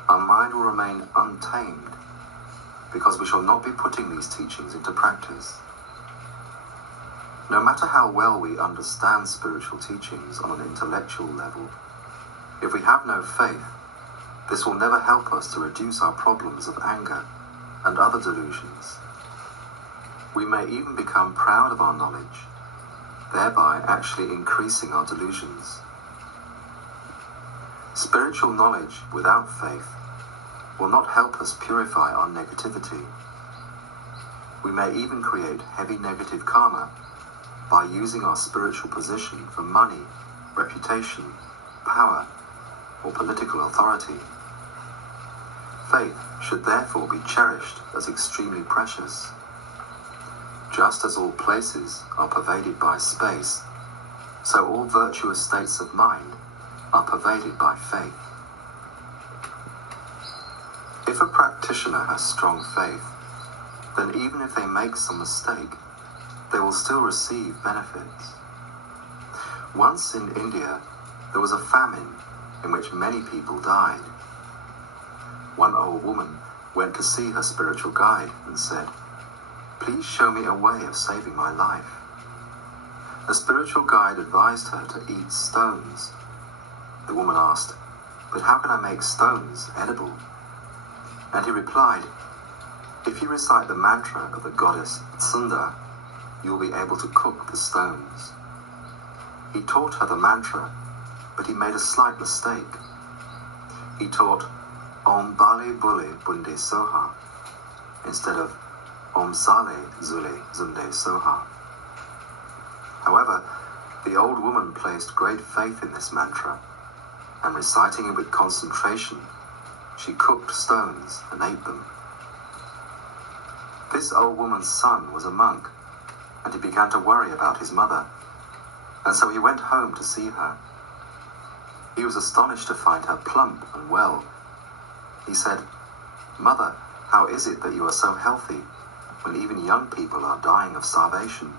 our mind will remain untamed because we shall not be putting these teachings into practice. No matter how well we understand spiritual teachings on an intellectual level, if we have no faith, this will never help us to reduce our problems of anger and other delusions. We may even become proud of our knowledge, thereby actually increasing our delusions. Spiritual knowledge without faith will not help us purify our negativity. We may even create heavy negative karma by using our spiritual position for money, reputation, power, or political authority. Faith should therefore be cherished as extremely precious. Just as all places are pervaded by space, so all virtuous states of mind are pervaded by faith. If a practitioner has strong faith, then even if they make some mistake, they will still receive benefits. Once in India, there was a famine in which many people died. One old woman went to see her spiritual guide and said, "Please show me a way of saving my life." The spiritual guide advised her to eat stones. The woman asked, "But how can I make stones edible?" And he replied, "If you recite the mantra of the goddess Sunda, you will be able to cook the stones." He taught her the mantra, but he made a slight mistake. He taught Om Bale Bule Bunde Soha instead of Om Sale Zule Zunde Soha. However, the old woman placed great faith in this mantra, and reciting it with concentration, she cooked stones and ate them. This old woman's son was a monk, and he began to worry about his mother, and so he went home to see her. He was astonished to find her plump and well. He said, "Mother, how is it that you are so healthy, when even young people are dying of starvation?"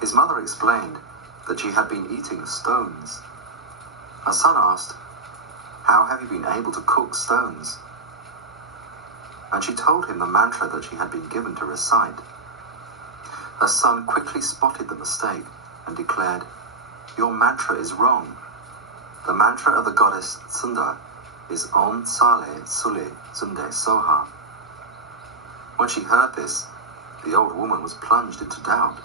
His mother explained that she had been eating stones. Her son asked, "How have you been able to cook stones?" And she told him the mantra that she had been given to recite. Her son quickly spotted the mistake and declared, "Your mantra is wrong. The mantra of the goddess Tsunda is Om Sale Sule Zunde Soha." When she heard this, the old woman was plunged into doubt.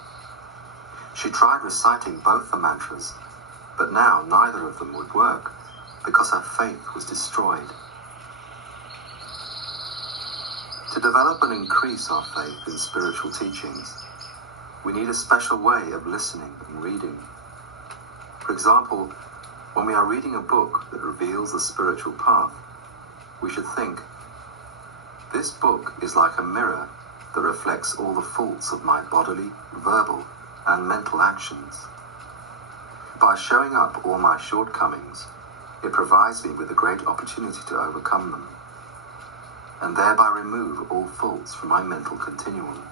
She tried reciting both the mantras, but now neither of them would work because her faith was destroyed. To develop and increase our faith in spiritual teachings, we need a special way of listening and reading. For example, when we are reading a book that reveals the spiritual path, we should think, "This book is like a mirror that reflects all the faults of my bodily, verbal, and mental actions. By showing up all my shortcomings, it provides me with a great opportunity to overcome them, and thereby remove all faults from my mental continuum.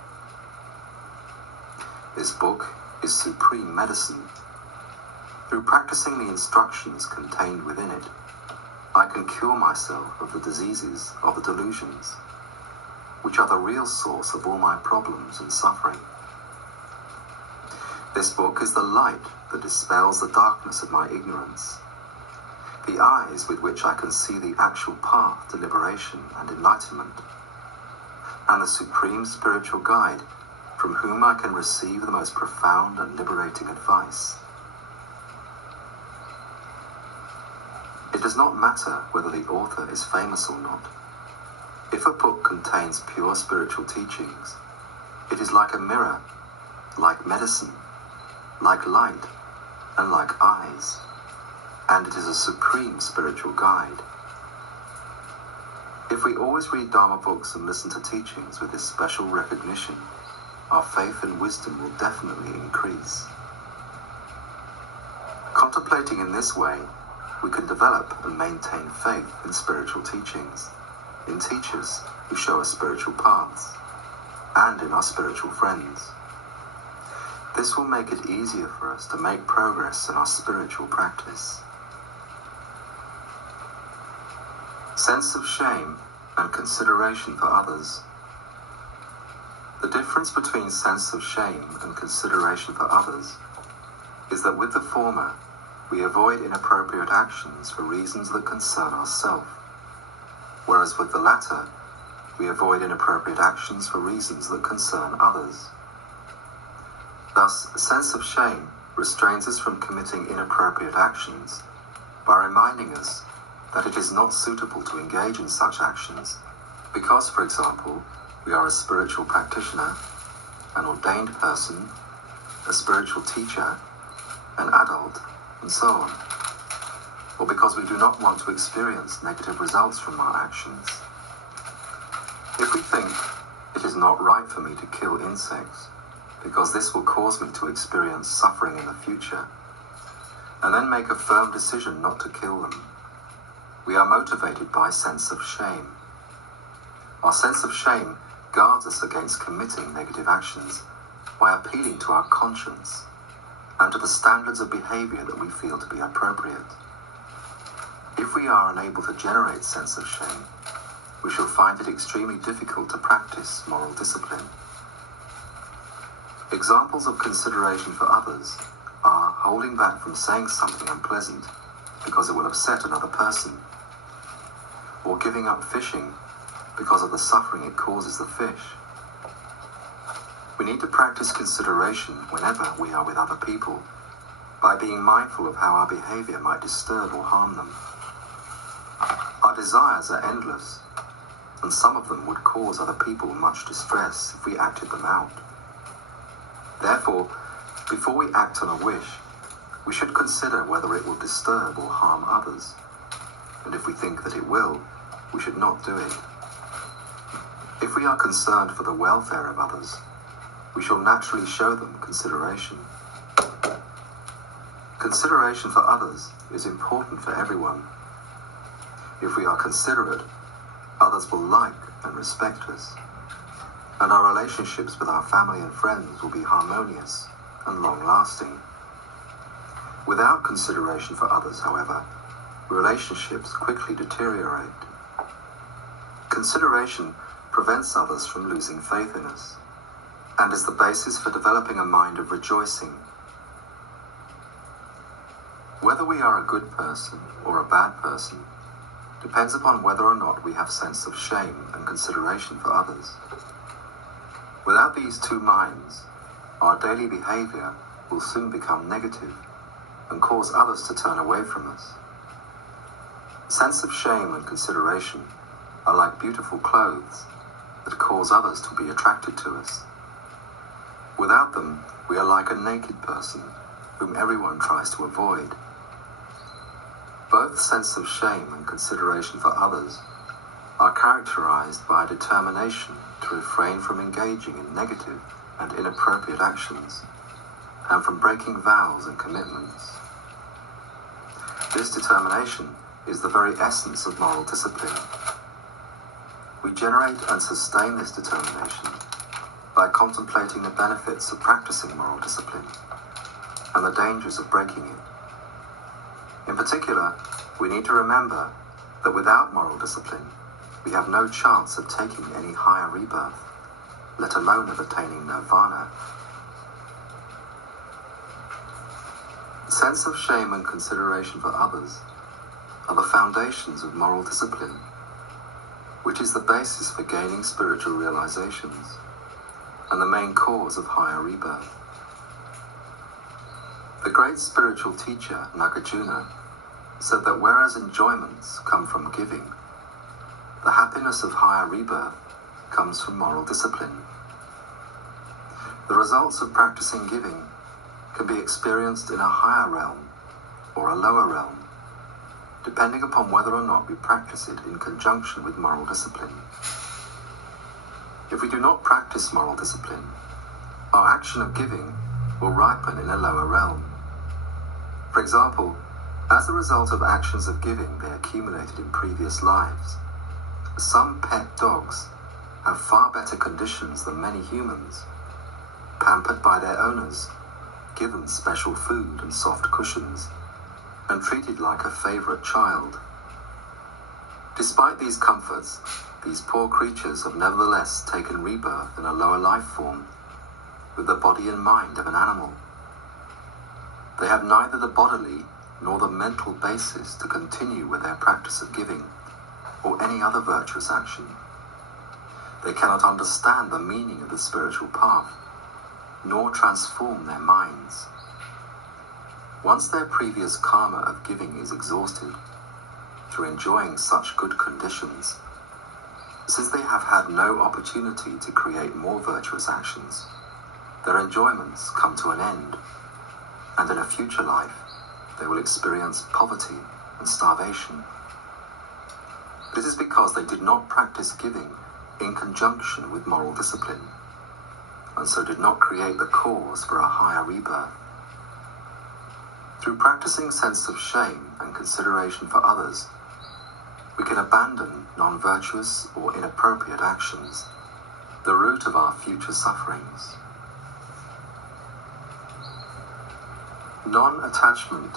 This book is supreme medicine. Through practicing the instructions contained within it, I can cure myself of the diseases of the delusions, which are the real source of all my problems and suffering. This book is the light that dispels the darkness of my ignorance, the eyes with which I can see the actual path to liberation and enlightenment, and the supreme spiritual guide from whom I can receive the most profound and liberating advice. It does not matter whether the author is famous or not. If a book contains pure spiritual teachings, it is like a mirror, like medicine, like light, and like eyes, and it is a supreme spiritual guide. If we always read Dharma books and listen to teachings with this special recognition, our faith and wisdom will definitely increase. Contemplating in this way, we can develop and maintain faith in spiritual teachings, in teachers who show us spiritual paths, and in our spiritual friends. This will make it easier for us to make progress in our spiritual practice. Sense of shame and consideration for others. The difference between sense of shame and consideration for others is that with the former, we avoid inappropriate actions for reasons that concern ourselves, whereas with the latter, we avoid inappropriate actions for reasons that concern others. Thus, a sense of shame restrains us from committing inappropriate actions by reminding us that it is not suitable to engage in such actions because, for example, we are a spiritual practitioner, an ordained person, a spiritual teacher, an adult, and so on, or because we do not want to experience negative results from our actions. If we think it is not right for me to kill insects because this will cause me to experience suffering in the future, and then make a firm decision not to kill them, we are motivated by a sense of shame. Our sense of shame guards us against committing negative actions by appealing to our conscience and to the standards of behavior that we feel to be appropriate. If we are unable to generate sense of shame, we shall find it extremely difficult to practice moral discipline. Examples of consideration for others are holding back from saying something unpleasant because it will upset another person, or giving up fishing because of the suffering it causes the fish. We need to practice consideration whenever we are with other people, by being mindful of how our behavior might disturb or harm them. Our desires are endless, and some of them would cause other people much distress if we acted them out. Therefore, before we act on a wish, we should consider whether it will disturb or harm others, and if we think that it will, we should not do it. If we are concerned for the welfare of others, we shall naturally show them consideration. Consideration for others is important for everyone. If we are considerate, others will like and respect us, and our relationships with our family and friends will be harmonious and long-lasting. Without consideration for others, however, relationships quickly deteriorate. Consideration prevents others from losing faith in us, and is the basis for developing a mind of rejoicing. Whether we are a good person or a bad person depends upon whether or not we have sense of shame and consideration for others. Without these two minds, our daily behavior will soon become negative and cause others to turn away from us. Sense of shame and consideration are like beautiful clothes that cause others to be attracted to us. Without them, we are like a naked person whom everyone tries to avoid. Both sense of shame and consideration for others are characterized by a determination to refrain from engaging in negative and inappropriate actions, and from breaking vows and commitments. This determination is the very essence of moral discipline. We generate and sustain this determination by contemplating the benefits of practicing moral discipline and the dangers of breaking it. In particular, we need to remember that without moral discipline, we have no chance of taking any higher rebirth, let alone of attaining nirvana. Sense of shame and consideration for others are the foundations of moral discipline, which is the basis for gaining spiritual realizations and the main cause of higher rebirth. The great spiritual teacher, Nagarjuna, said that whereas enjoyments come from giving, the happiness of higher rebirth comes from moral discipline. The results of practicing giving can be experienced in a higher realm or a lower realm, depending upon whether or not we practice it in conjunction with moral discipline. If we do not practice moral discipline, our action of giving will ripen in a lower realm. For example, as a result of actions of giving they accumulated in previous lives, some pet dogs have far better conditions than many humans, pampered by their owners, given special food and soft cushions, and treated like a favorite child. Despite these comforts, these poor creatures have nevertheless taken rebirth in a lower life form, with the body and mind of an animal. They have neither the bodily nor the mental basis to continue with their practice of giving, or any other virtuous action. They cannot understand the meaning of the spiritual path, nor transform their minds. Once their previous karma of giving is exhausted, through enjoying such good conditions, since they have had no opportunity to create more virtuous actions, their enjoyments come to an end, and in a future life, they will experience poverty and starvation. This is because they did not practice giving in conjunction with moral discipline, and so did not create the cause for a higher rebirth. Through practicing sense of shame and consideration for others, we can abandon non-virtuous or inappropriate actions, the root of our future sufferings. Non-attachment.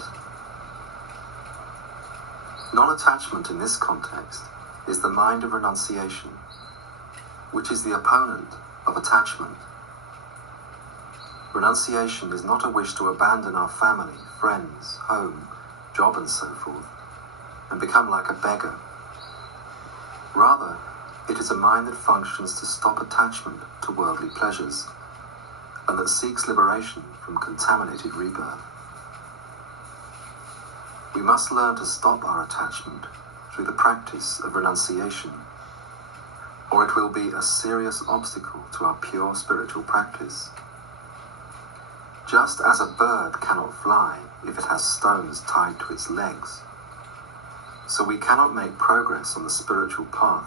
Non-attachment in this context is the mind of renunciation, which is the opponent of attachment. Renunciation is not a wish to abandon our family, friends, home, job and so forth, and become like a beggar. Rather, it is a mind that functions to stop attachment to worldly pleasures, and that seeks liberation from contaminated rebirth. We must learn to stop our attachment through the practice of renunciation, or it will be a serious obstacle to our pure spiritual practice. Just as a bird cannot fly if it has stones tied to its legs, so we cannot make progress on the spiritual path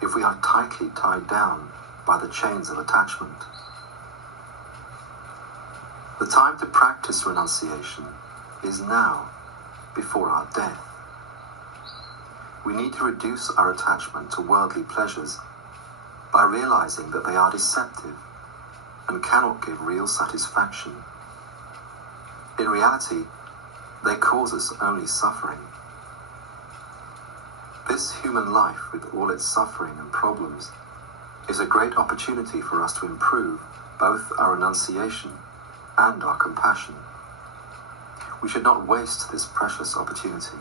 if we are tightly tied down by the chains of attachment. The time to practice renunciation is now, before our death. We need to reduce our attachment to worldly pleasures by realizing that they are deceptive and cannot give real satisfaction. In reality, they cause us only suffering. This human life, with all its suffering and problems, is a great opportunity for us to improve both our renunciation and our compassion. We should not waste this precious opportunity.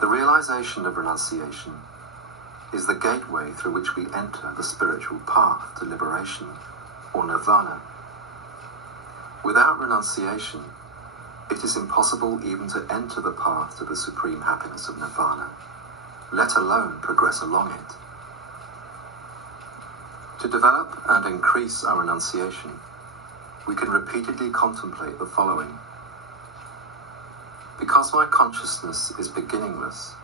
The realization of renunciation is the gateway through which we enter the spiritual path to liberation, or nirvana. Without renunciation, it is impossible even to enter the path to the supreme happiness of nirvana, let alone progress along it. To develop and increase our renunciation, we can repeatedly contemplate the following. Because my consciousness is beginningless,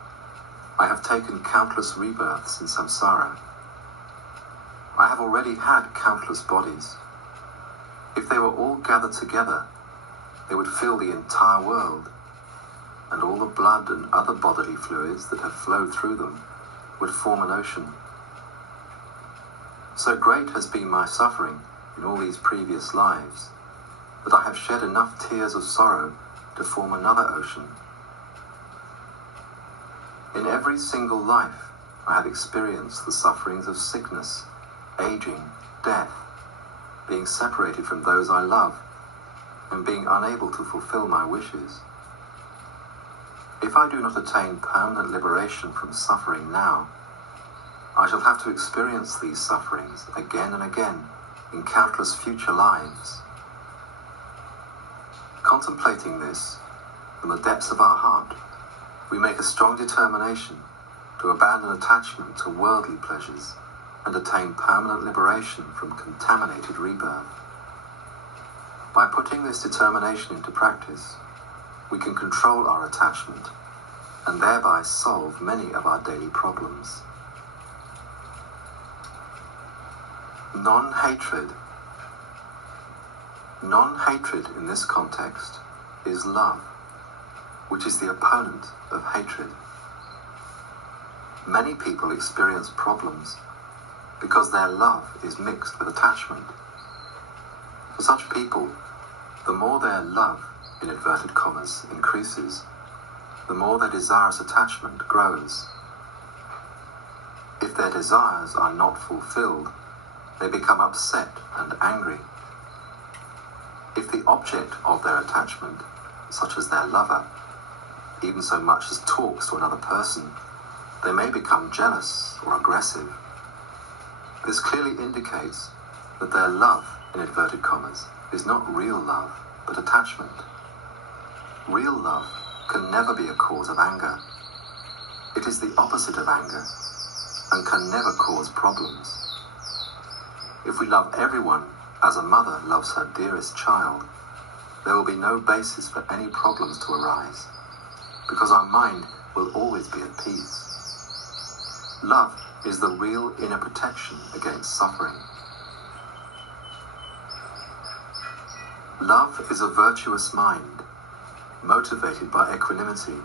I have taken countless rebirths in samsara. I have already had countless bodies. If they were all gathered together, they would fill the entire world, and all the blood and other bodily fluids that have flowed through them would form an ocean. So great has been my suffering in all these previous lives that I have shed enough tears of sorrow to form another ocean. In every single life, I have experienced the sufferings of sickness, aging, death, being separated from those I love, and being unable to fulfill my wishes. If I do not attain permanent liberation from suffering now, I shall have to experience these sufferings again and again in countless future lives. Contemplating this, from the depths of our heart, we make a strong determination to abandon attachment to worldly pleasures and attain permanent liberation from contaminated rebirth. By putting this determination into practice, we can control our attachment and thereby solve many of our daily problems. Non-hatred. Non-hatred in this context is love, which is the opponent of hatred. Many people experience problems because their love is mixed with attachment. For such people, the more their love, in inverted commas, increases, the more their desirous attachment grows. If their desires are not fulfilled, they become upset and angry. If the object of their attachment, such as their lover, even so much as talks to another person, they may become jealous or aggressive. This clearly indicates that their love, in inverted commas, is not real love, but attachment. Real love can never be a cause of anger. It is the opposite of anger and can never cause problems. If we love everyone as a mother loves her dearest child, there will be no basis for any problems to arise, because our mind will always be at peace. Love is the real inner protection against suffering. Love is a virtuous mind, motivated by equanimity,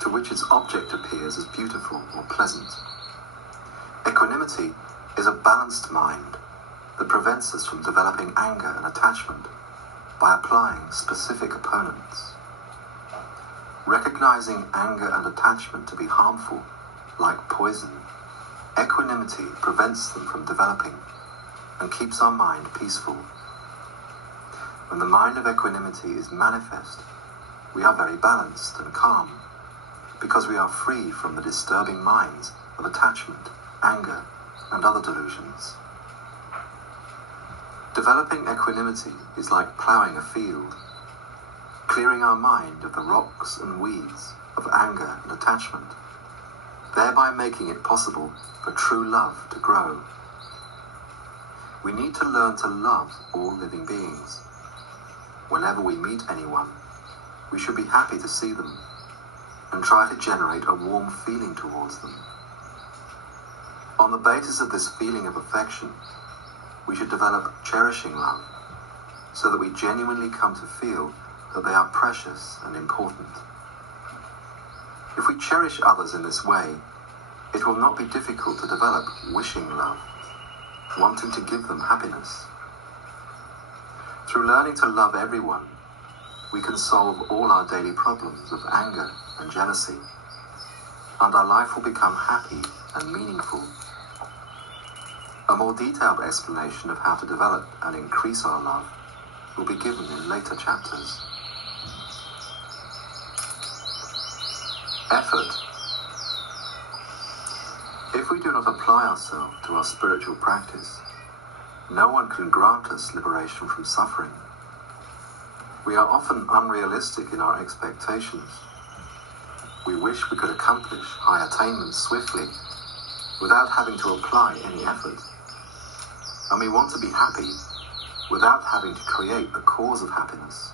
to which its object appears as beautiful or pleasant. Equanimity is a balanced mind that prevents us from developing anger and attachment by applying specific opponents. Recognizing anger and attachment to be harmful, like poison, equanimity prevents them from developing and keeps our mind peaceful. When the mind of equanimity is manifest, we are very balanced and calm, because we are free from the disturbing minds of attachment, anger, and other delusions. Developing equanimity is like ploughing a field. clearing our mind of the rocks and weeds of anger and attachment, thereby making it possible for true love to grow. We need to learn to love all living beings. Whenever we meet anyone, we should be happy to see them and try to generate a warm feeling towards them. On the basis of this feeling of affection, we should develop cherishing love, so that we genuinely come to feel that they are precious and important. If we cherish others in this way, it will not be difficult to develop wishing love, wanting to give them happiness. Through learning to love everyone, we can solve all our daily problems of anger and jealousy, and our life will become happy and meaningful. A more detailed explanation of how to develop and increase our love will be given in later chapters. Effort. If we do not apply ourselves to our spiritual practice, no one can grant us liberation from suffering. We are often unrealistic in our expectations. We wish we could accomplish high attainments swiftly without having to apply any effort. And we want to be happy without having to create the cause of happiness.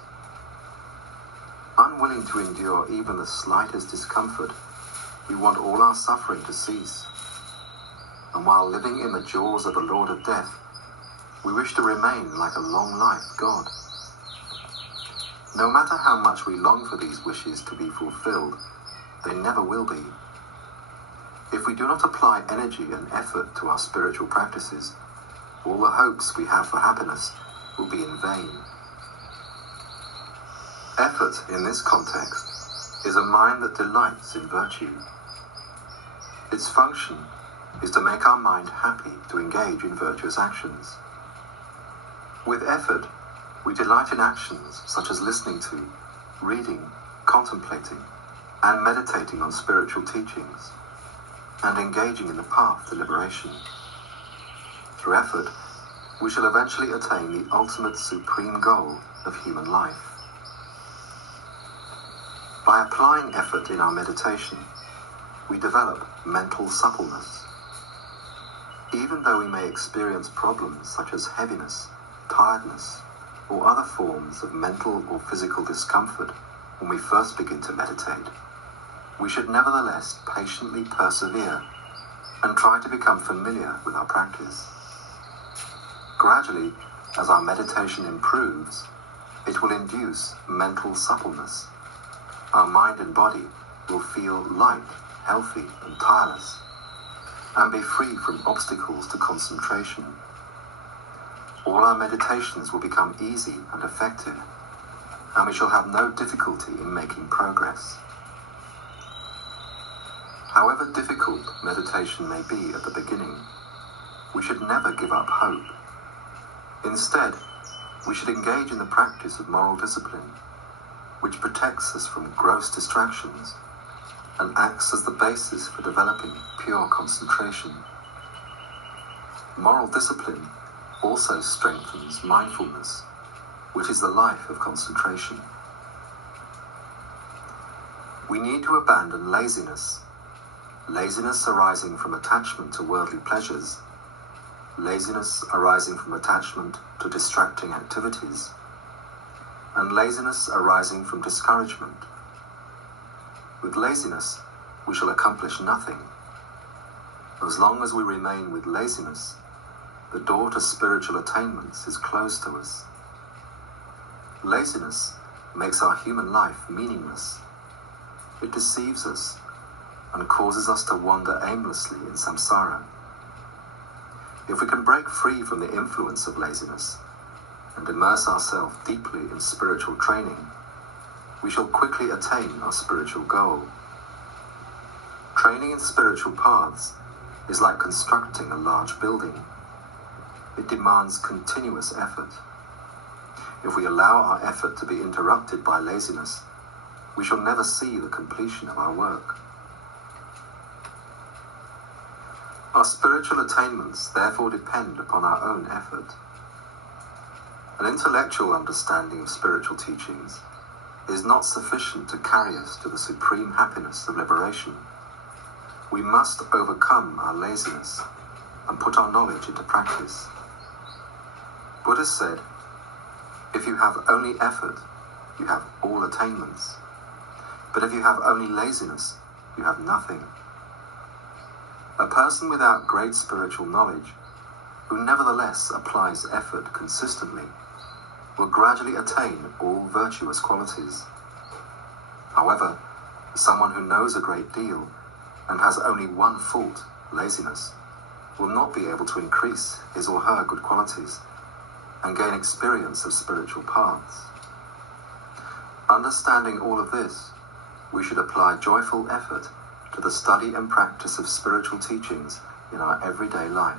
Unwilling to endure even the slightest discomfort, we want all our suffering to cease. And while living in the jaws of the Lord of Death, we wish to remain like a long-lived God. No matter how much we long for these wishes to be fulfilled, they never will be. If we do not apply energy and effort to our spiritual practices, all the hopes we have for happiness will be in vain. Effort in this context is a mind that delights in virtue. Its function is to make our mind happy to engage in virtuous actions. With effort, we delight in actions such as listening to, reading, contemplating, and meditating on spiritual teachings, and engaging in the path to liberation. Through effort, we shall eventually attain the ultimate supreme goal of human life. By applying effort in our meditation, we develop mental suppleness. Even though we may experience problems such as heaviness, tiredness, or other forms of mental or physical discomfort when we first begin to meditate, we should nevertheless patiently persevere and try to become familiar with our practice. Gradually, as our meditation improves, it will induce mental suppleness. Our mind and body will feel light, healthy, and tireless, and be free from obstacles to concentration. All our meditations will become easy and effective, and we shall have no difficulty in making progress. However difficult meditation may be at the beginning, we should never give up hope. Instead, we should engage in the practice of moral discipline, which protects us from gross distractions and acts as the basis for developing pure concentration. Moral discipline also strengthens mindfulness, which is the life of concentration. We need to abandon laziness arising from attachment to worldly pleasures, laziness arising from attachment to distracting activities, and laziness arising from discouragement. With laziness, we shall accomplish nothing. As long as we remain with laziness, the door to spiritual attainments is closed to us. Laziness makes our human life meaningless. It deceives us and causes us to wander aimlessly in samsara. If we can break free from the influence of laziness and immerse ourselves deeply in spiritual training, we shall quickly attain our spiritual goal. Training in spiritual paths is like constructing a large building. It demands continuous effort. If we allow our effort to be interrupted by laziness, we shall never see the completion of our work. Our spiritual attainments therefore depend upon our own effort. An intellectual understanding of spiritual teachings is not sufficient to carry us to the supreme happiness of liberation. We must overcome our laziness and put our knowledge into practice. Buddha said, if you have only effort, you have all attainments. But if you have only laziness, you have nothing. A person without great spiritual knowledge, who nevertheless applies effort consistently, will gradually attain all virtuous qualities. However, someone who knows a great deal and has only one fault, laziness, will not be able to increase his or her good qualities and gain experience of spiritual paths. Understanding all of this, we should apply joyful effort to the study and practice of spiritual teachings in our everyday life.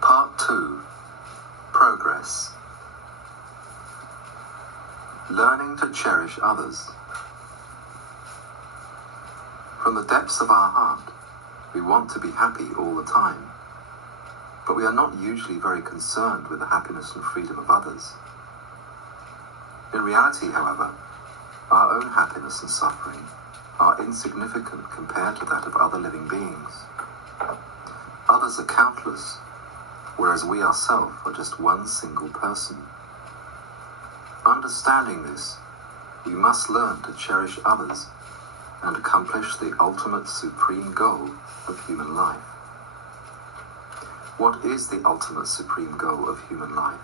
Part 2. Progress. Learning to cherish others. From the depths of our heart, we want to be happy all the time, but we are not usually very concerned with the happiness and freedom of others. In reality, however, our own happiness and suffering are insignificant compared to that of other living beings. Others are countless, whereas we ourselves are just one single person. Understanding this, we must learn to cherish others and accomplish the ultimate supreme goal of human life. What is the ultimate supreme goal of human life?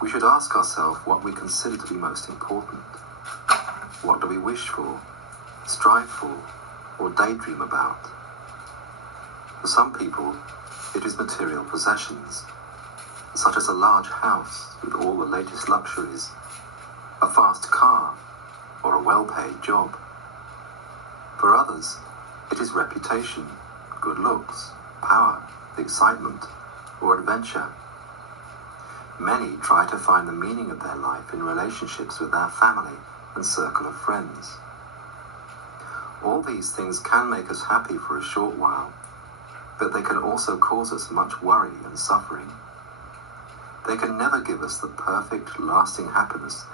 We should ask ourselves what we consider to be most important. What do we wish for, strive for, or daydream about? For some people, it is material possessions, such as a large house with all the latest luxuries, a fast car, or a well-paid job. For others, it is reputation, good looks, power, excitement, or adventure. Many try to find the meaning of their life in relationships with their family and circle of friends. All these things can make us happy for a short while, but they can also cause us much worry and suffering. They can never give us the perfect, lasting happiness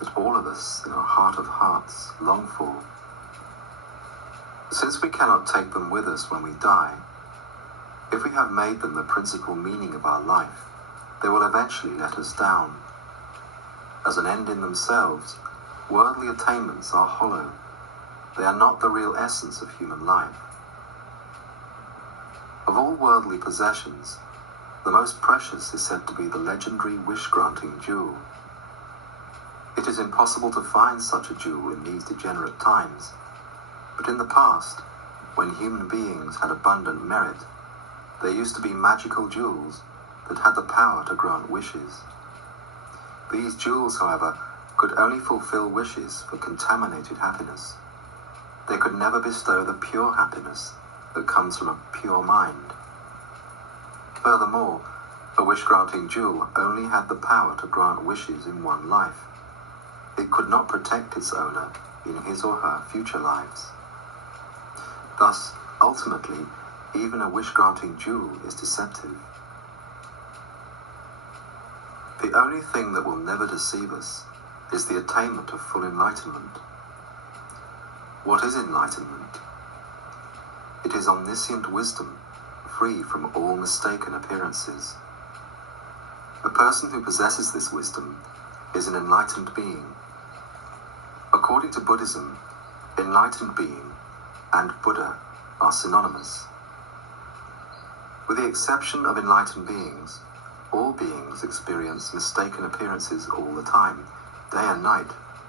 that all of us in our heart of hearts long for. Since we cannot take them with us when we die, if we have made them the principal meaning of our life, they will eventually let us down. As an end in themselves, worldly attainments are hollow. They are not the real essence of human life. Of all worldly possessions, the most precious is said to be the legendary wish-granting jewel. It is impossible to find such a jewel in these degenerate times, but in the past, when human beings had abundant merit, there used to be magical jewels that had the power to grant wishes. These jewels, however, could only fulfill wishes for contaminated happiness. They could never bestow the pure happiness that comes from a pure mind. Furthermore, a wish-granting jewel only had the power to grant wishes in one life. It could not protect its owner in his or her future lives. Thus, ultimately, even a wish-granting jewel is deceptive. The only thing that will never deceive us is the attainment of full enlightenment. What is enlightenment? It is omniscient wisdom, free from all mistaken appearances. A person who possesses this wisdom is an enlightened being. According to Buddhism, enlightened being and Buddha are synonymous. With the exception of enlightened beings, all beings experience mistaken appearances all the time, day and night,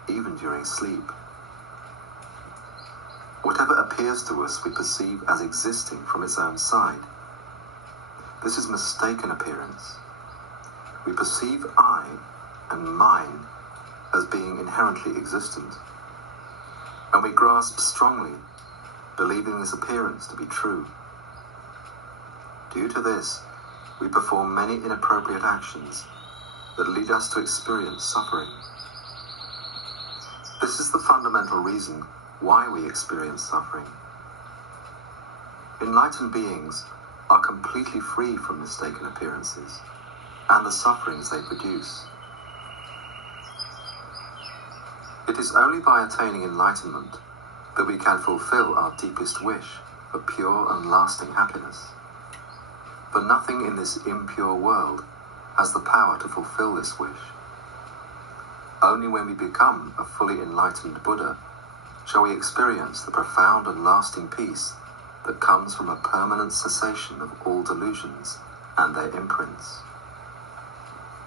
even during sleep. Whatever appears to us we perceive as existing from its own side. This is mistaken appearance. We perceive I and mine as being inherently existent, and we grasp strongly, believing this appearance to be true. Due to this, we perform many inappropriate actions that lead us to experience suffering. This is the fundamental reason why we experience suffering. Enlightened beings are completely free from mistaken appearances. and the sufferings they produce. It is only by attaining enlightenment that we can fulfill our deepest wish for pure and lasting happiness. For nothing in this impure world has the power to fulfill this wish. Only when we become a fully enlightened Buddha shall we experience the profound and lasting peace that comes from a permanent cessation of all delusions and their imprints.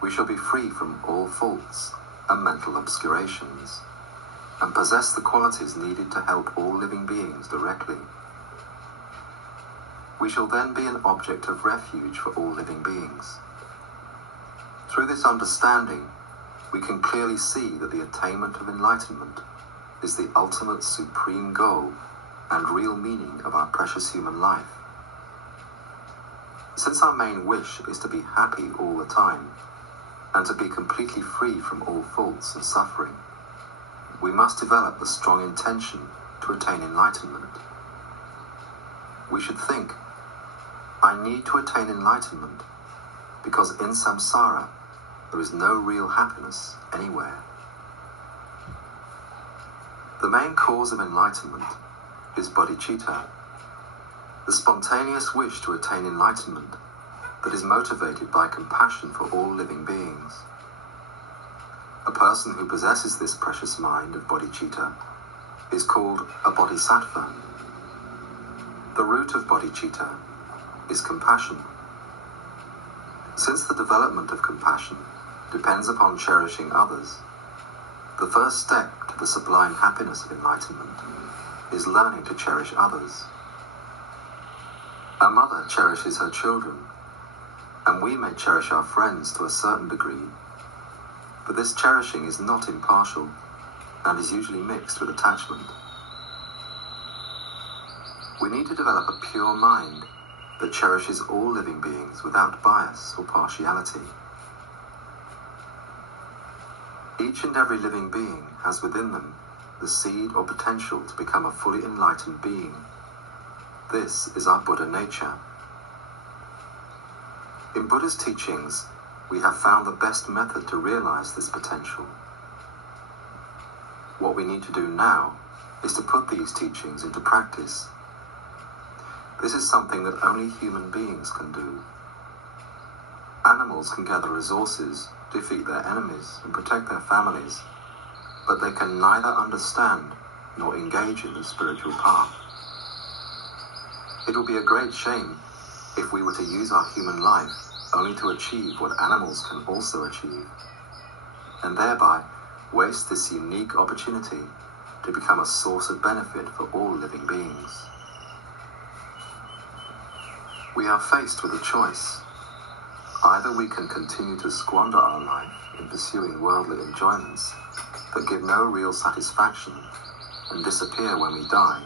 We shall be free from all faults and mental obscurations, and possess the qualities needed to help all living beings directly. We shall then be an object of refuge for all living beings. Through this understanding, we can clearly see that the attainment of enlightenment is the ultimate supreme goal and real meaning of our precious human life. Since our main wish is to be happy all the time, and to be completely free from all faults and suffering, we must develop a strong intention to attain enlightenment. We should think, I need to attain enlightenment because in samsara there is no real happiness anywhere. The main cause of enlightenment is bodhicitta, the spontaneous wish to attain enlightenment that is motivated by compassion for all living beings. A person who possesses this precious mind of bodhicitta is called a bodhisattva. The root of bodhicitta is compassion. Since the development of compassion depends upon cherishing others, the first step to the sublime happiness of enlightenment is learning to cherish others. A mother cherishes her children, and we may cherish our friends to a certain degree, but this cherishing is not impartial and is usually mixed with attachment. We need to develop a pure mind that cherishes all living beings without bias or partiality. Each and every living being has within them the seed or potential to become a fully enlightened being. This is our Buddha nature. In Buddha's teachings, we have found the best method to realize this potential. What we need to do now is to put these teachings into practice. This is something that only human beings can do. Animals can gather resources, defeat their enemies, and protect their families, but they can neither understand nor engage in the spiritual path. It will be a great shame if we were to use our human life only to achieve what animals can also achieve, and thereby waste this unique opportunity to become a source of benefit for all living beings. We are faced with a choice. Either we can continue to squander our life in pursuing worldly enjoyments that give no real satisfaction and disappear when we die,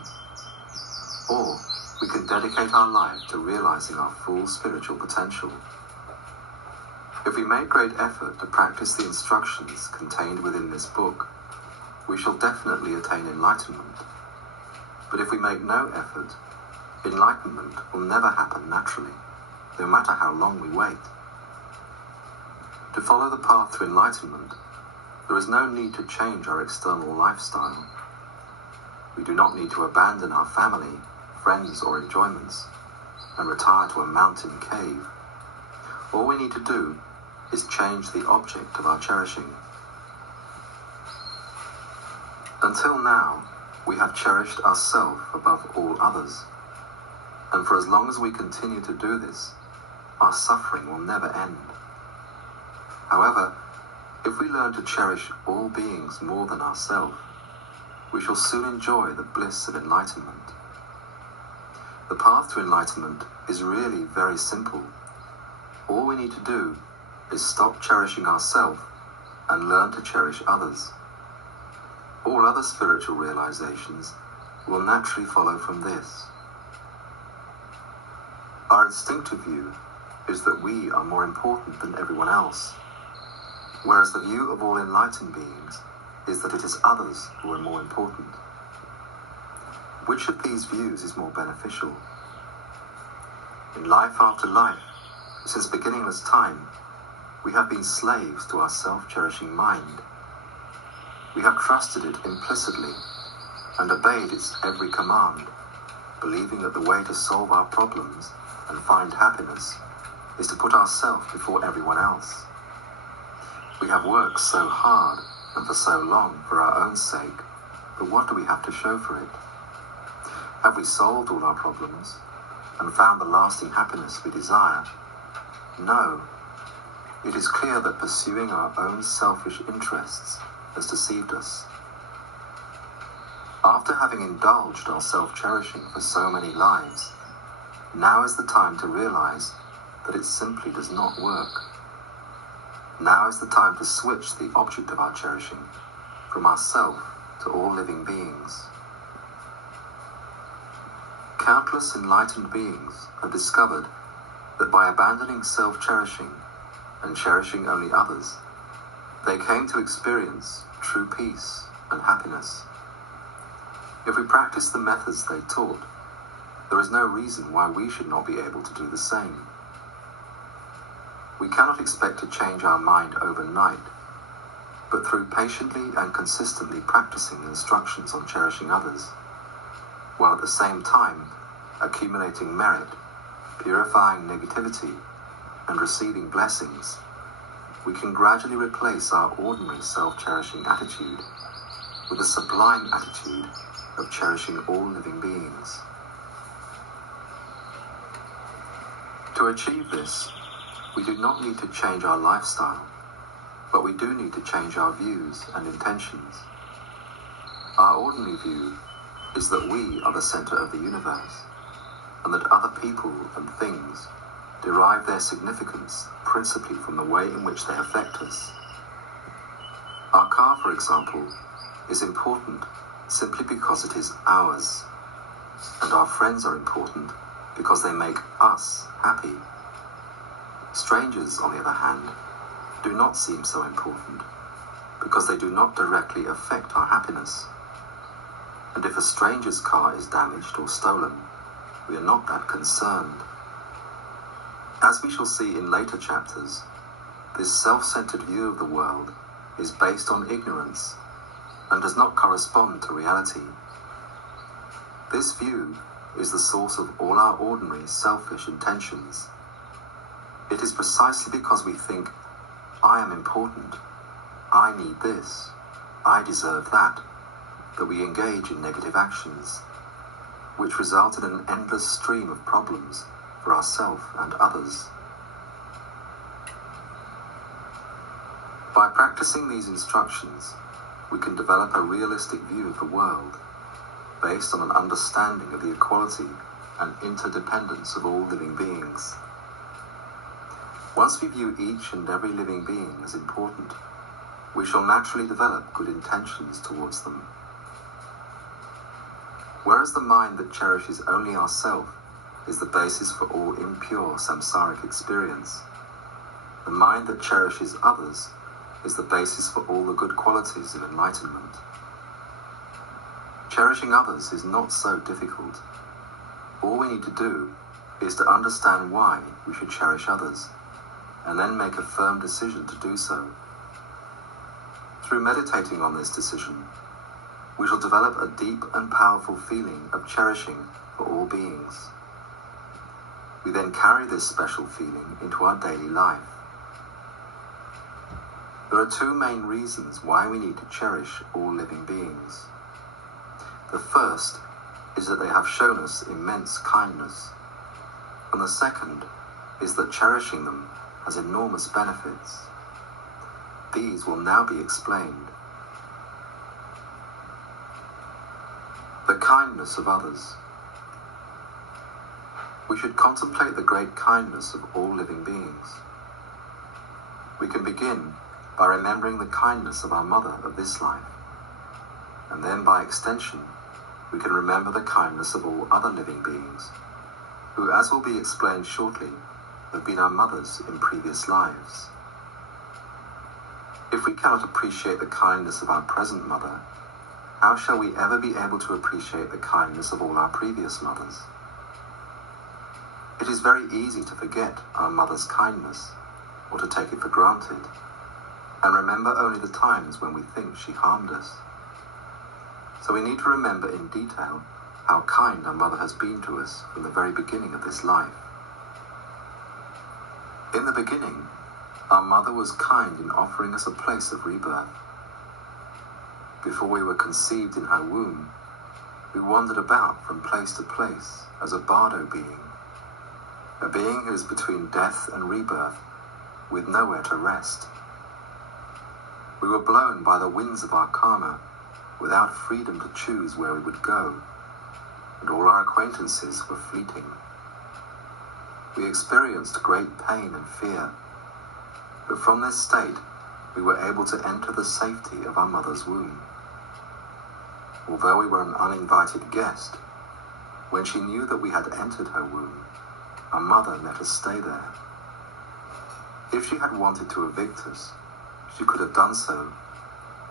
or we can dedicate our life to realizing our full spiritual potential. If we make great effort to practice the instructions contained within this book, we shall definitely attain enlightenment. But if we make no effort, enlightenment will never happen naturally, no matter how long we wait. To follow the path to enlightenment, there is no need to change our external lifestyle. We do not need to abandon our family, friends, or enjoyments and retire to a mountain cave. All we need to do is change the object of our cherishing. Until now, we have cherished ourselves above all others, and for as long as we continue to do this, our suffering will never end. However, if we learn to cherish all beings more than ourselves, we shall soon enjoy the bliss of enlightenment. The path to enlightenment is really very simple. All we need to do is stop cherishing ourselves and learn to cherish others. All other spiritual realizations will naturally follow from this. Our instinctive view is that we are more important than everyone else, whereas the view of all enlightened beings is that it is others who are more important. Which of these views is more beneficial? In life after life, since beginningless time, We have been slaves to our self-cherishing mind. We have trusted it implicitly and obeyed its every command, believing that the way to solve our problems and find happiness is to put ourselves before everyone else. We have worked so hard and for so long for our own sake, but what do we have to show for it? Have we solved all our problems and found the lasting happiness we desire? No. It is clear that pursuing our own selfish interests has deceived us. After having indulged our self-cherishing for so many lives, now is the time to realize that it simply does not work. Now is the time to switch the object of our cherishing from ourself to all living beings. Countless enlightened beings have discovered that by abandoning self-cherishing and cherishing only others, they came to experience true peace and happiness. If we practice the methods they taught, there is no reason why we should not be able to do the same. We cannot expect to change our mind overnight, but through patiently and consistently practicing the instructions on cherishing others, while at the same time accumulating merit, purifying negativity, and receiving blessings, we can gradually replace our ordinary self-cherishing attitude with a sublime attitude of cherishing all living beings. To achieve this, we do not need to change our lifestyle, but we do need to change our views and intentions. Our ordinary view is that we are the center of the universe, and that other people and things derive their significance principally from the way in which they affect us. Our car, for example, is important simply because it is ours, and our friends are important because they make us happy. Strangers, on the other hand, do not seem so important because they do not directly affect our happiness. And if a stranger's car is damaged or stolen, we are not that concerned. As we shall see in later chapters, this self-centered view of the world is based on ignorance and does not correspond to reality. This view is the source of all our ordinary selfish intentions. It is precisely because we think, I am important, I need this, I deserve that we engage in negative actions, which result in an endless stream of problems for ourselves and others. By practicing these instructions, we can develop a realistic view of the world, based on an understanding of the equality and interdependence of all living beings. Once we view each and every living being as important, we shall naturally develop good intentions towards them. Whereas the mind that cherishes only ourself is the basis for all impure samsaric experience, the mind that cherishes others is the basis for all the good qualities of enlightenment. Cherishing others is not so difficult. All we need to do is to understand why we should cherish others, and then make a firm decision to do so. Through meditating on this decision, we shall develop a deep and powerful feeling of cherishing for all beings. We then carry this special feeling into our daily life. There are two main reasons why we need to cherish all living beings. The first is that they have shown us immense kindness, and the second is that cherishing them has enormous benefits. These will now be explained. The kindness of others. We should contemplate the great kindness of all living beings. We can begin by remembering the kindness of our mother of this life, and then by extension, we can remember the kindness of all other living beings, who, as will be explained shortly, have been our mothers in previous lives. If we cannot appreciate the kindness of our present mother, how shall we ever be able to appreciate the kindness of all our previous mothers? It is very easy to forget our mother's kindness or to take it for granted, and remember only the times when we think she harmed us. So we need to remember in detail how kind our mother has been to us from the very beginning of this life. In the beginning, our mother was kind in offering us a place of rebirth. Before we were conceived in her womb, we wandered about from place to place as a bardo being, a being who is between death and rebirth, with nowhere to rest. We were blown by the winds of our karma, without freedom to choose where we would go, and all our acquaintances were fleeting. We experienced great pain and fear, but from this state we were able to enter the safety of our mother's womb. Although we were an uninvited guest, when she knew that we had entered her womb, our mother let us stay there. If she had wanted to evict us, she could have done so,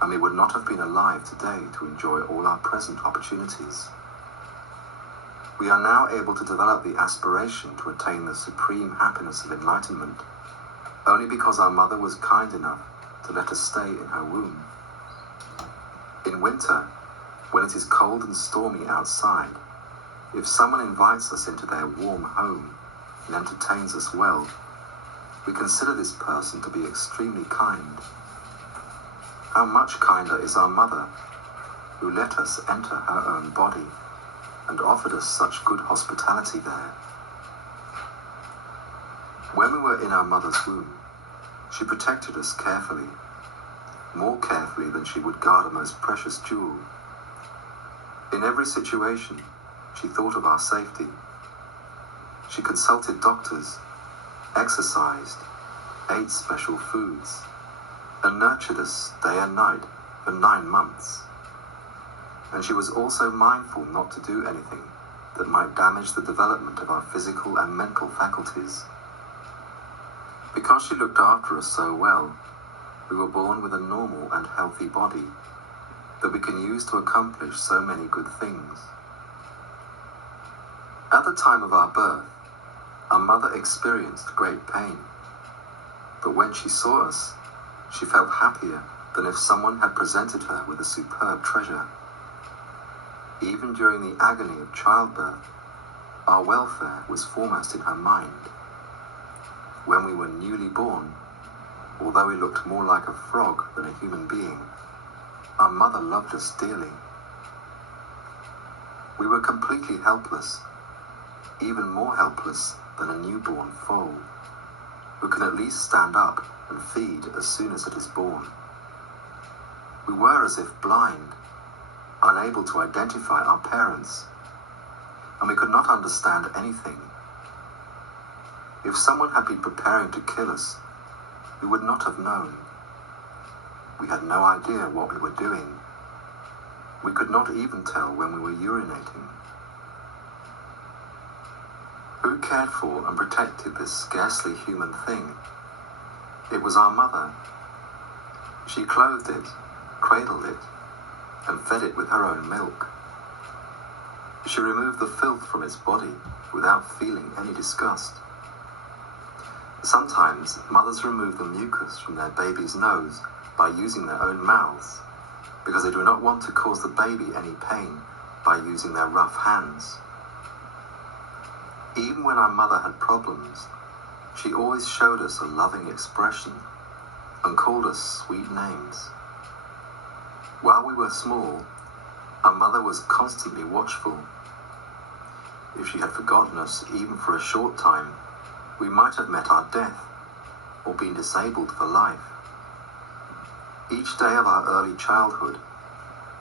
and we would not have been alive today to enjoy all our present opportunities. We are now able to develop the aspiration to attain the supreme happiness of enlightenment, only because our mother was kind enough to let us stay in her womb. In winter, when it is cold and stormy outside, if someone invites us into their warm home and entertains us well, we consider this person to be extremely kind. How much kinder is our mother, who let us enter her own body and offered us such good hospitality there. When we were in our mother's womb, she protected us carefully, more carefully than she would guard a most precious jewel. In every situation, she thought of our safety. She consulted doctors, exercised, ate special foods, and nurtured us day and night for 9 months. And she was also mindful not to do anything that might damage the development of our physical and mental faculties. Because she looked after us so well, we were born with a normal and healthy body that we can use to accomplish so many good things. At the time of our birth, our mother experienced great pain, but when she saw us, she felt happier than if someone had presented her with a superb treasure. Even during the agony of childbirth, our welfare was foremost in her mind. When we were newly born, although we looked more like a frog than a human being, our mother loved us dearly. We were completely helpless, even more helpless than a newborn foal, who can at least stand up and feed as soon as it is born. We were as if blind, unable to identify our parents, and we could not understand anything. If someone had been preparing to kill us, we would not have known. We had no idea what we were doing. We could not even tell when we were urinating. Who cared for and protected this scarcely human thing? It was our mother. She clothed it, cradled it, and fed it with her own milk. She removed the filth from its body without feeling any disgust. Sometimes mothers remove the mucus from their baby's nose by using their own mouths, because they do not want to cause the baby any pain by using their rough hands. Even when our mother had problems, she always showed us a loving expression and called us sweet names. While we were small, our mother was constantly watchful. If she had forgotten us even for a short time, we might have met our death or been disabled for life. Each day of our early childhood,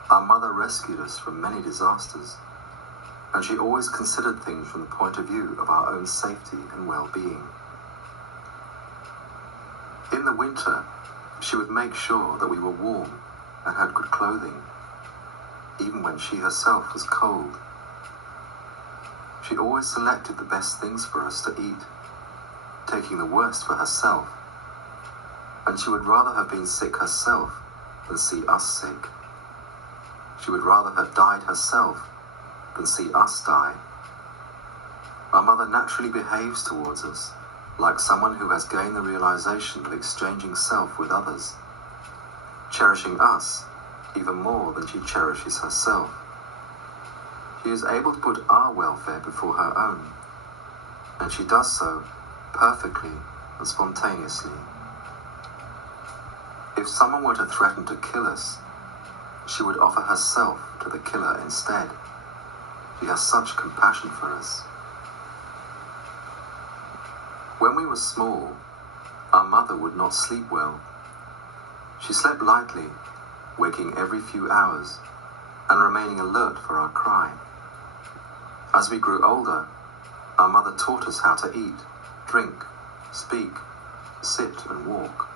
our mother rescued us from many disasters, and she always considered things from the point of view of our own safety and well-being. In the winter, she would make sure that we were warm and had good clothing, even when she herself was cold. She always selected the best things for us to eat, taking the worst for herself, and she would rather have been sick herself than see us sick. She would rather have died herself than see us die. Our mother naturally behaves towards us like someone who has gained the realization of exchanging self with others, cherishing us even more than she cherishes herself. She is able to put our welfare before her own, and she does so perfectly and spontaneously. If someone were to threaten to kill us, she would offer herself to the killer instead. She has such compassion for us. When we were small, our mother would not sleep well. She slept lightly, waking every few hours and remaining alert for our cry. As we grew older, our mother taught us how to eat, drink, speak, sit and walk.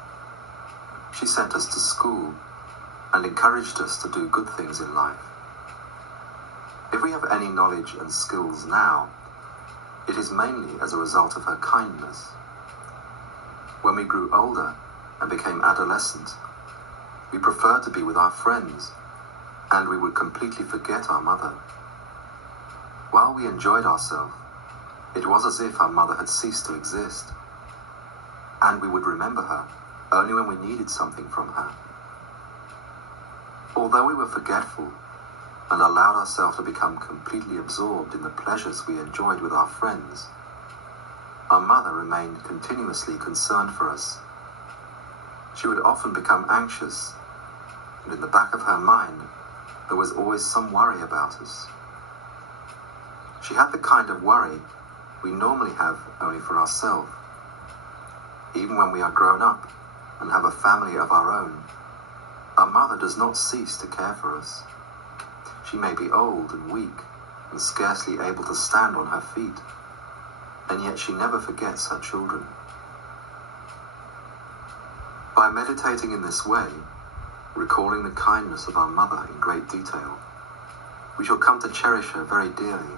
She sent us to school and encouraged us to do good things in life. If we have any knowledge and skills now, it is mainly as a result of her kindness. When we grew older and became adolescent, we preferred to be with our friends, and we would completely forget our mother. While we enjoyed ourselves, it was as if our mother had ceased to exist, and we would remember her only when we needed something from her. Although we were forgetful and allowed ourselves to become completely absorbed in the pleasures we enjoyed with our friends, our mother remained continuously concerned for us. She would often become anxious, and in the back of her mind, there was always some worry about us. She had the kind of worry we normally have only for ourselves. Even when we are grown up and have a family of our own, our mother does not cease to care for us. She may be old and weak and scarcely able to stand on her feet, and yet she never forgets her children. By meditating in this way, recalling the kindness of our mother in great detail, we shall come to cherish her very dearly.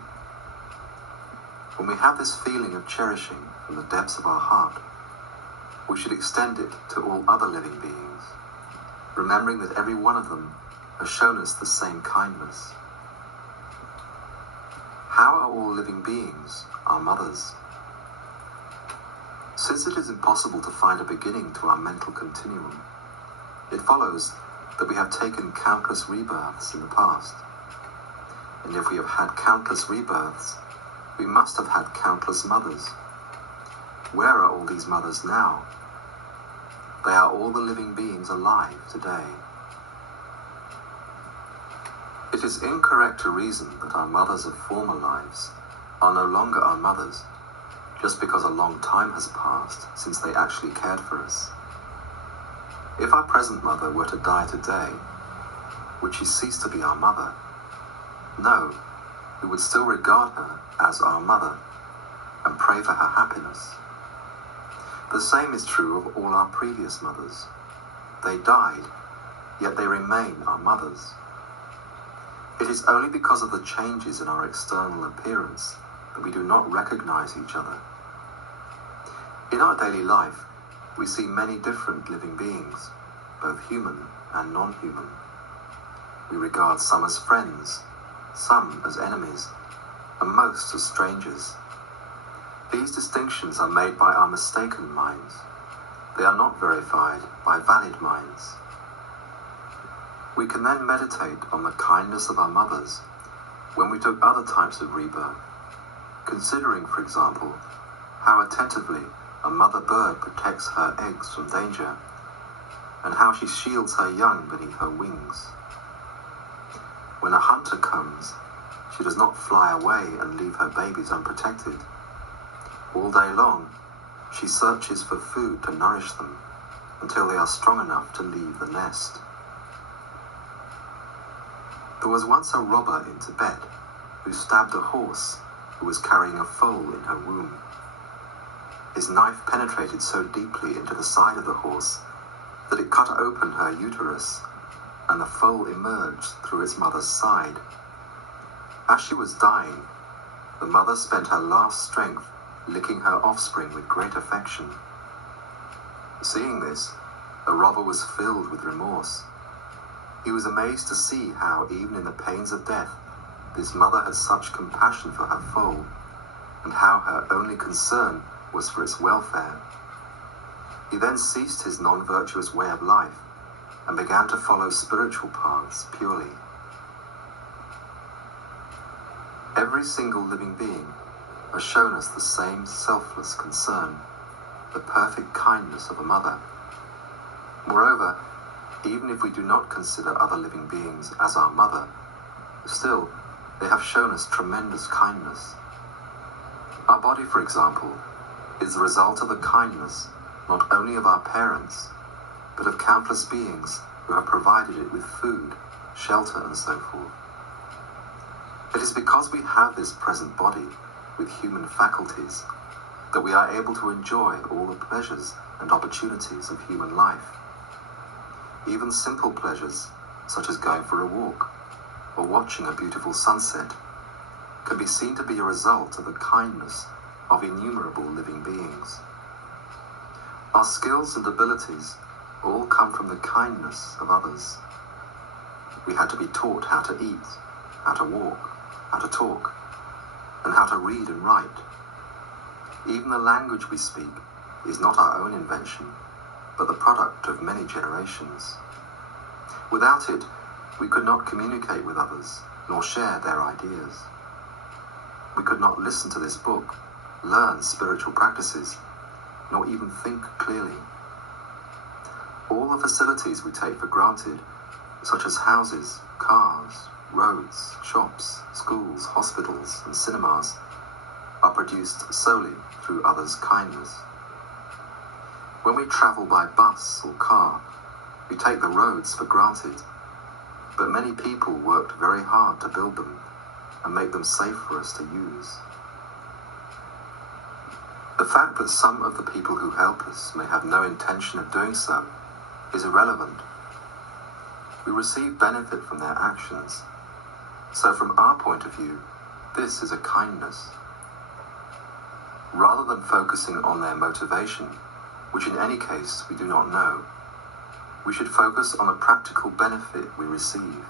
When we have this feeling of cherishing from the depths of our heart, we should extend it to all other living beings, remembering that every one of them has shown us the same kindness. How are all living beings our mothers? Since it is impossible to find a beginning to our mental continuum, it follows that we have taken countless rebirths in the past. And if we have had countless rebirths, we must have had countless mothers. Where are all these mothers now? They are all the living beings alive today. It is incorrect to reason that our mothers of former lives are no longer our mothers, just because a long time has passed since they actually cared for us. If our present mother were to die today, would she cease to be our mother? No, we would still regard her as our mother and pray for her happiness. The same is true of all our previous mothers. They died, yet they remain our mothers. It is only because of the changes in our external appearance that we do not recognize each other. In our daily life, we see many different living beings, both human and non-human. We regard some as friends, some as enemies, and most as strangers. These distinctions are made by our mistaken minds. They are not verified by valid minds. We can then meditate on the kindness of our mothers when we took other types of rebirth, considering, for example, how attentively a mother bird protects her eggs from danger, and how she shields her young beneath her wings. When a hunter comes, she does not fly away and leave her babies unprotected. All day long, she searches for food to nourish them until they are strong enough to leave the nest. There was once a robber in Tibet who stabbed a horse who was carrying a foal in her womb. His knife penetrated so deeply into the side of the horse that it cut open her uterus, and the foal emerged through its mother's side. As she was dying, the mother spent her last strength licking her offspring with great affection. Seeing this, the robber was filled with remorse. He was amazed to see how, even in the pains of death, this mother had such compassion for her foal, and how her only concern was for its welfare. He then ceased his non-virtuous way of life and began to follow spiritual paths purely. Every single living being has shown us the same selfless concern, the perfect kindness of a mother. Moreover, even if we do not consider other living beings as our mother, still, they have shown us tremendous kindness. Our body, for example, is the result of the kindness not only of our parents, but of countless beings who have provided it with food, shelter, and so forth. It is because we have this present body with human faculties that we are able to enjoy all the pleasures and opportunities of human life. Even simple pleasures, such as going for a walk or watching a beautiful sunset, can be seen to be a result of the kindness of innumerable living beings. Our skills and abilities all come from the kindness of others. We had to be taught how to eat, how to walk, how to talk, and how to read and write. Even the language we speak is not our own invention, but the product of many generations. Without it, we could not communicate with others, nor share their ideas. We could not listen to this book, learn spiritual practices, nor even think clearly. All the facilities we take for granted, such as houses, cars, roads, shops, schools, hospitals, and cinemas, are produced solely through others' kindness. When we travel by bus or car, we take the roads for granted, but many people worked very hard to build them and make them safe for us to use. The fact that some of the people who help us may have no intention of doing so is irrelevant. We receive benefit from their actions, so from our point of view, this is a kindness. Rather than focusing on their motivation, which in any case we do not know, we should focus on the practical benefit we receive.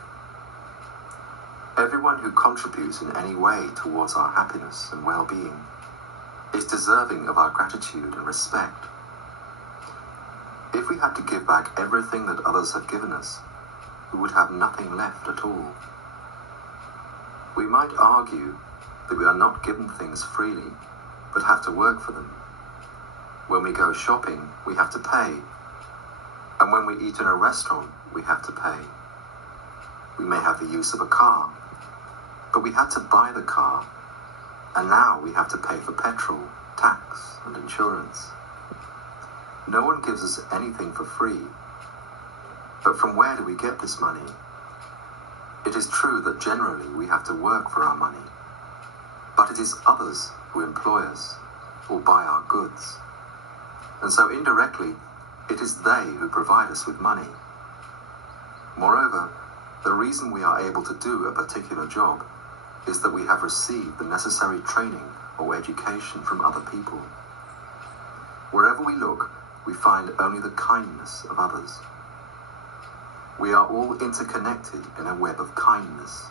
Everyone who contributes in any way towards our happiness and well-being is deserving of our gratitude and respect. If we had to give back everything that others have given us, we would have nothing left at all. We might argue that we are not given things freely, but have to work for them. When we go shopping, we have to pay, and when we eat in a restaurant, we have to pay. We may have the use of a car, but we had to buy the car, and now we have to pay for petrol, tax, and insurance. No one gives us anything for free, but from where do we get this money? It is true that generally we have to work for our money, but it is others who employ us or buy our goods, and so indirectly it is they who provide us with money. Moreover, the reason we are able to do a particular job is that we have received the necessary training or education from other people. Wherever we look, we find only the kindness of others. We are all interconnected in a web of kindness,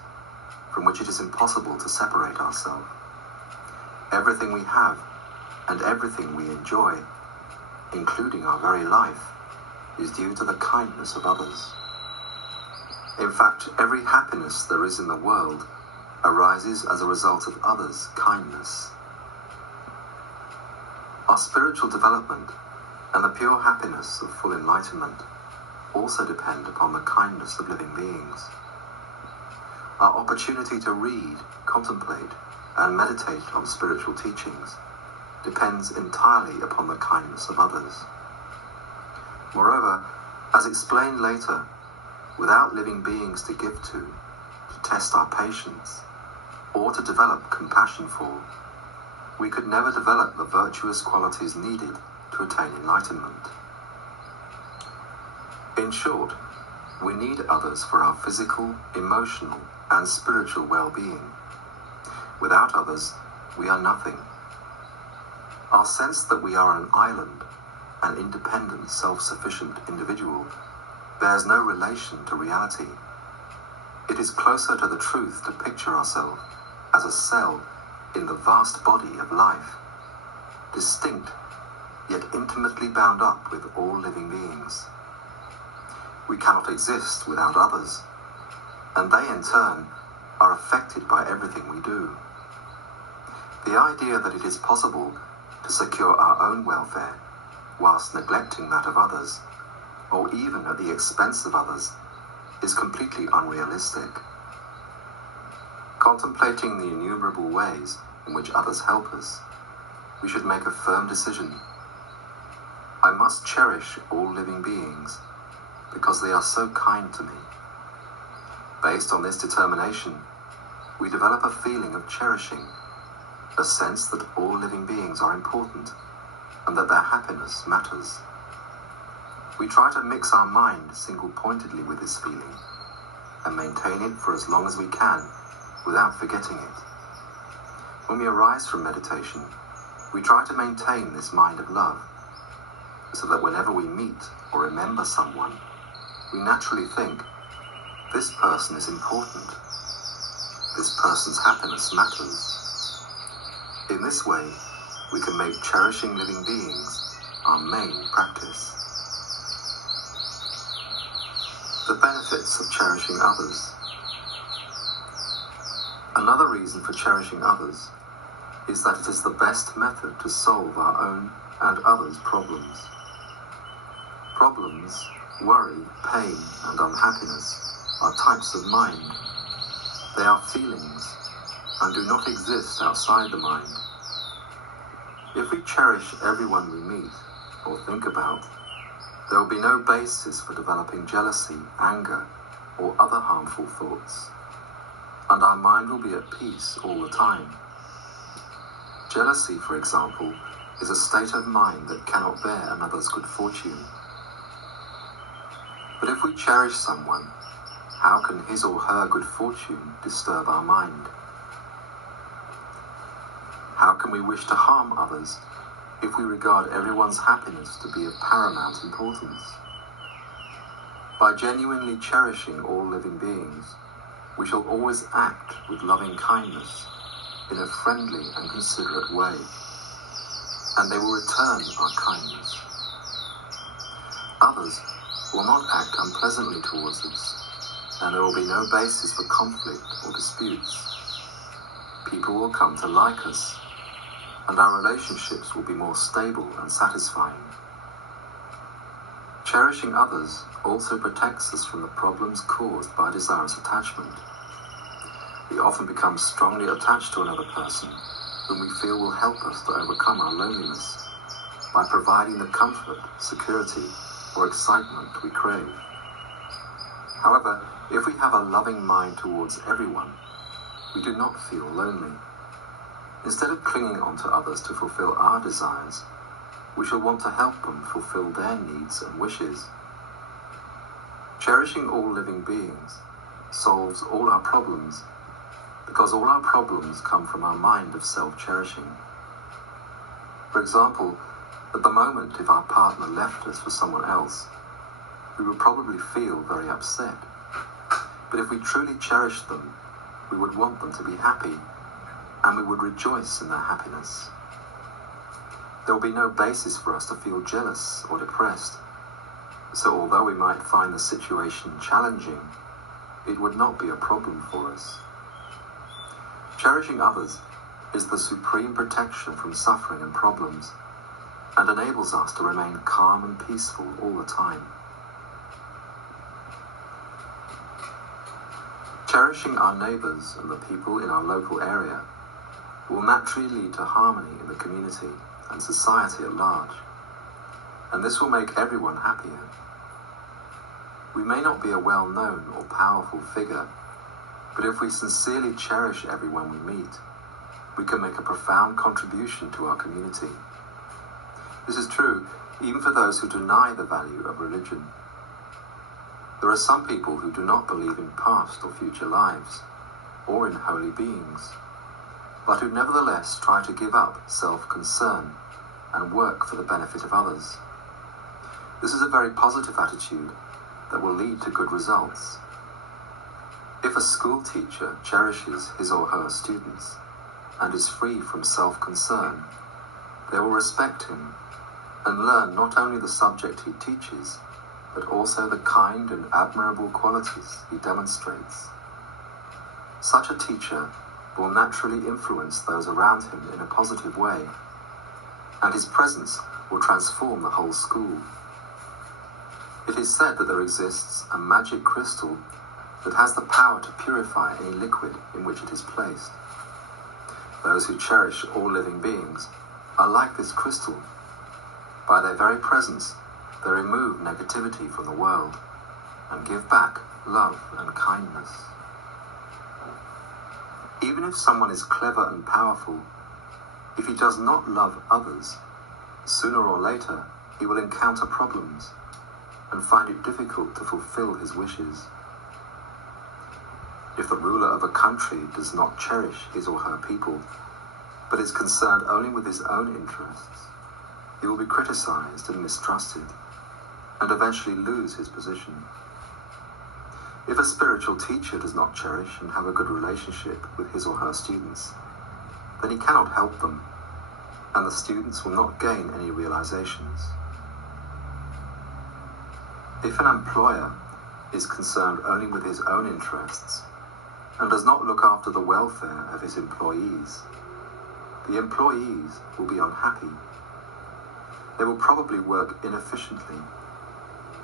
from which it is impossible to separate ourselves. Everything we have and everything we enjoy, including our very life, is due to the kindness of others. In fact, every happiness there is in the world arises as a result of others' kindness. Our spiritual development and the pure happiness of full enlightenment also depend upon the kindness of living beings. Our opportunity to read, contemplate, and meditate on spiritual teachings depends entirely upon the kindness of others. Moreover, as explained later, without living beings to give to test our patience, or to develop compassion for, we could never develop the virtuous qualities needed to attain enlightenment. In short, we need others for our physical, emotional, and spiritual well-being. Without others, we are nothing. Our sense that we are an island, an independent, self-sufficient individual, bears no relation to reality. It is closer to the truth to picture ourselves as a cell in the vast body of life, distinct yet intimately bound up with all living beings. We cannot exist without others, and they in turn are affected by everything we do. The idea that it is possible to secure our own welfare whilst neglecting that of others, or even at the expense of others, is completely unrealistic. Contemplating the innumerable ways in which others help us, we should make a firm decision. I must cherish all living beings because they are so kind to me. Based on this determination, we develop a feeling of cherishing, a sense that all living beings are important and that their happiness matters. We try to mix our mind single-pointedly with this feeling and maintain it for as long as we can without forgetting it. When we arise from meditation, we try to maintain this mind of love so that whenever we meet or remember someone, we naturally think, this person is important. This person's happiness matters. In this way, we can make cherishing living beings our main practice. The benefits of cherishing others. Another reason for cherishing others is that it is the best method to solve our own and others' problems. Problems, worry, pain, and unhappiness are types of mind. They are feelings and do not exist outside the mind. If we cherish everyone we meet or think about, there will be no basis for developing jealousy, anger, or other harmful thoughts, and our mind will be at peace all the time. Jealousy, for example, is a state of mind that cannot bear another's good fortune. But if we cherish someone, how can his or her good fortune disturb our mind? How can we wish to harm others if we regard everyone's happiness to be of paramount importance? By genuinely cherishing all living beings, we shall always act with loving kindness in a friendly and considerate way, and they will return our kindness. Others will not act unpleasantly towards us, and there will be no basis for conflict or disputes. People will come to like us, and our relationships will be more stable and satisfying. Cherishing others also protects us from the problems caused by desirous attachment. We often become strongly attached to another person whom we feel will help us to overcome our loneliness by providing the comfort, security, or excitement we crave. However, if we have a loving mind towards everyone, we do not feel lonely. Instead of clinging on to others to fulfill our desires, we shall want to help them fulfill their needs and wishes. Cherishing all living beings solves all our problems, because all our problems come from our mind of self-cherishing. For example, at the moment, if our partner left us for someone else, we would probably feel very upset. But if we truly cherished them, we would want them to be happy, and we would rejoice in their happiness. There will be no basis for us to feel jealous or depressed, so although we might find the situation challenging, it would not be a problem for us. Cherishing others is the supreme protection from suffering and problems, and enables us to remain calm and peaceful all the time. Cherishing our neighbours and the people in our local area will naturally lead to harmony in the community and society at large, and this will make everyone happier. We may not be a well-known or powerful figure, but if we sincerely cherish everyone we meet, we can make a profound contribution to our community. This is true even for those who deny the value of religion. There are some people who do not believe in past or future lives, or in holy beings, but who nevertheless try to give up self-concern and work for the benefit of others. This is a very positive attitude that will lead to good results. If a school teacher cherishes his or her students and is free from self-concern, They will respect him and learn not only the subject he teaches, but also the kind and admirable qualities he demonstrates. Such a teacher will naturally influence those around him in a positive way, and his presence will transform the whole school. It is said that there exists a magic crystal that has the power to purify any liquid in which it is placed. Those who cherish all living beings are like this crystal. By their very presence, they remove negativity from the world and give back love and kindness. Even if someone is clever and powerful, if he does not love others, sooner or later he will encounter problems and find it difficult to fulfill his wishes. If the ruler of a country does not cherish his or her people, but is concerned only with his own interests, he will be criticized and mistrusted, and eventually lose his position. If a spiritual teacher does not cherish and have a good relationship with his or her students, then he cannot help them, and the students will not gain any realizations. If an employer is concerned only with his own interests and does not look after the welfare of his employees, the employees will be unhappy. They will probably work inefficiently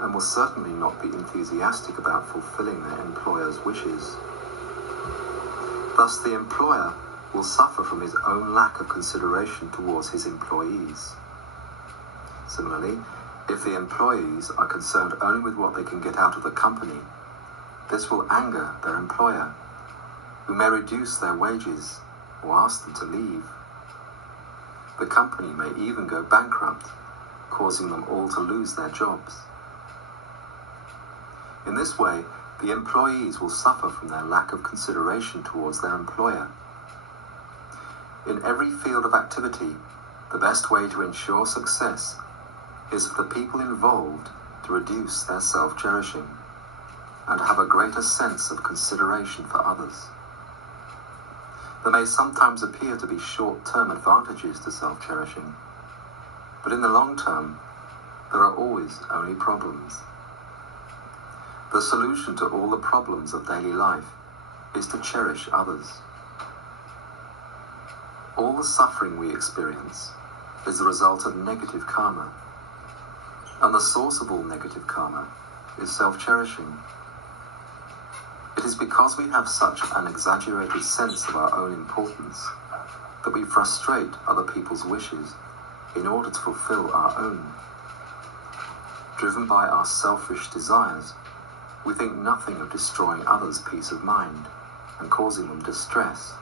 and will certainly not be enthusiastic about fulfilling their employer's wishes. Thus, the employer will suffer from his own lack of consideration towards his employees. Similarly, if the employees are concerned only with what they can get out of the company, this will anger their employer, who may reduce their wages or ask them to leave. The company may even go bankrupt, causing them all to lose their jobs. In this way, the employees will suffer from their lack of consideration towards their employer. In every field of activity, the best way to ensure success is for the people involved to reduce their self-cherishing and have a greater sense of consideration for others. There may sometimes appear to be short-term advantages to self-cherishing, but in the long term, there are always only problems. The solution to all the problems of daily life is to cherish others. All the suffering we experience is the result of negative karma, and the source of all negative karma is self-cherishing. It is because we have such an exaggerated sense of our own importance that we frustrate other people's wishes in order to fulfill our own. Driven by our selfish desires, we think nothing of destroying others' peace of mind and causing them distress.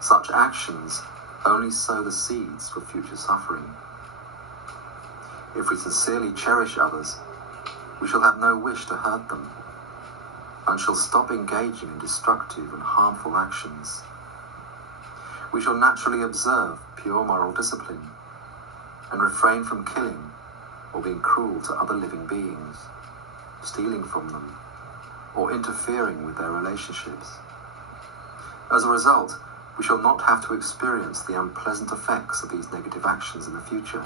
Such actions only sow the seeds for future suffering. If we sincerely cherish others, we shall have no wish to hurt them, and shall stop engaging in destructive and harmful actions. We shall naturally observe pure moral discipline, and refrain from killing or being cruel to other living beings, stealing from them, or interfering with their relationships. As a result, we shall not have to experience the unpleasant effects of these negative actions in the future.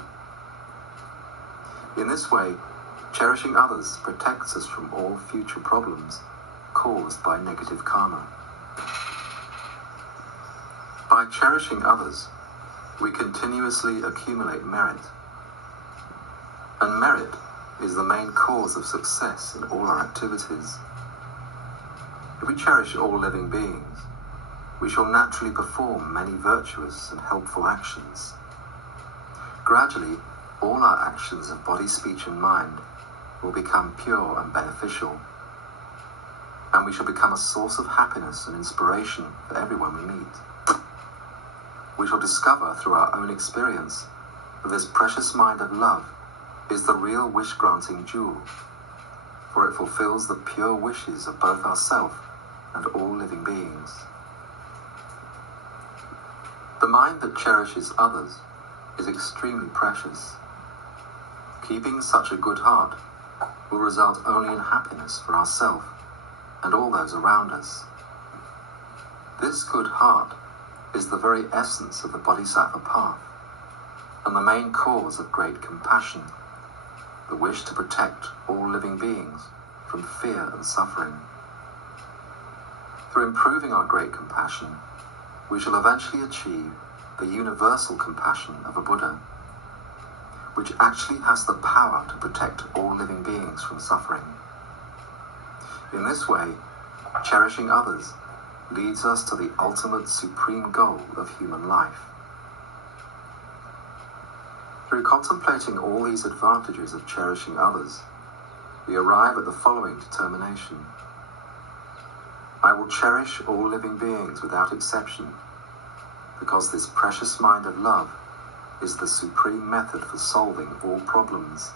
In this way, cherishing others protects us from all future problems caused by negative karma. By cherishing others, we continuously accumulate merit. And merit is the main cause of success in all our activities. If we cherish all living beings, we shall naturally perform many virtuous and helpful actions. Gradually, all our actions of body, speech, and mind will become pure and beneficial, and we shall become a source of happiness and inspiration for everyone we meet. We shall discover through our own experience that this precious mind of love is the real wish-granting jewel, for it fulfills the pure wishes of both ourselves and all living beings. The mind that cherishes others is extremely precious. Keeping such a good heart will result only in happiness for ourselves and all those around us. This good heart is the very essence of the Bodhisattva path, and the main cause of great compassion, the wish to protect all living beings from fear and suffering. Through improving our great compassion, we shall eventually achieve the universal compassion of a Buddha, which actually has the power to protect all living beings from suffering. In this way, cherishing others leads us to the ultimate supreme goal of human life. Through contemplating all these advantages of cherishing others, we arrive at the following determination. I will cherish all living beings without exception, because this precious mind of love is the supreme method for solving all problems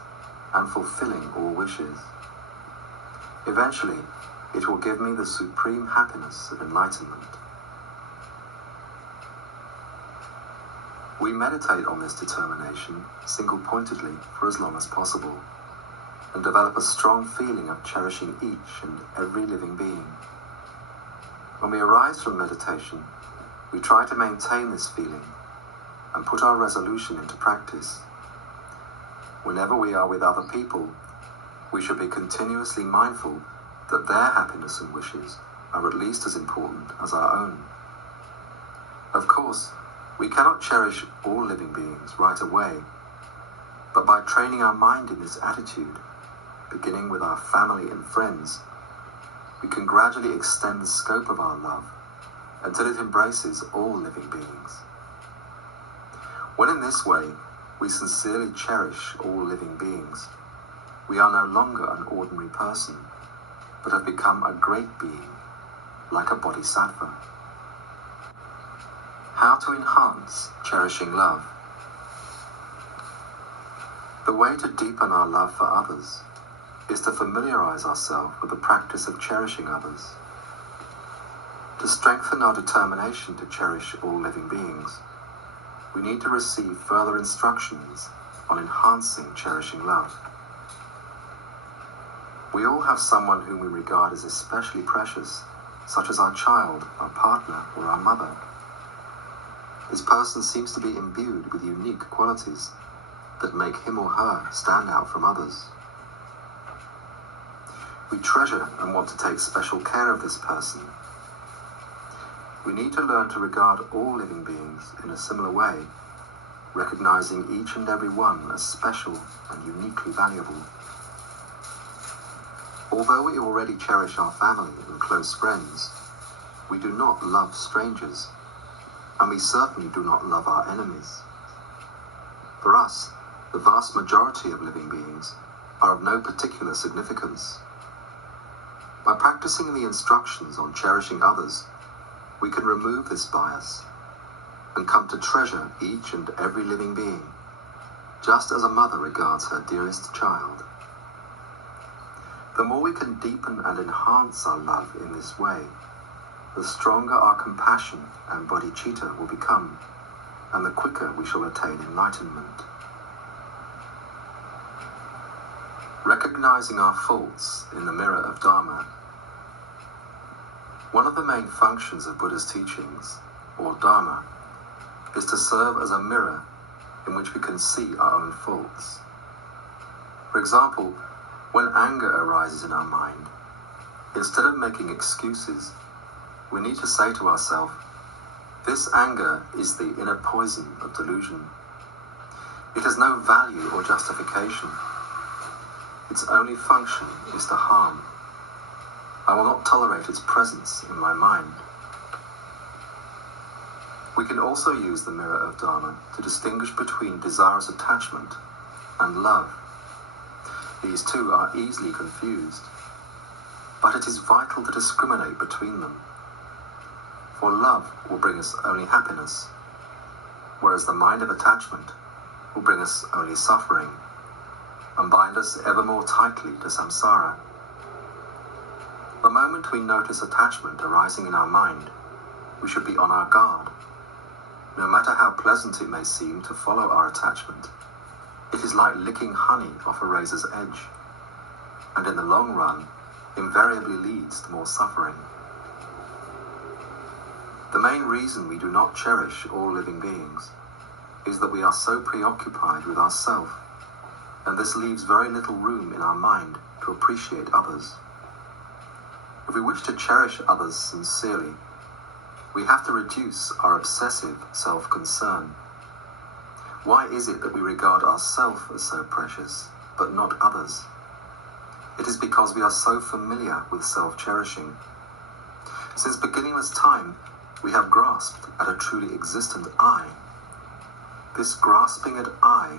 and fulfilling all wishes. Eventually, it will give me the supreme happiness of enlightenment. We meditate on this determination single-pointedly for as long as possible, and develop a strong feeling of cherishing each and every living being. When we arise from meditation, we try to maintain this feeling and put our resolution into practice. Whenever we are with other people, we should be continuously mindful that their happiness and wishes are at least as important as our own. Of course, we cannot cherish all living beings right away, but by training our mind in this attitude, beginning with our family and friends, we can gradually extend the scope of our love until it embraces all living beings. When in this way we sincerely cherish all living beings, we are no longer an ordinary person, but have become a great being, like a bodhisattva. How to enhance cherishing love? The way to deepen our love for others is to familiarize ourselves with the practice of cherishing others. To strengthen our determination to cherish all living beings, we need to receive further instructions on enhancing cherishing love. We all have someone whom we regard as especially precious, such as our child, our partner, or our mother. This person seems to be imbued with unique qualities that make him or her stand out from others. We treasure and want to take special care of this person. We need to learn to regard all living beings in a similar way, recognizing each and every one as special and uniquely valuable. Although we already cherish our family and close friends, we do not love strangers, and we certainly do not love our enemies. For us, the vast majority of living beings are of no particular significance. By practicing the instructions on cherishing others, we can remove this bias and come to treasure each and every living being, just as a mother regards her dearest child. The more we can deepen and enhance our love in this way, the stronger our compassion and bodhicitta will become, and the quicker we shall attain enlightenment. Recognizing our faults in the mirror of Dharma. One of the main functions of Buddha's teachings, or Dharma, is to serve as a mirror in which we can see our own faults. For example, when anger arises in our mind, instead of making excuses, we need to say to ourselves, this anger is the inner poison of delusion. It has no value or justification. Its only function is to harm. I will not tolerate its presence in my mind. We can also use the mirror of Dharma to distinguish between desirous attachment and love. These two are easily confused, but it is vital to discriminate between them. For love will bring us only happiness, whereas the mind of attachment will bring us only suffering and bind us ever more tightly to samsara. The moment we notice attachment arising in our mind, we should be on our guard. No matter how pleasant it may seem to follow our attachment, it is like licking honey off a razor's edge, and in the long run, invariably leads to more suffering. The main reason we do not cherish all living beings is that we are so preoccupied with ourself, and this leaves very little room in our mind to appreciate others. If we wish to cherish others sincerely, we have to reduce our obsessive self-concern. Why is it that we regard ourselves as so precious, but not others? It is because we are so familiar with self-cherishing. Since beginningless time, we have grasped at a truly existent I. This grasping at I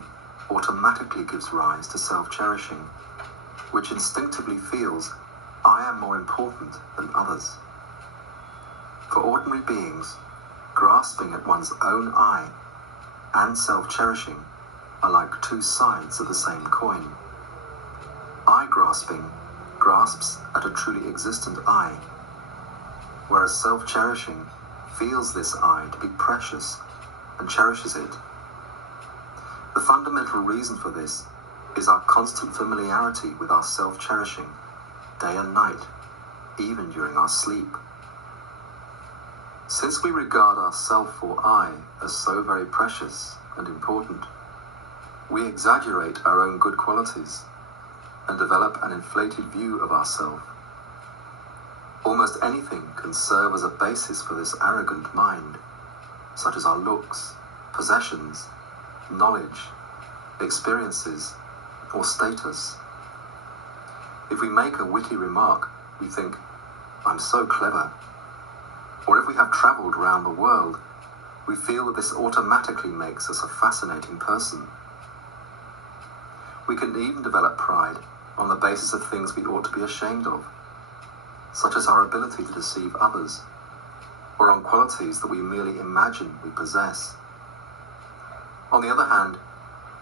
automatically gives rise to self-cherishing, which instinctively feels I am more important than others. For ordinary beings, grasping at one's own I and self-cherishing are like two sides of the same coin. I grasping grasps at a truly existent I, whereas self-cherishing feels this I to be precious and cherishes it. The fundamental reason for this is our constant familiarity with our self-cherishing, day and night, even during our sleep. Since we regard our self or I as so very precious and important, we exaggerate our own good qualities and develop an inflated view of ourself. Almost anything can serve as a basis for this arrogant mind, such as our looks, possessions, knowledge, experiences, or status. If we make a witty remark, we think, "I'm so clever." Or if we have traveled around the world, we feel that this automatically makes us a fascinating person. We can even develop pride on the basis of things we ought to be ashamed of, such as our ability to deceive others, or on qualities that we merely imagine we possess. On the other hand,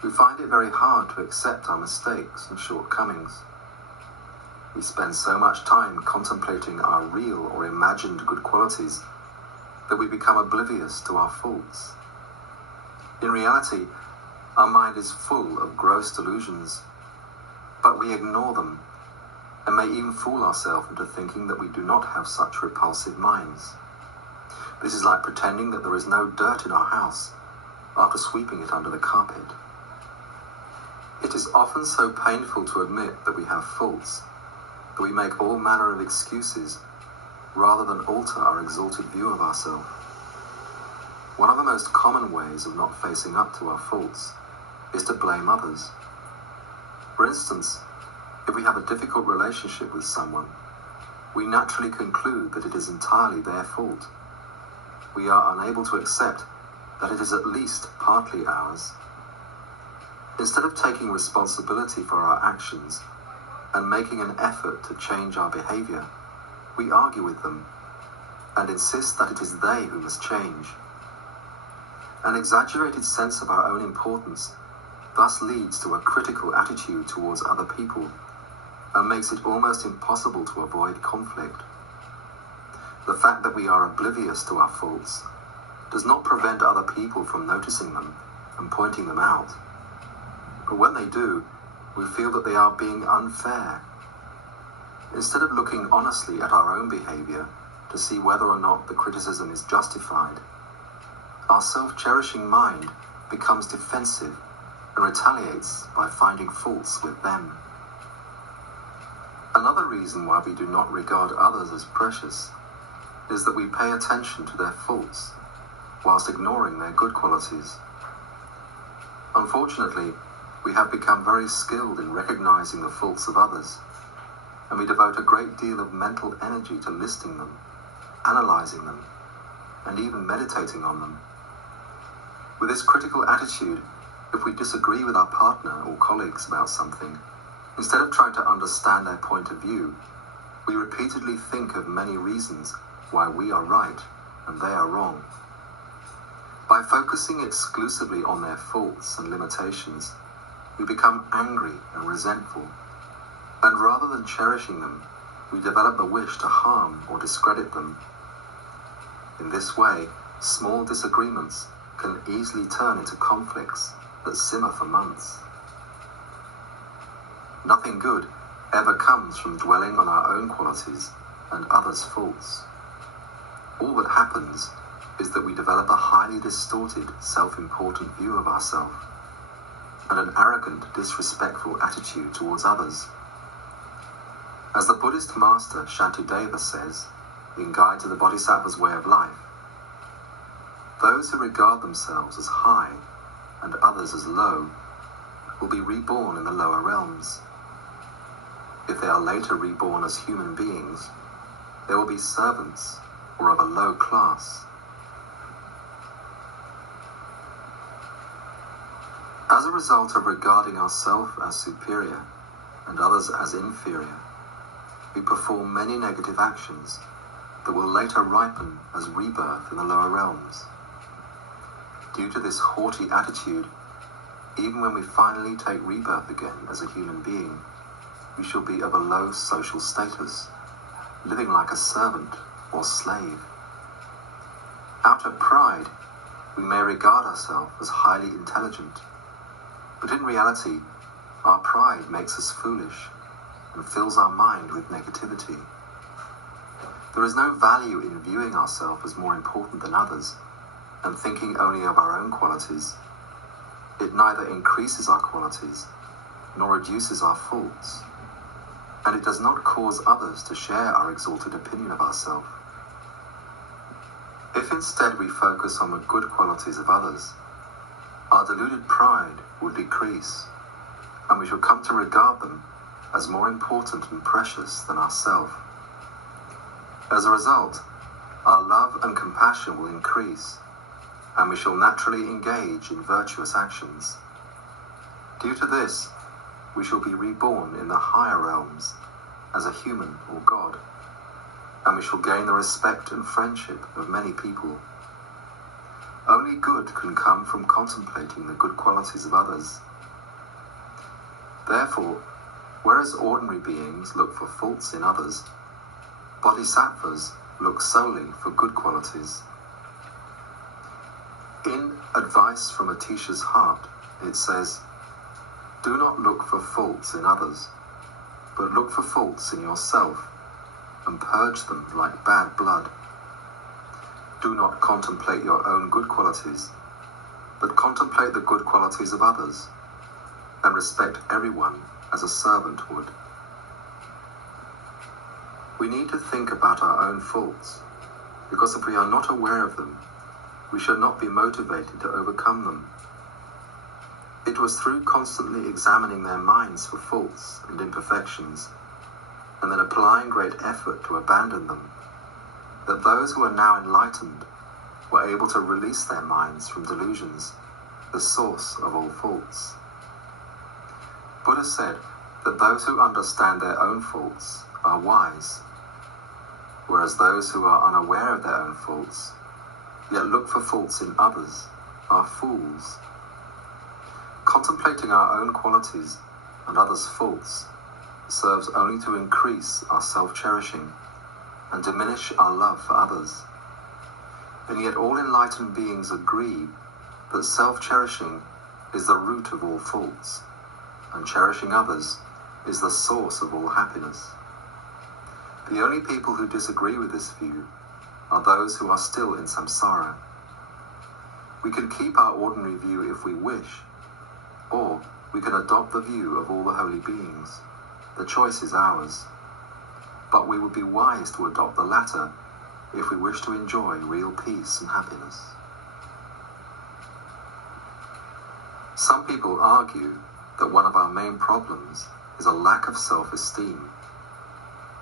we find it very hard to accept our mistakes and shortcomings. We spend so much time contemplating our real or imagined good qualities that we become oblivious to our faults. In reality, our mind is full of gross delusions, but we ignore them and may even fool ourselves into thinking that we do not have such repulsive minds. This is like pretending that there is no dirt in our house after sweeping it under the carpet. It is often so painful to admit that we have faults that we make all manner of excuses rather than alter our exalted view of ourselves. One of the most common ways of not facing up to our faults is to blame others. For instance, if we have a difficult relationship with someone, we naturally conclude that it is entirely their fault. We are unable to accept that it is at least partly ours. Instead of taking responsibility for our actions and making an effort to change our behavior, we argue with them and insist that it is they who must change. An exaggerated sense of our own importance thus leads to a critical attitude towards other people and makes it almost impossible to avoid conflict. The fact that we are oblivious to our faults does not prevent other people from noticing them and pointing them out. But when they do, we feel that they are being unfair. Instead of looking honestly at our own behavior to see whether or not the criticism is justified, our self-cherishing mind becomes defensive and retaliates by finding faults with them. Another reason why we do not regard others as precious is that we pay attention to their faults whilst ignoring their good qualities. Unfortunately, we have become very skilled in recognizing the faults of others, and we devote a great deal of mental energy to listing them, analyzing them, and even meditating on them. With this critical attitude, if we disagree with our partner or colleagues about something, instead of trying to understand their point of view, we repeatedly think of many reasons why we are right and they are wrong. By focusing exclusively on their faults and limitations, we become angry and resentful, and rather than cherishing them, we develop the wish to harm or discredit them. In this way, small disagreements can easily turn into conflicts that simmer for months. Nothing good ever comes from dwelling on our own qualities and others' faults. All that happens is that we develop a highly distorted, self-important view of ourselves and an arrogant, disrespectful attitude towards others. As the Buddhist master Shantideva says in Guide to the Bodhisattva's Way of Life, those who regard themselves as high and others as low will be reborn in the lower realms. If they are later reborn as human beings, they will be servants or of a low class. As a result of regarding ourselves as superior and others as inferior, we perform many negative actions that will later ripen as rebirth in the lower realms. Due to this haughty attitude, even when we finally take rebirth again as a human being, we shall be of a low social status, living like a servant or slave. Out of pride, we may regard ourselves as highly intelligent, but in reality, our pride makes us foolish and fills our mind with negativity. There is no value in viewing ourselves as more important than others and thinking only of our own qualities. It neither increases our qualities nor reduces our faults, and it does not cause others to share our exalted opinion of ourselves. If instead we focus on the good qualities of others, our deluded pride will decrease, and we shall come to regard them as more important and precious than ourselves. As a result, our love and compassion will increase, and we shall naturally engage in virtuous actions. Due to this, we shall be reborn in the higher realms as a human or God, and we shall gain the respect and friendship of many people. Only good can come from contemplating the good qualities of others. Therefore, whereas ordinary beings look for faults in others, bodhisattvas look solely for good qualities. In Advice from a Teacher's Heart, it says, "Do not look for faults in others, but look for faults in yourself and purge them like bad blood. Do not contemplate your own good qualities, but contemplate the good qualities of others, and respect everyone as a servant would." We need to think about our own faults, because if we are not aware of them, we shall not be motivated to overcome them. It was through constantly examining their minds for faults and imperfections, and then applying great effort to abandon them, that those who are now enlightened were able to release their minds from delusions, the source of all faults. Buddha said that those who understand their own faults are wise, whereas those who are unaware of their own faults, yet look for faults in others, are fools. Contemplating our own qualities and others' faults serves only to increase our self-cherishing and diminish our love for others. And yet all enlightened beings agree that self-cherishing is the root of all faults, and cherishing others is the source of all happiness. The only people who disagree with this view are those who are still in samsara. We can keep our ordinary view if we wish, or we can adopt the view of all the holy beings. The choice is ours. But we would be wise to adopt the latter if we wish to enjoy real peace and happiness. Some people argue that one of our main problems is a lack of self-esteem,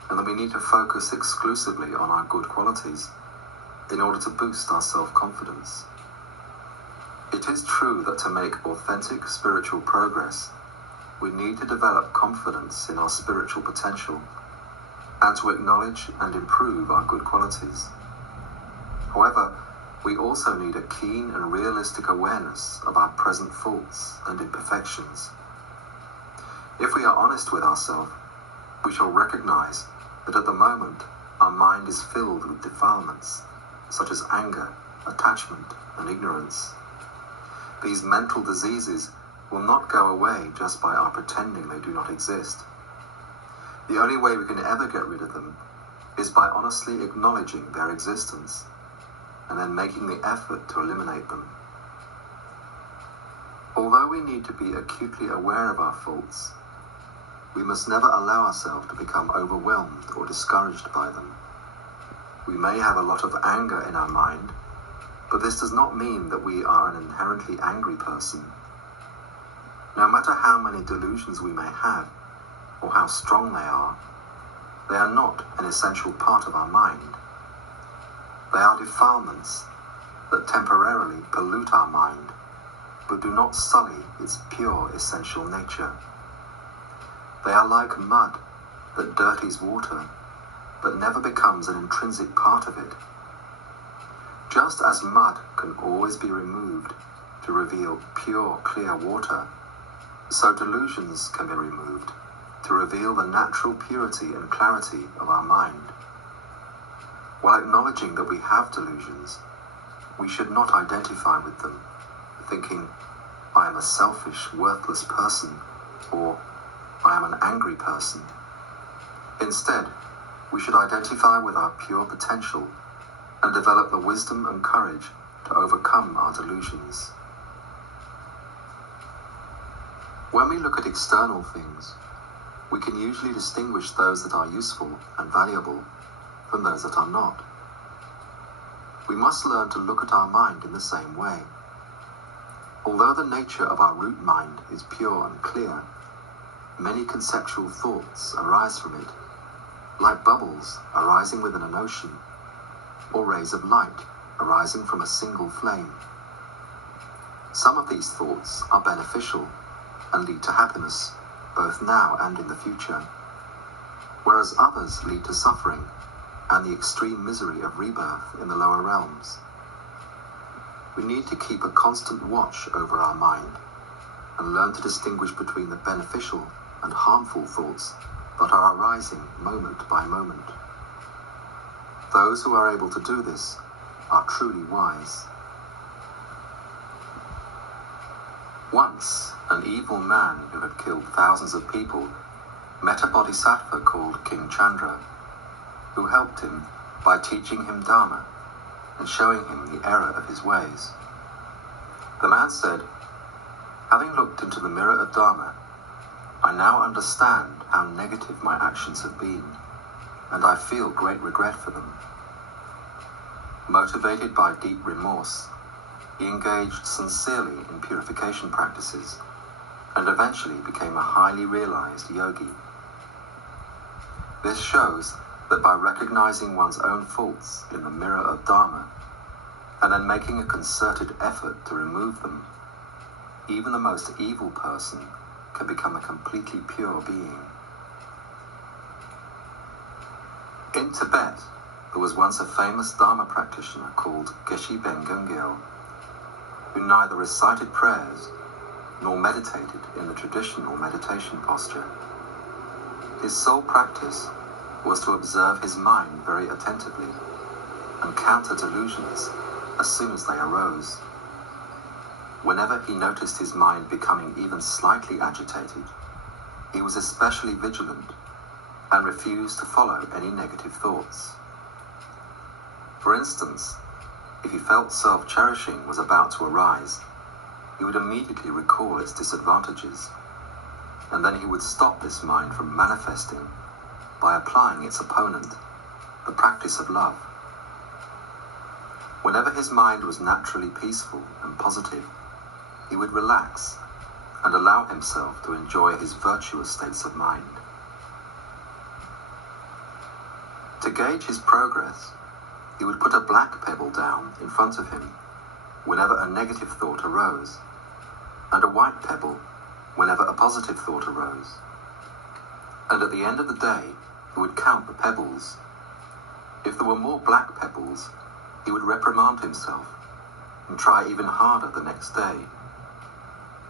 and that we need to focus exclusively on our good qualities in order to boost our self-confidence. It is true that to make authentic spiritual progress, we need to develop confidence in our spiritual potential and to acknowledge and improve our good qualities. However, we also need a keen and realistic awareness of our present faults and imperfections. If we are honest with ourselves, we shall recognize that at the moment our mind is filled with defilements, such as anger, attachment, and ignorance. These mental diseases will not go away just by our pretending they do not exist. The only way we can ever get rid of them is by honestly acknowledging their existence. and then making the effort to eliminate them. Although we need to be acutely aware of our faults, we must never allow ourselves to become overwhelmed or discouraged by them. We may have a lot of anger in our mind, but this does not mean that we are an inherently angry person. No matter how many delusions we may have, or how strong they are not an essential part of our mind. They are defilements that temporarily pollute our mind, but do not sully its pure essential nature. They are like mud that dirties water, but never becomes an intrinsic part of it. Just as mud can always be removed to reveal pure, clear water, so delusions can be removed to reveal the natural purity and clarity of our mind. While acknowledging that we have delusions, we should not identify with them, thinking, I am a selfish, worthless person, or I am an angry person. Instead, we should identify with our pure potential and develop the wisdom and courage to overcome our delusions. When we look at external things, we can usually distinguish those that are useful and valuable from those that are not. We must learn to look at our mind in the same way. Although the nature of our root mind is pure and clear, many conceptual thoughts arise from it, like bubbles arising within an ocean, or rays of light arising from a single flame. Some of these thoughts are beneficial and lead to happiness, both now and in the future, whereas others lead to suffering and the extreme misery of rebirth in the lower realms. We need to keep a constant watch over our mind and learn to distinguish between the beneficial and harmful thoughts that are arising moment by moment. Those who are able to do this are truly wise. Once, an evil man who had killed thousands of people met a bodhisattva called King Chandra, who helped him by teaching him Dharma and showing him the error of his ways. The man said, having looked into the mirror of Dharma, I now understand how negative my actions have been, and I feel great regret for them. Motivated by deep remorse, he engaged sincerely in purification practices and eventually became a highly realized yogi. This shows that by recognizing one's own faults in the mirror of Dharma and then making a concerted effort to remove them, even the most evil person can become a completely pure being. In Tibet, there was once a famous Dharma practitioner called Geshe Ben Gungil, who neither recited prayers nor meditated in the traditional meditation posture. His sole practice was to observe his mind very attentively and counter delusions as soon as they arose. Whenever he noticed his mind becoming even slightly agitated, he was especially vigilant and refused to follow any negative thoughts. For instance, if he felt self-cherishing was about to arise, he would immediately recall its disadvantages, and then he would stop this mind from manifesting by applying its opponent, the practice of love. Whenever his mind was naturally peaceful and positive, he would relax and allow himself to enjoy his virtuous states of mind. To gauge his progress, he would put a black pebble down in front of him whenever a negative thought arose, and a white pebble whenever a positive thought arose. And at the end of the day, he would count the pebbles. If there were more black pebbles, he would reprimand himself and try even harder the next day.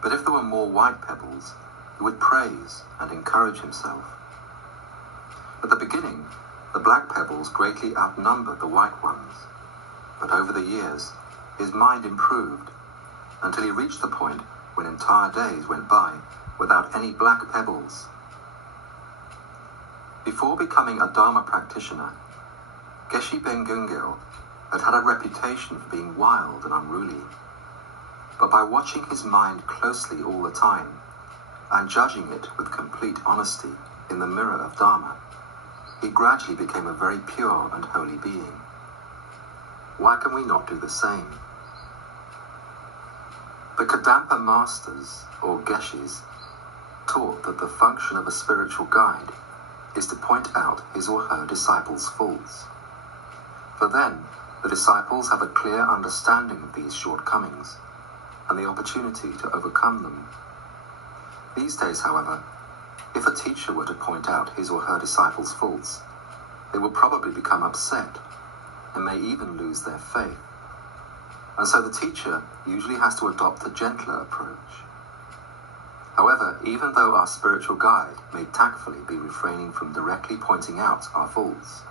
But if there were more white pebbles, he would praise and encourage himself. At the beginning, the black pebbles greatly outnumbered the white ones, but over the years, his mind improved until he reached the point when entire days went by without any black pebbles. Before becoming a Dharma practitioner, Geshe Ben Gungil had had a reputation for being wild and unruly. But by watching his mind closely all the time, and judging it with complete honesty in the mirror of Dharma, he gradually became a very pure and holy being. Why can we not do the same? The Kadampa masters, or Geshis, taught that the function of a spiritual guide is to point out his or her disciples' faults. For then, the disciples have a clear understanding of these shortcomings and the opportunity to overcome them. These days, however, if a teacher were to point out his or her disciples' faults, they would probably become upset and may even lose their faith. And so the teacher usually has to adopt a gentler approach. However, even though our spiritual guide may tactfully be refraining from directly pointing out our faults,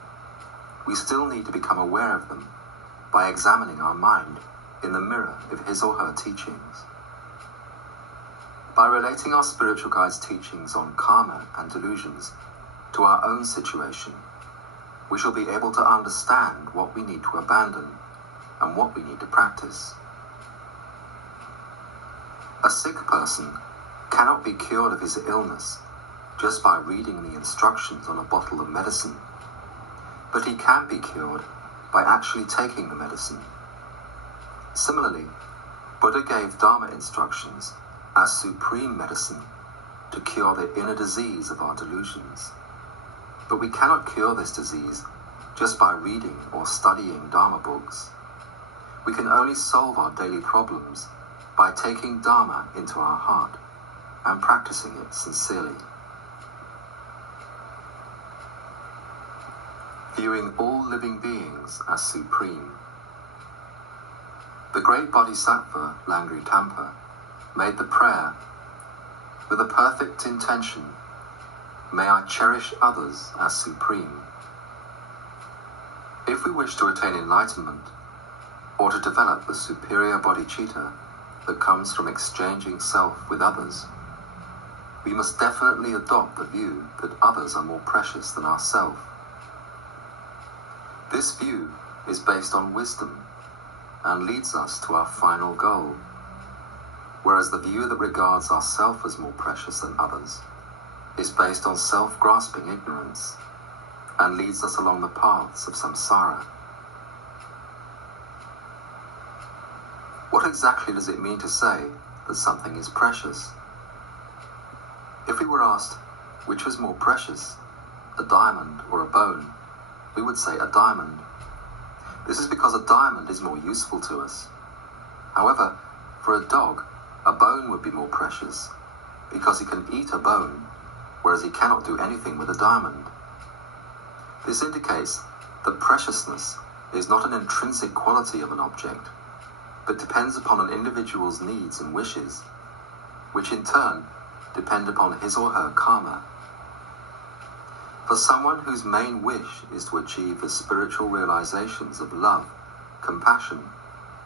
we still need to become aware of them by examining our mind in the mirror of his or her teachings. By relating our spiritual guide's teachings on karma and delusions to our own situation, we shall be able to understand what we need to abandon and what we need to practice. A sick person cannot be cured of his illness just by reading the instructions on a bottle of medicine, but he can be cured by actually taking the medicine. Similarly, Buddha gave Dharma instructions as supreme medicine to cure the inner disease of our delusions. But we cannot cure this disease just by reading or studying Dharma books. We can only solve our daily problems by taking Dharma into our heart and practicing it sincerely. Viewing all living beings as supreme. The great Bodhisattva, Langri Tampa, made the prayer, with a perfect intention, may I cherish others as supreme. If we wish to attain enlightenment, or to develop the superior bodhicitta that comes from exchanging self with others, we must definitely adopt the view that others are more precious than ourselves. This view is based on wisdom and leads us to our final goal, whereas the view that regards ourself as more precious than others is based on self-grasping ignorance and leads us along the paths of samsara. What exactly does it mean to say that something is precious? If we were asked which was more precious, a diamond or a bone, we would say a diamond. This is because a diamond is more useful to us. However, for a dog, a bone would be more precious because he can eat a bone, whereas he cannot do anything with a diamond. This indicates that preciousness is not an intrinsic quality of an object, but depends upon an individual's needs and wishes, which in turn depend upon his or her karma. For someone whose main wish is to achieve the spiritual realizations of love, compassion,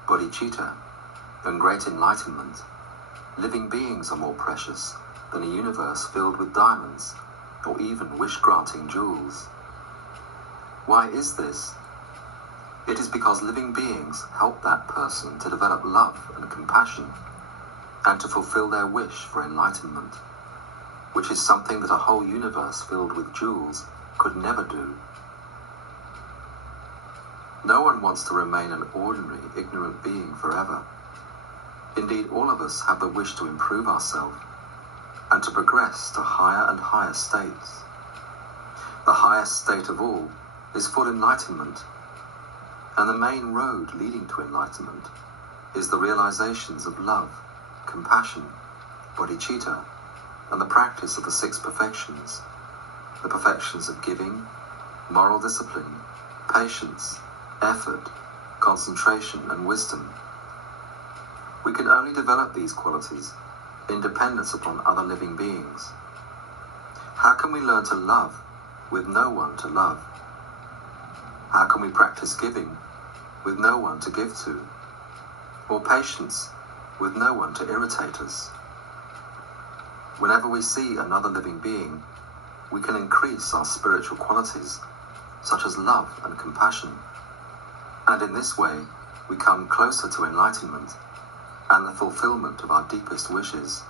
bodhicitta, and great enlightenment, living beings are more precious than a universe filled with diamonds or even wish-granting jewels. Why is this? It is because living beings help that person to develop love and compassion and to fulfill their wish for enlightenment, which is something that a whole universe filled with jewels could never do. No one wants to remain an ordinary, ignorant being forever. Indeed, all of us have the wish to improve ourselves and to progress to higher and higher states. The highest state of all is full enlightenment, and the main road leading to enlightenment is the realizations of love, compassion, bodhicitta, and the practice of the 6 perfections, the perfections of giving, moral discipline, patience, effort, concentration, and wisdom. We can only develop these qualities in dependence upon other living beings. How can we learn to love with no one to love? How can we practice giving with no one to give to? Or patience with no one to irritate us? Whenever we see another living being, we can increase our spiritual qualities, such as love and compassion. And in this way, we come closer to enlightenment and the fulfillment of our deepest wishes.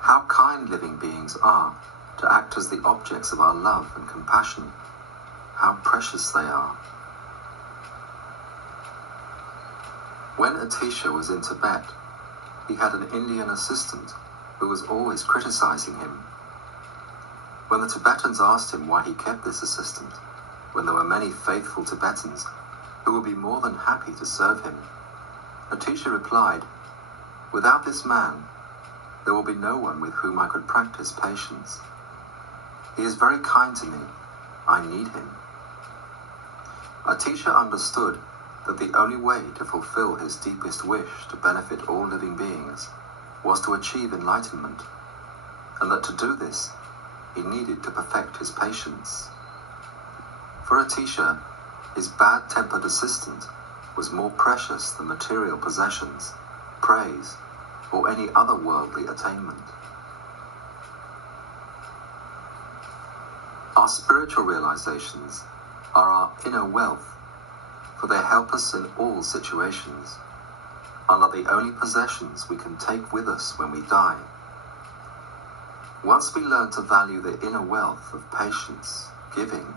How kind living beings are to act as the objects of our love and compassion. How precious they are. When Atisha was in Tibet, he had an Indian assistant who was always criticizing him. When the Tibetans asked him why he kept this assistant, when there were many faithful Tibetans who would be more than happy to serve him, Atisha replied, "Without this man, there will be no one with whom I could practice patience. He is very kind to me. I need him." Atisha understood that the only way to fulfill his deepest wish to benefit all living beings was to achieve enlightenment, and that to do this, he needed to perfect his patience. For Atisha, his bad-tempered assistant was more precious than material possessions, praise, or any other worldly attainment. Our spiritual realizations are our inner wealth, for they help us in all situations, and are the only possessions we can take with us when we die. Once we learn to value the inner wealth of patience, giving,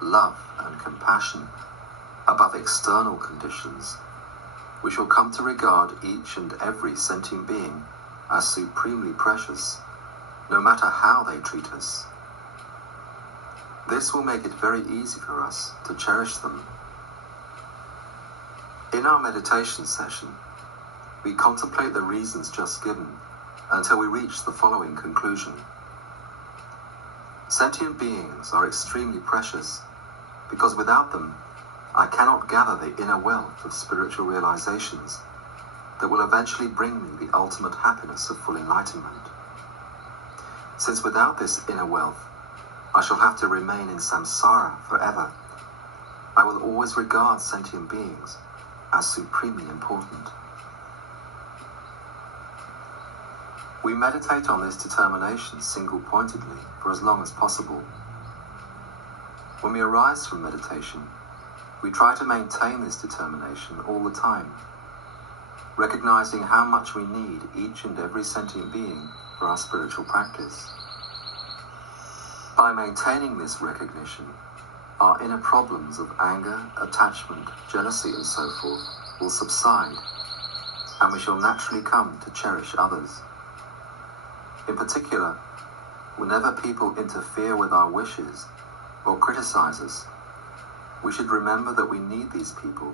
love, and compassion above external conditions, we shall come to regard each and every sentient being as supremely precious, no matter how they treat us. This will make it very easy for us to cherish them. In our meditation session, we contemplate the reasons just given until we reach the following conclusion. Sentient beings are extremely precious because without them, I cannot gather the inner wealth of spiritual realizations that will eventually bring me the ultimate happiness of full enlightenment. Since without this inner wealth, I shall have to remain in samsara forever, I will always regard sentient beings as supremely important. We meditate on this determination single-pointedly for as long as possible. When we arise from meditation, we try to maintain this determination all the time, recognizing how much we need each and every sentient being for our spiritual practice. By maintaining this recognition, our inner problems of anger, attachment, jealousy, and so forth will subside, and we shall naturally come to cherish others. In particular, whenever people interfere with our wishes or criticize us, we should remember that we need these people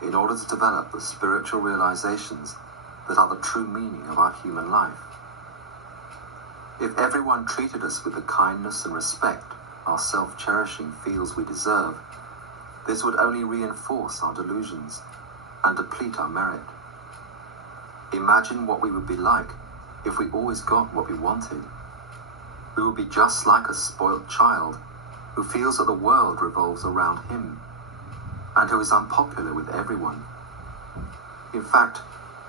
in order to develop the spiritual realizations that are the true meaning of our human life. If everyone treated us with the kindness and respect our self-cherishing feels we deserve, this would only reinforce our delusions and deplete our merit. Imagine what we would be like if we always got what we wanted. We would be just like a spoilt child who feels that the world revolves around him and who is unpopular with everyone. In fact,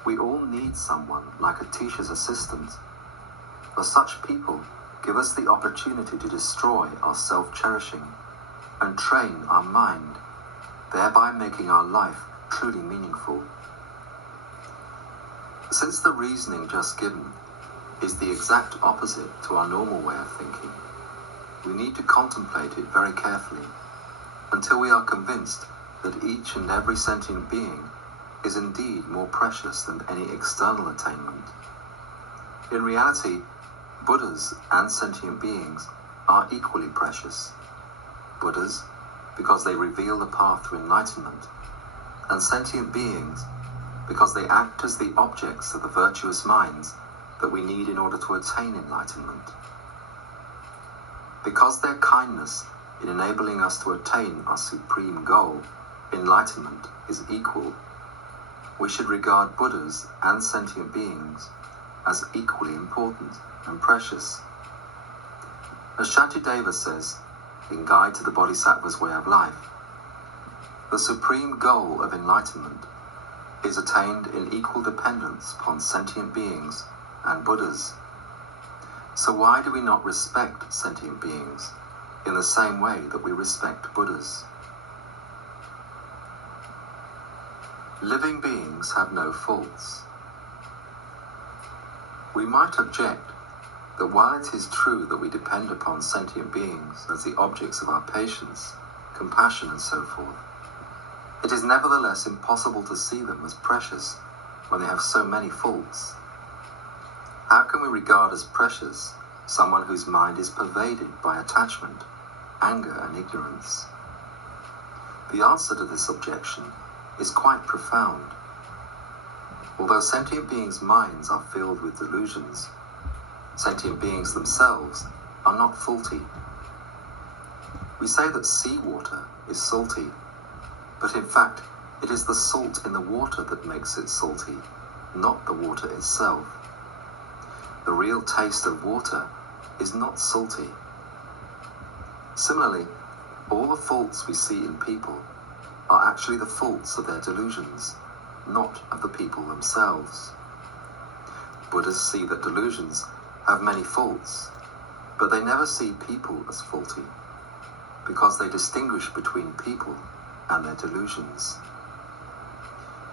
we all need someone like Atisha's assistant, for such people give us the opportunity to destroy our self-cherishing and train our mind, thereby making our life truly meaningful. Since the reasoning just given is the exact opposite to our normal way of thinking, we need to contemplate it very carefully until we are convinced that each and every sentient being is indeed more precious than any external attainment. In reality, Buddhas and sentient beings are equally precious. Buddhas, because they reveal the path to enlightenment, and sentient beings, because they act as the objects of the virtuous minds that we need in order to attain enlightenment. Because their kindness in enabling us to attain our supreme goal, enlightenment, is equal, we should regard Buddhas and sentient beings as equally important and precious. As Shantideva says in Guide to the Bodhisattva's Way of Life, the supreme goal of enlightenment is attained in equal dependence upon sentient beings and Buddhas. So why do we not respect sentient beings in the same way that we respect Buddhas? Living beings have no faults. We might object that while it is true that we depend upon sentient beings as the objects of our patience, compassion, and so forth, it is nevertheless impossible to see them as precious when they have so many faults. How can we regard as precious someone whose mind is pervaded by attachment, anger, and ignorance? The answer to this objection is quite profound. Although sentient beings' minds are filled with delusions, sentient beings themselves are not faulty. We say that seawater is salty, but in fact it is the salt in the water that makes it salty, not the water itself. The real taste of water is not salty. Similarly, all the faults we see in people are actually the faults of their delusions, not of the people themselves. Buddhists see that delusions have many faults, but they never see people as faulty, because they distinguish between people and their delusions.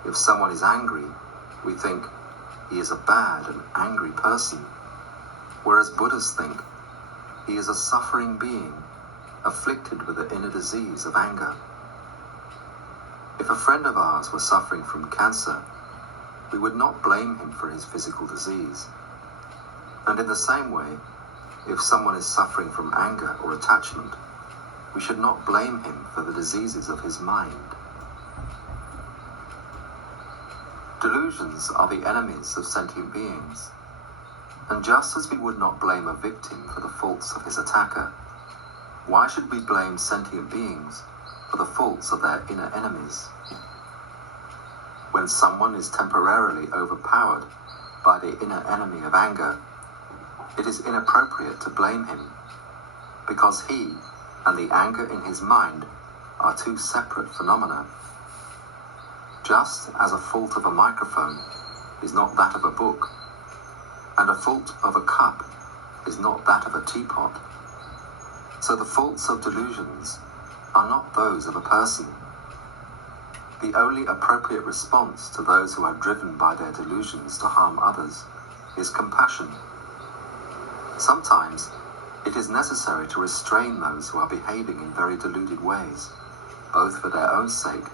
If someone is angry, we think he is a bad and angry person, whereas Buddhists think he is a suffering being, afflicted with the inner disease of anger. If a friend of ours were suffering from cancer, we would not blame him for his physical disease. And in the same way, if someone is suffering from anger or attachment, we should not blame him for the diseases of his mind. Delusions are the enemies of sentient beings, and just as we would not blame a victim for the faults of his attacker, why should we blame sentient beings for the faults of their inner enemies? When someone is temporarily overpowered by the inner enemy of anger, it is inappropriate to blame him, because he and the anger in his mind are two separate phenomena. Just as a fault of a microphone is not that of a book, and a fault of a cup is not that of a teapot, so the faults of delusions are not those of a person. The only appropriate response to those who are driven by their delusions to harm others is compassion. Sometimes it is necessary to restrain those who are behaving in very deluded ways, both for their own sake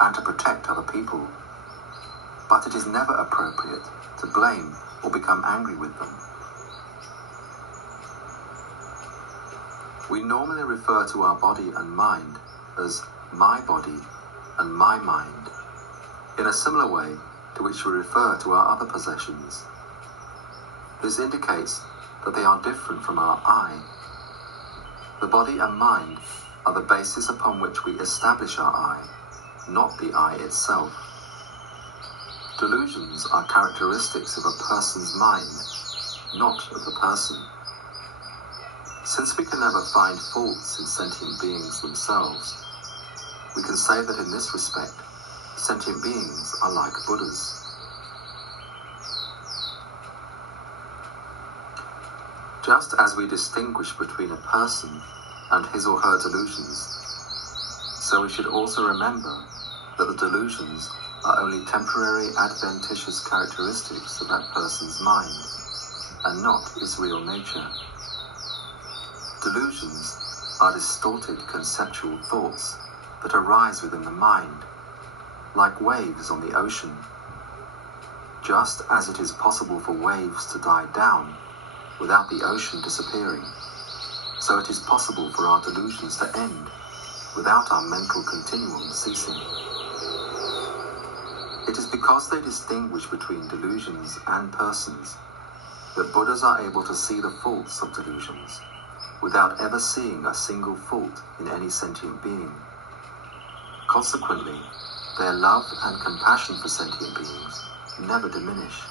and to protect other people. But it is never appropriate to blame or become angry with them. We normally refer to our body and mind as my body and my mind, in a similar way to which we refer to our other possessions. This indicates that they are different from our I. The body and mind are the basis upon which we establish our I, not the I itself. Delusions are characteristics of a person's mind, not of the person. Since we can never find faults in sentient beings themselves, we can say that in this respect, sentient beings are like Buddhas. Just as we distinguish between a person and his or her delusions, so we should also remember that the delusions are only temporary adventitious characteristics of that person's mind, and not its real nature. Delusions are distorted conceptual thoughts that arise within the mind, like waves on the ocean. Just as it is possible for waves to die down without the ocean disappearing, so it is possible for our delusions to end without our mental continuum ceasing. It is because they distinguish between delusions and persons that Buddhas are able to see the faults of delusions without ever seeing a single fault in any sentient being. Consequently, their love and compassion for sentient beings never diminish.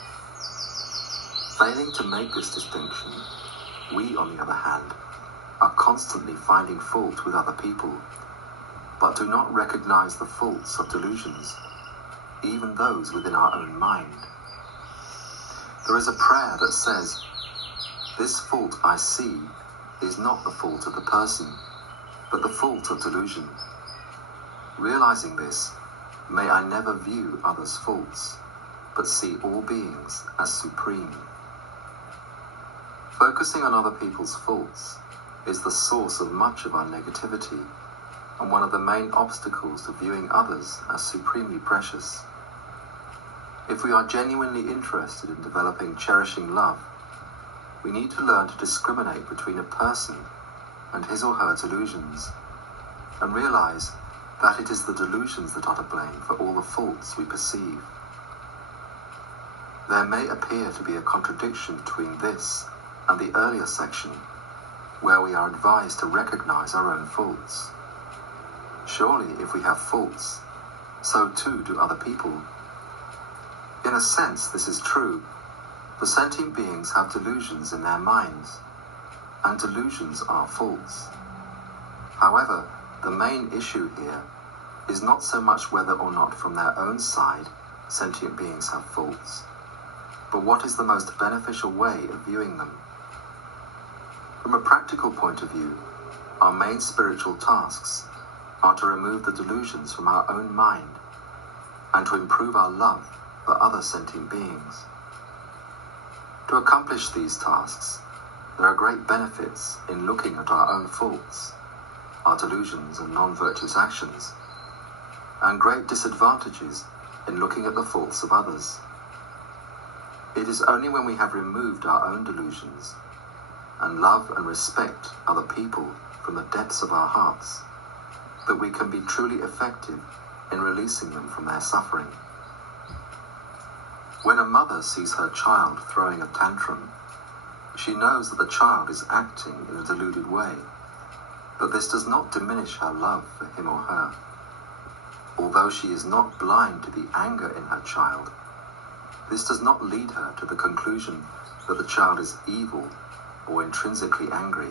Failing to make this distinction, we, on the other hand, are constantly finding fault with other people, but do not recognize the faults of delusions, even those within our own mind. There is a prayer that says, "This fault I see is not the fault of the person, but the fault of delusion." Realizing this, may I never view others' faults, but see all beings as supreme. Focusing on other people's faults is the source of much of our negativity and one of the main obstacles to viewing others as supremely precious. If we are genuinely interested in developing cherishing love, we need to learn to discriminate between a person and his or her delusions, and realize that it is the delusions that are to blame for all the faults we perceive. There may appear to be a contradiction between this and the earlier section, where we are advised to recognize our own faults. Surely, if we have faults, so too do other people. In a sense, this is true, for sentient beings have delusions in their minds, and delusions are faults. However, the main issue here is not so much whether or not from their own side sentient beings have faults, but what is the most beneficial way of viewing them. From a practical point of view, our main spiritual tasks are to remove the delusions from our own mind and to improve our love for other sentient beings. To accomplish these tasks, there are great benefits in looking at our own faults, our delusions and non-virtuous actions, and great disadvantages in looking at the faults of others. It is only when we have removed our own delusions and love and respect other people from the depths of our hearts that we can be truly effective in releasing them from their suffering. When a mother sees her child throwing a tantrum, she knows that the child is acting in a deluded way, but this does not diminish her love for him or her. Although she is not blind to the anger in her child, this does not lead her to the conclusion that the child is evil or intrinsically angry.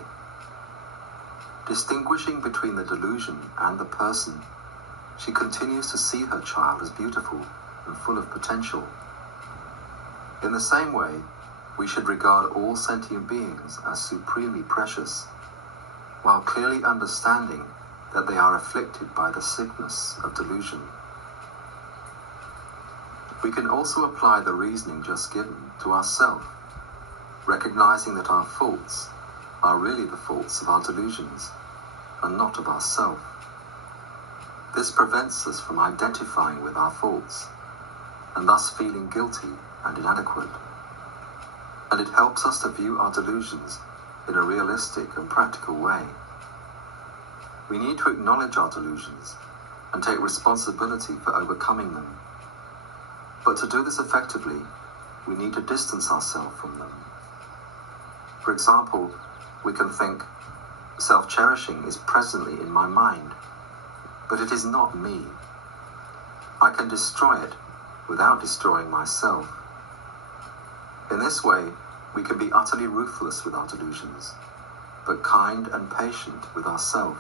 Distinguishing between the delusion and the person, she continues to see her child as beautiful and full of potential. In the same way, we should regard all sentient beings as supremely precious, while clearly understanding that they are afflicted by the sickness of delusion. We can also apply the reasoning just given to ourselves, recognizing that our faults are really the faults of our delusions and not of ourself. This prevents us from identifying with our faults and thus feeling guilty and inadequate. And it helps us to view our delusions in a realistic and practical way. We need to acknowledge our delusions and take responsibility for overcoming them. But to do this effectively, we need to distance ourselves from them. For example, we can think, self-cherishing is presently in my mind, but it is not me. I can destroy it without destroying myself. In this way, we can be utterly ruthless with our delusions, but kind and patient with ourselves.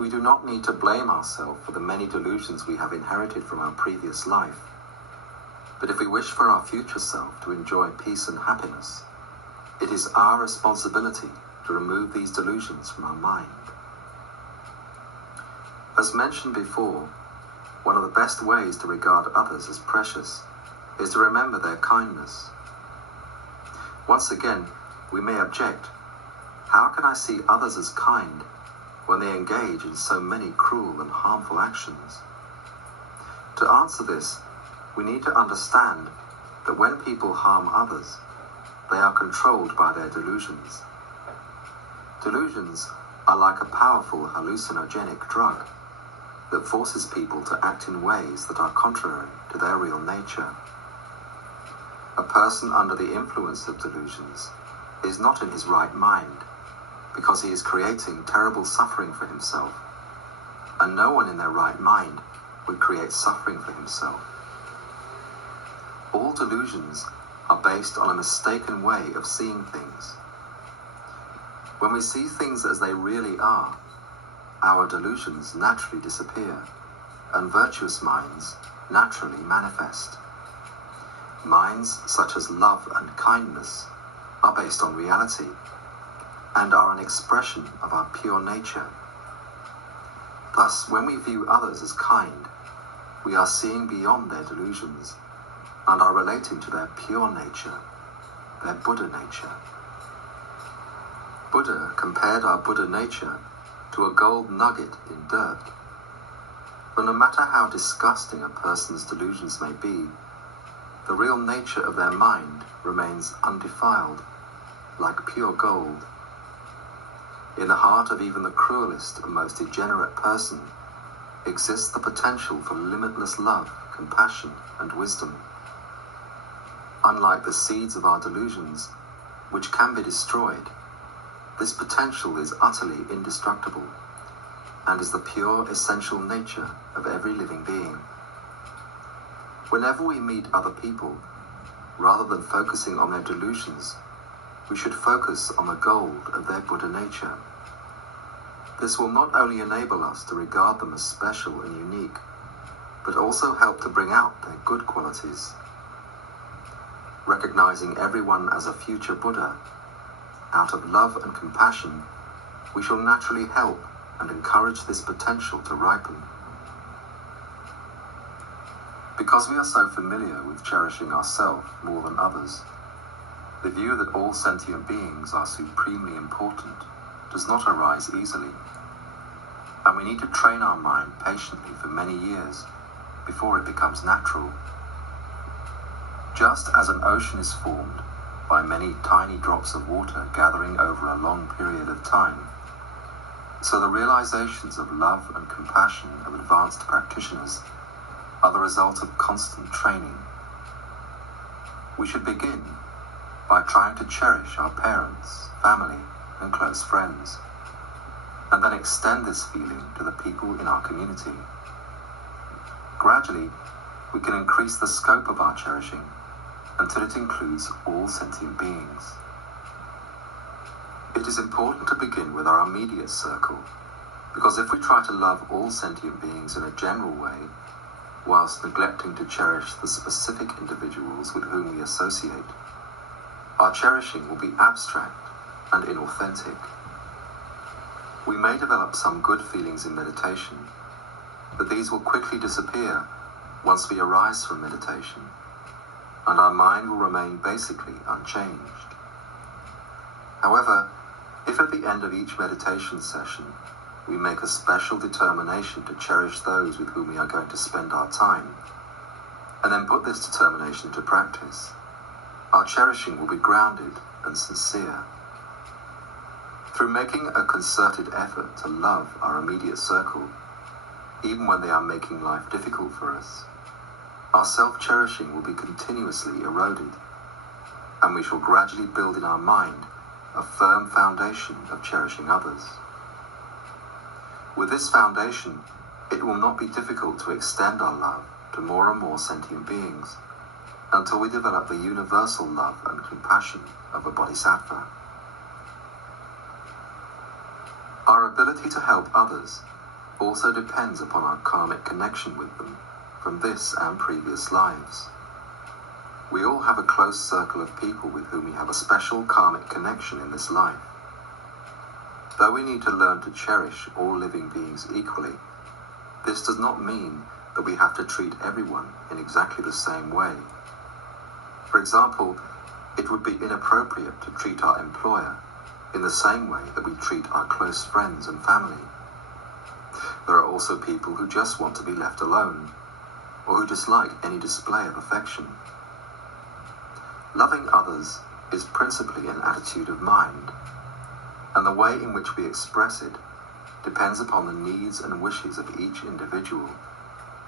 We do not need to blame ourselves for the many delusions we have inherited from our previous life. But if we wish for our future self to enjoy peace and happiness, it is our responsibility to remove these delusions from our mind. As mentioned before, one of the best ways to regard others as precious is to remember their kindness. Once again, we may object, how can I see others as kind when they engage in so many cruel and harmful actions? To answer this, we need to understand that when people harm others, they are controlled by their delusions. Delusions are like a powerful hallucinogenic drug that forces people to act in ways that are contrary to their real nature. A person under the influence of delusions is not in his right mind because he is creating terrible suffering for himself, and no one in their right mind would create suffering for himself. All delusions are based on a mistaken way of seeing things. When we see things as they really are, our delusions naturally disappear, and virtuous minds naturally manifest. Minds such as love and kindness are based on reality and are an expression of our pure nature. Thus, when we view others as kind, we are seeing beyond their delusions and are relating to their pure nature, their Buddha nature. Buddha compared our Buddha nature to a gold nugget in dirt. But no matter how disgusting a person's delusions may be, the real nature of their mind remains undefiled, like pure gold. In the heart of even the cruelest and most degenerate person exists the potential for limitless love, compassion, and wisdom. Unlike the seeds of our delusions, which can be destroyed, this potential is utterly indestructible and is the pure essential nature of every living being. Whenever we meet other people, rather than focusing on their delusions, we should focus on the gold of their Buddha nature. This will not only enable us to regard them as special and unique, but also help to bring out their good qualities. Recognizing everyone as a future Buddha, out of love and compassion, we shall naturally help and encourage this potential to ripen. Because we are so familiar with cherishing ourselves more than others, the view that all sentient beings are supremely important does not arise easily, and we need to train our mind patiently for many years before it becomes natural. Just as an ocean is formed by many tiny drops of water gathering over a long period of time, so the realizations of love and compassion of advanced practitioners are the result of constant training. We should begin by trying to cherish our parents, family, and close friends, and then extend this feeling to the people in our community. Gradually, we can increase the scope of our cherishing until it includes all sentient beings. It is important to begin with our immediate circle, because if we try to love all sentient beings in a general way, whilst neglecting to cherish the specific individuals with whom we associate, our cherishing will be abstract and inauthentic. We may develop some good feelings in meditation, but these will quickly disappear once we arise from meditation, and our mind will remain basically unchanged. However, if at the end of each meditation session we make a special determination to cherish those with whom we are going to spend our time, and then put this determination into practice, our cherishing will be grounded and sincere. Through making a concerted effort to love our immediate circle, even when they are making life difficult for us, our self-cherishing will be continuously eroded, and we shall gradually build in our mind a firm foundation of cherishing others. With this foundation, it will not be difficult to extend our love to more and more sentient beings until we develop the universal love and compassion of a bodhisattva. Our ability to help others also depends upon our karmic connection with them from this and previous lives. We all have a close circle of people with whom we have a special karmic connection in this life. Though we need to learn to cherish all living beings equally, this does not mean that we have to treat everyone in exactly the same way. For example, it would be inappropriate to treat our employer in the same way that we treat our close friends and family. There are also people who just want to be left alone, or who dislike any display of affection. Loving others is principally an attitude of mind, and the way in which we express it depends upon the needs and wishes of each individual,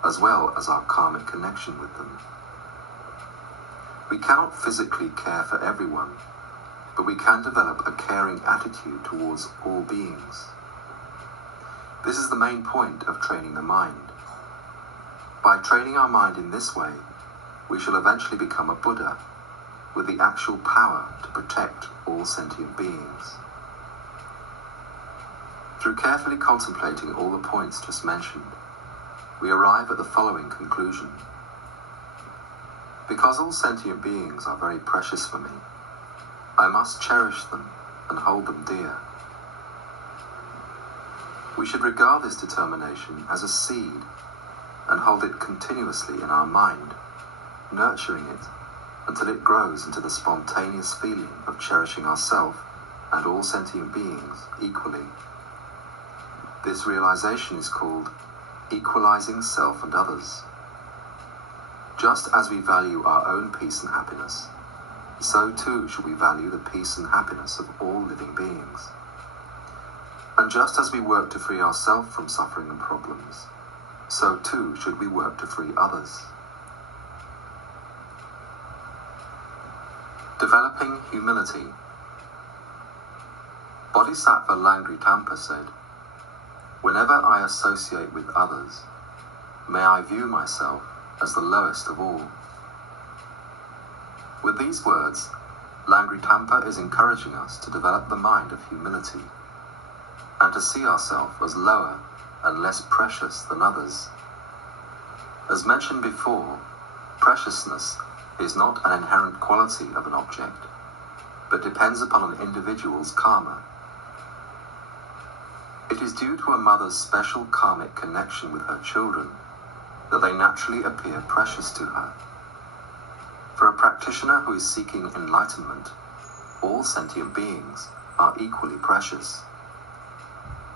as well as our karmic connection with them. We cannot physically care for everyone, but we can develop a caring attitude towards all beings. This is the main point of training the mind. By training our mind in this way, we shall eventually become a Buddha with the actual power to protect all sentient beings. Through carefully contemplating all the points just mentioned, we arrive at the following conclusion. Because all sentient beings are very precious for me, I must cherish them and hold them dear. We should regard this determination as a seed, and hold it continuously in our mind, nurturing it until it grows into the spontaneous feeling of cherishing ourselves and all sentient beings equally. This realization is called equalizing self and others. Just as we value our own peace and happiness, so too should we value the peace and happiness of all living beings. And just as we work to free ourselves from suffering and problems, so too should we work to free others. Developing humility. Bodhisattva Langri said, "Whenever I associate with others, may I view myself as the lowest of all." With these words, Langri is encouraging us to develop the mind of humility and to see ourselves as lower and less precious than others. As mentioned before, preciousness is not an inherent quality of an object, but depends upon an individual's karma. It is due to a mother's special karmic connection with her children that they naturally appear precious to her. For a practitioner who is seeking enlightenment, all sentient beings are equally precious,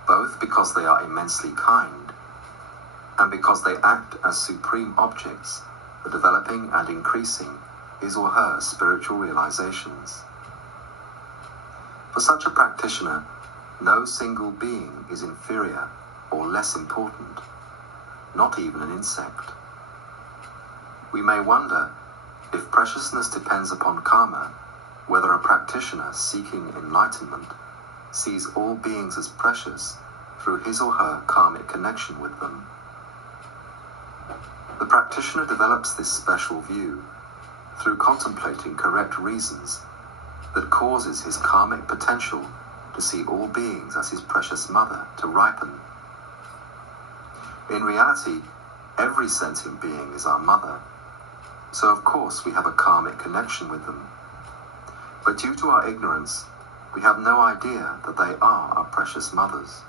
both because they are immensely kind and because they act as supreme objects for developing and increasing his or her spiritual realizations. For such a practitioner, no single being is inferior or less important, not even an insect. We may wonder, if preciousness depends upon karma, whether a practitioner seeking enlightenment sees all beings as precious through his or her karmic connection with them. The practitioner develops this special view through contemplating correct reasons that causes his karmic potential to see all beings as his precious mother to ripen. In reality, every sentient being is our mother, so of course we have a karmic connection with them. But due to our ignorance, we have no idea that they are our precious mothers.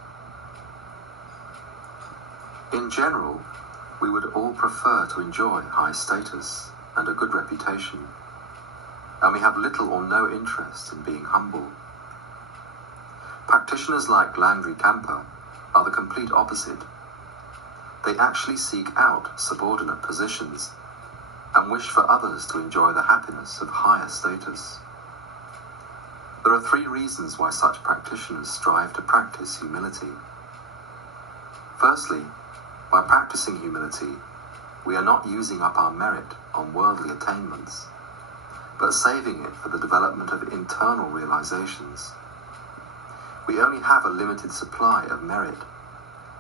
In general, we would all prefer to enjoy high status and a good reputation, and we have little or no interest in being humble. Practitioners like Langri are the complete opposite. They actually seek out subordinate positions and wish for others to enjoy the happiness of higher status. There are 3 reasons why such practitioners strive to practice humility. Firstly, by practicing humility, we are not using up our merit on worldly attainments, but saving it for the development of internal realizations. We only have a limited supply of merit,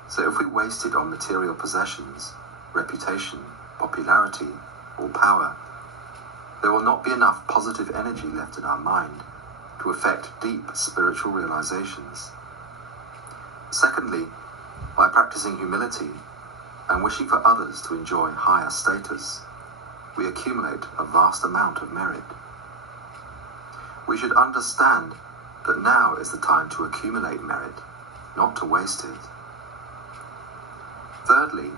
so if we waste it on material possessions, reputation, popularity, or power, there will not be enough positive energy left in our mind to effect deep spiritual realizations. Secondly, by practicing humility and wishing for others to enjoy higher status, we accumulate a vast amount of merit. We should understand that now is the time to accumulate merit, not to waste it. Thirdly,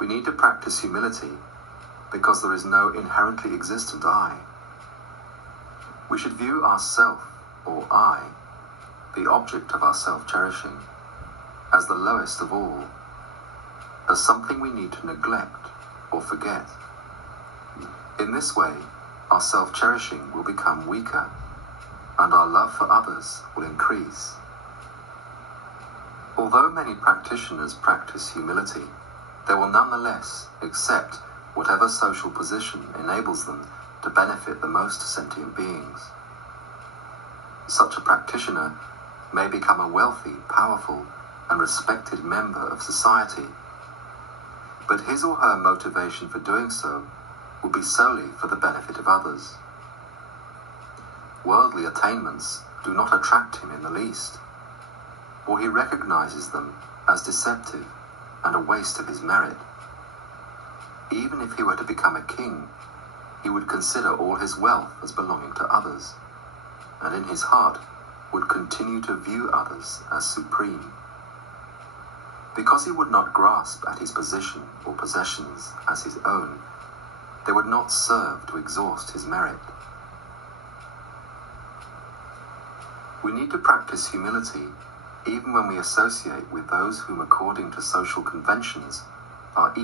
we need to practice humility because there is no inherently existent I. We should view ourself, or I, the object of our self-cherishing, as the lowest of all, as something we need to neglect or forget. In this way, our self-cherishing will become weaker, and our love for others will increase. Although many practitioners practice humility, they will nonetheless accept whatever social position enables them to benefit the most sentient beings. Such a practitioner may become a wealthy, powerful, and respected member of society, but his or her motivation for doing so will be solely for the benefit of others. Worldly attainments do not attract him in the least, or he recognizes them as deceptive and a waste of his merit. Even if he were to become a king, he would consider all his wealth as belonging to others, and in his heart would continue to view others as supreme. Because he would not grasp at his position or possessions as his own, they would not serve to exhaust his merit. We need to practice humility even when we associate with those whom, according to social conventions, are